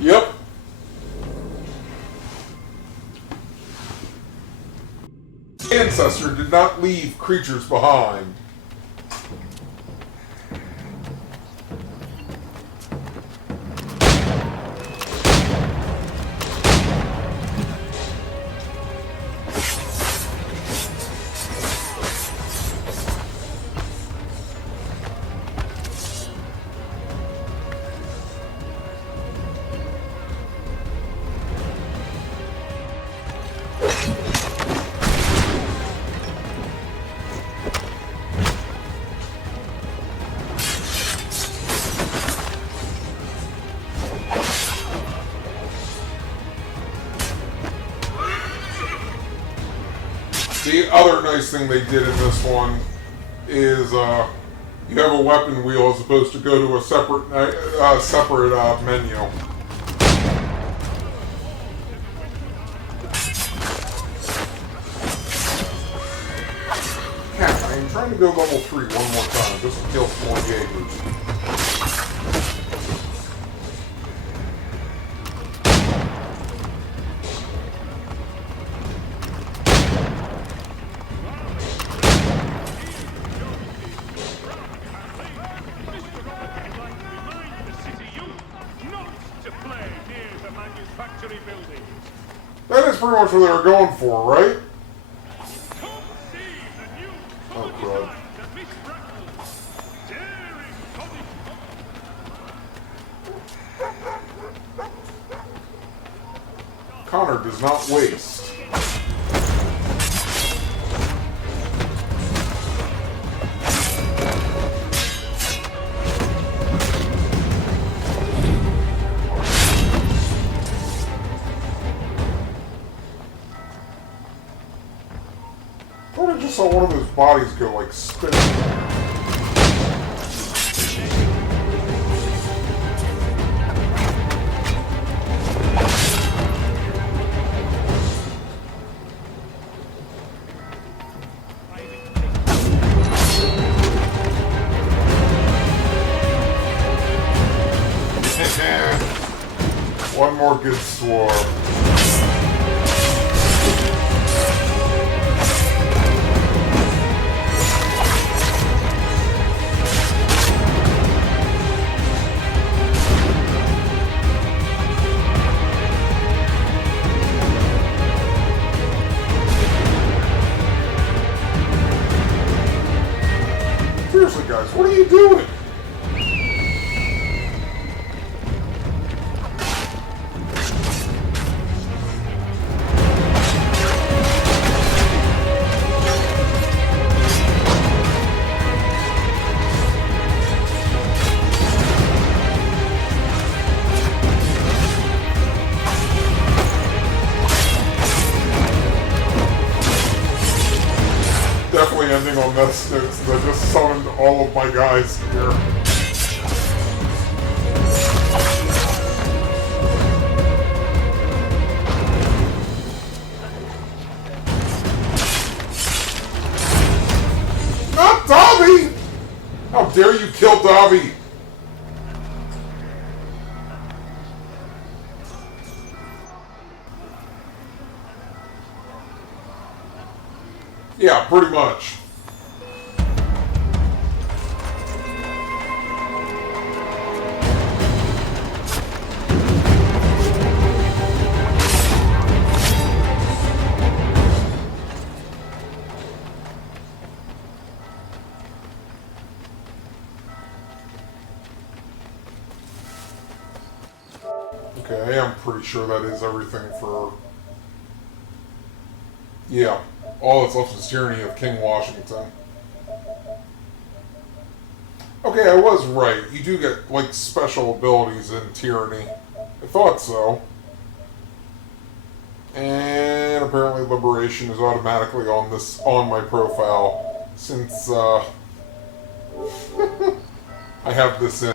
Yep. Ancestor did not leave creatures behind. The other nice thing they did in this one is you have a weapon wheel as opposed to go to a separate menu. Cat, I am trying to go level 3 one more time just to kill some more Jaegers. That is pretty much what they were going for, right? Oh, crud. Connor does not waste. I just saw one of those bodies go like spinning. One more good swarm. What are you doing? Definitely ending on this note since I just summoned all of my guys here. Not Dobby! How dare you kill Dobby! Yeah, pretty much. Okay, I'm pretty sure that is everything for... Yeah, all that's left is Tyranny of King Washington. Okay, I was right. You do get, like, special abilities in Tyranny. I thought so. And apparently Liberation is automatically on my profile, since, I have this in.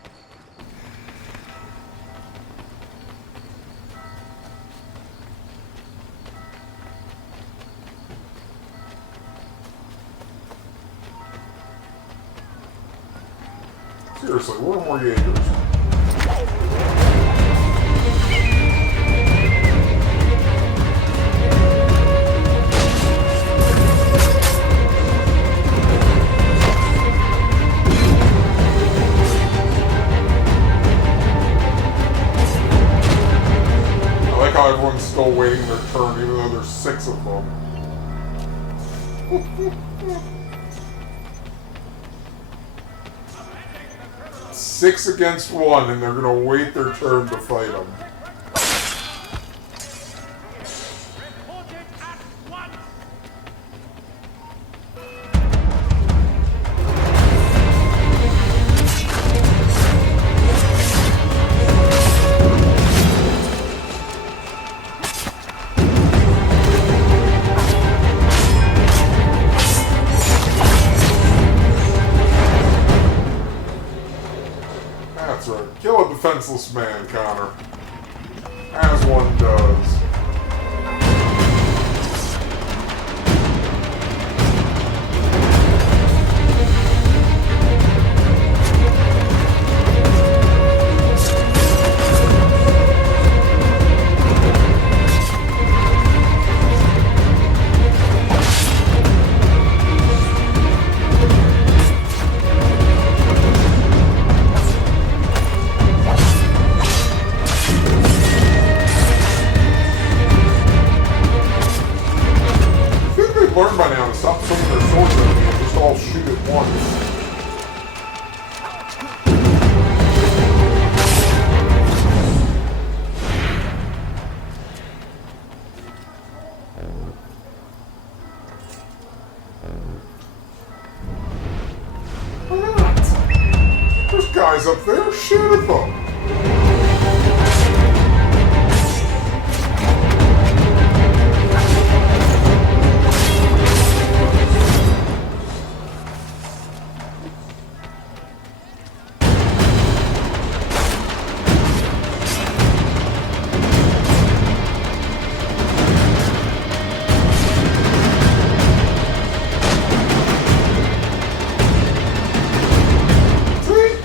Seriously, what are more Jaegers? I like how everyone's still waiting their turn, even though there's 6 of them. 6 against 1, and they're gonna wait their turn to fight them. That's right. Kill a defenseless man, Connor. As one does. Learned by now to stop swinging their swords at me and just all shoot at once. Why not? There's guys up there, shoot at them!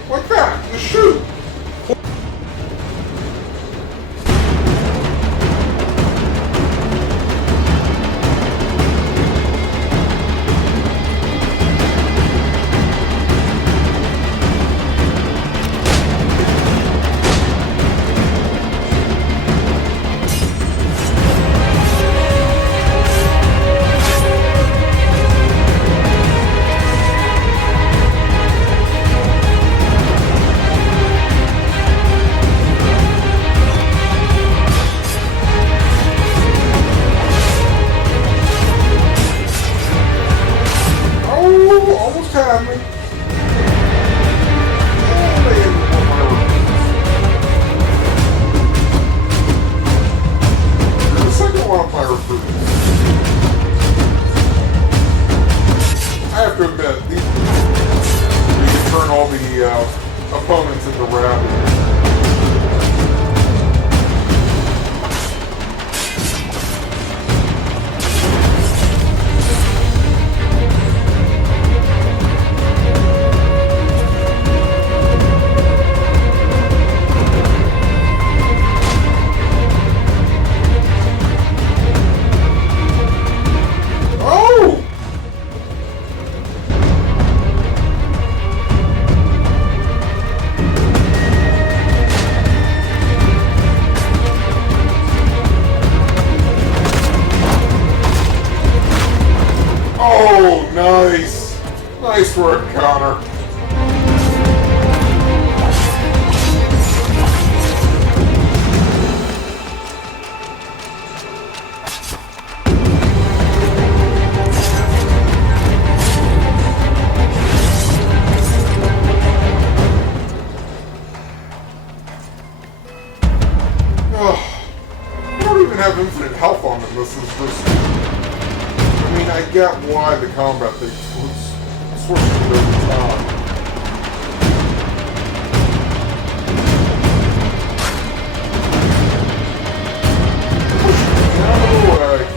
Like that, just shoot! Nice. Nice work, Connor. I don't even have infinite health on them. This is just... I mean, I get why the combat thing was switched to over time. No way.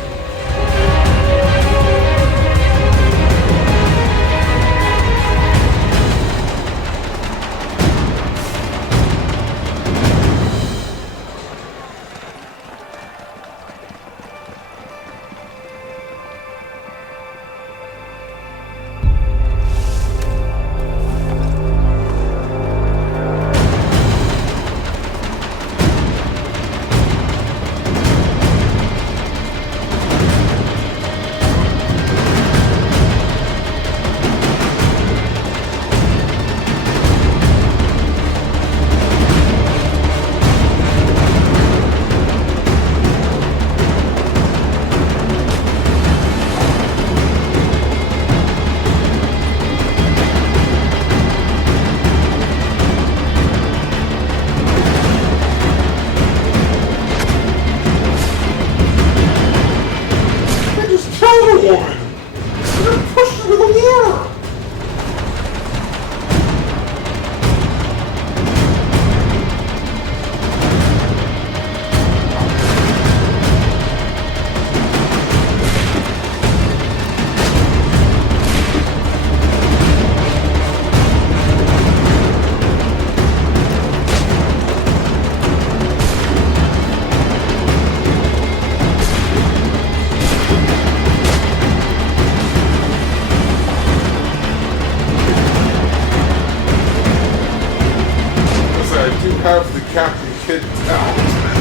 Woman! You're pushed into the water! Have the Captain Kidd talisman.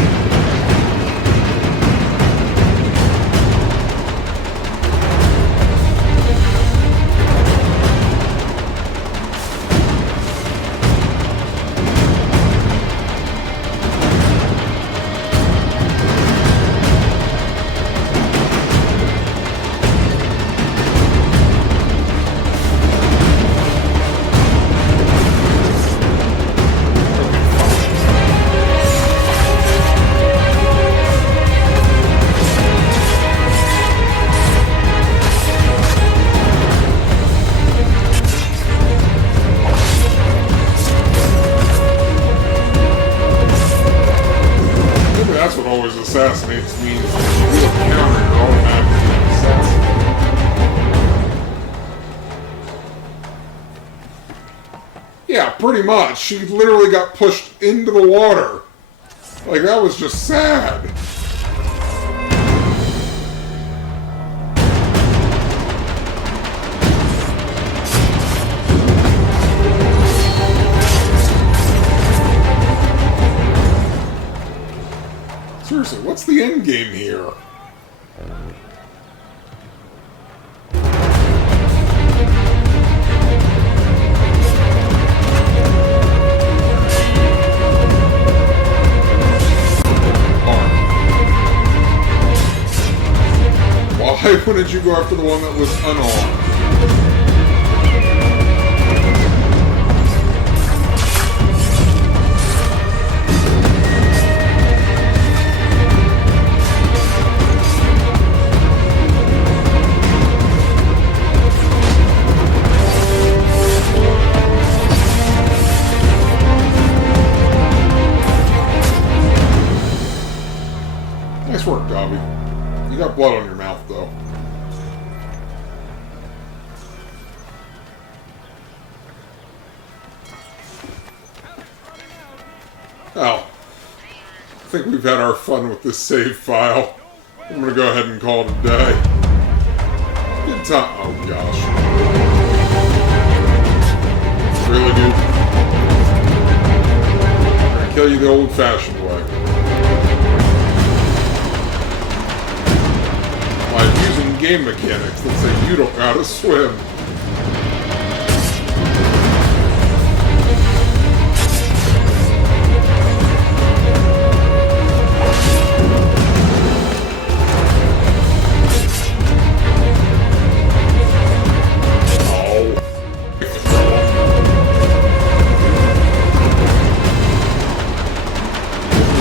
That's what always assassinates me. You counter, you're automatically assassinated. Yeah, pretty much. She literally got pushed into the water. Like, that was just sad. Seriously, what's the end game here? Why wouldn't you go after the one that was unarmed? Nice work, Dobby. You got blood on your mouth, though. Oh. I think we've had our fun with this save file. I'm gonna go ahead and call it a day. Good time. Oh, gosh. Really, dude? I'm gonna kill you the old-fashioned way. By using game mechanics that say you don't know how to swim.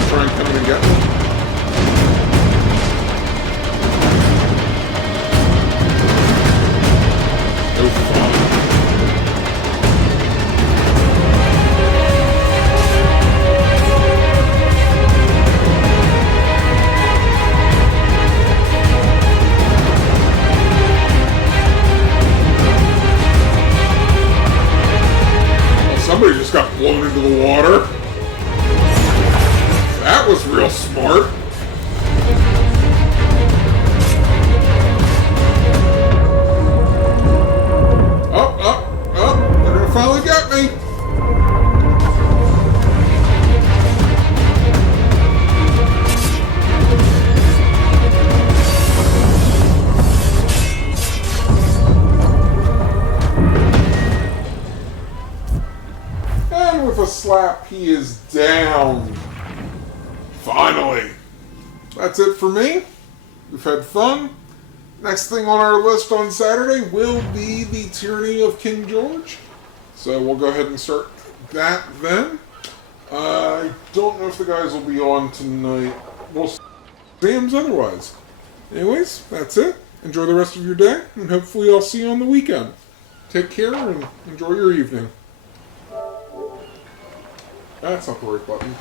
Try and come in and get me. No fun. Well, somebody just got blown into the water. That was real smart. Oh, they're gonna finally get me. And with a slap, he is down. Finally! That's it for me. We've had fun. Next thing on our list on Saturday will be the Tyranny of King George. So we'll go ahead and start that then. I don't know if the guys will be on tonight. We'll see otherwise. Anyways, that's it. Enjoy the rest of your day, and hopefully I'll see you on the weekend. Take care and enjoy your evening. That's not the right button.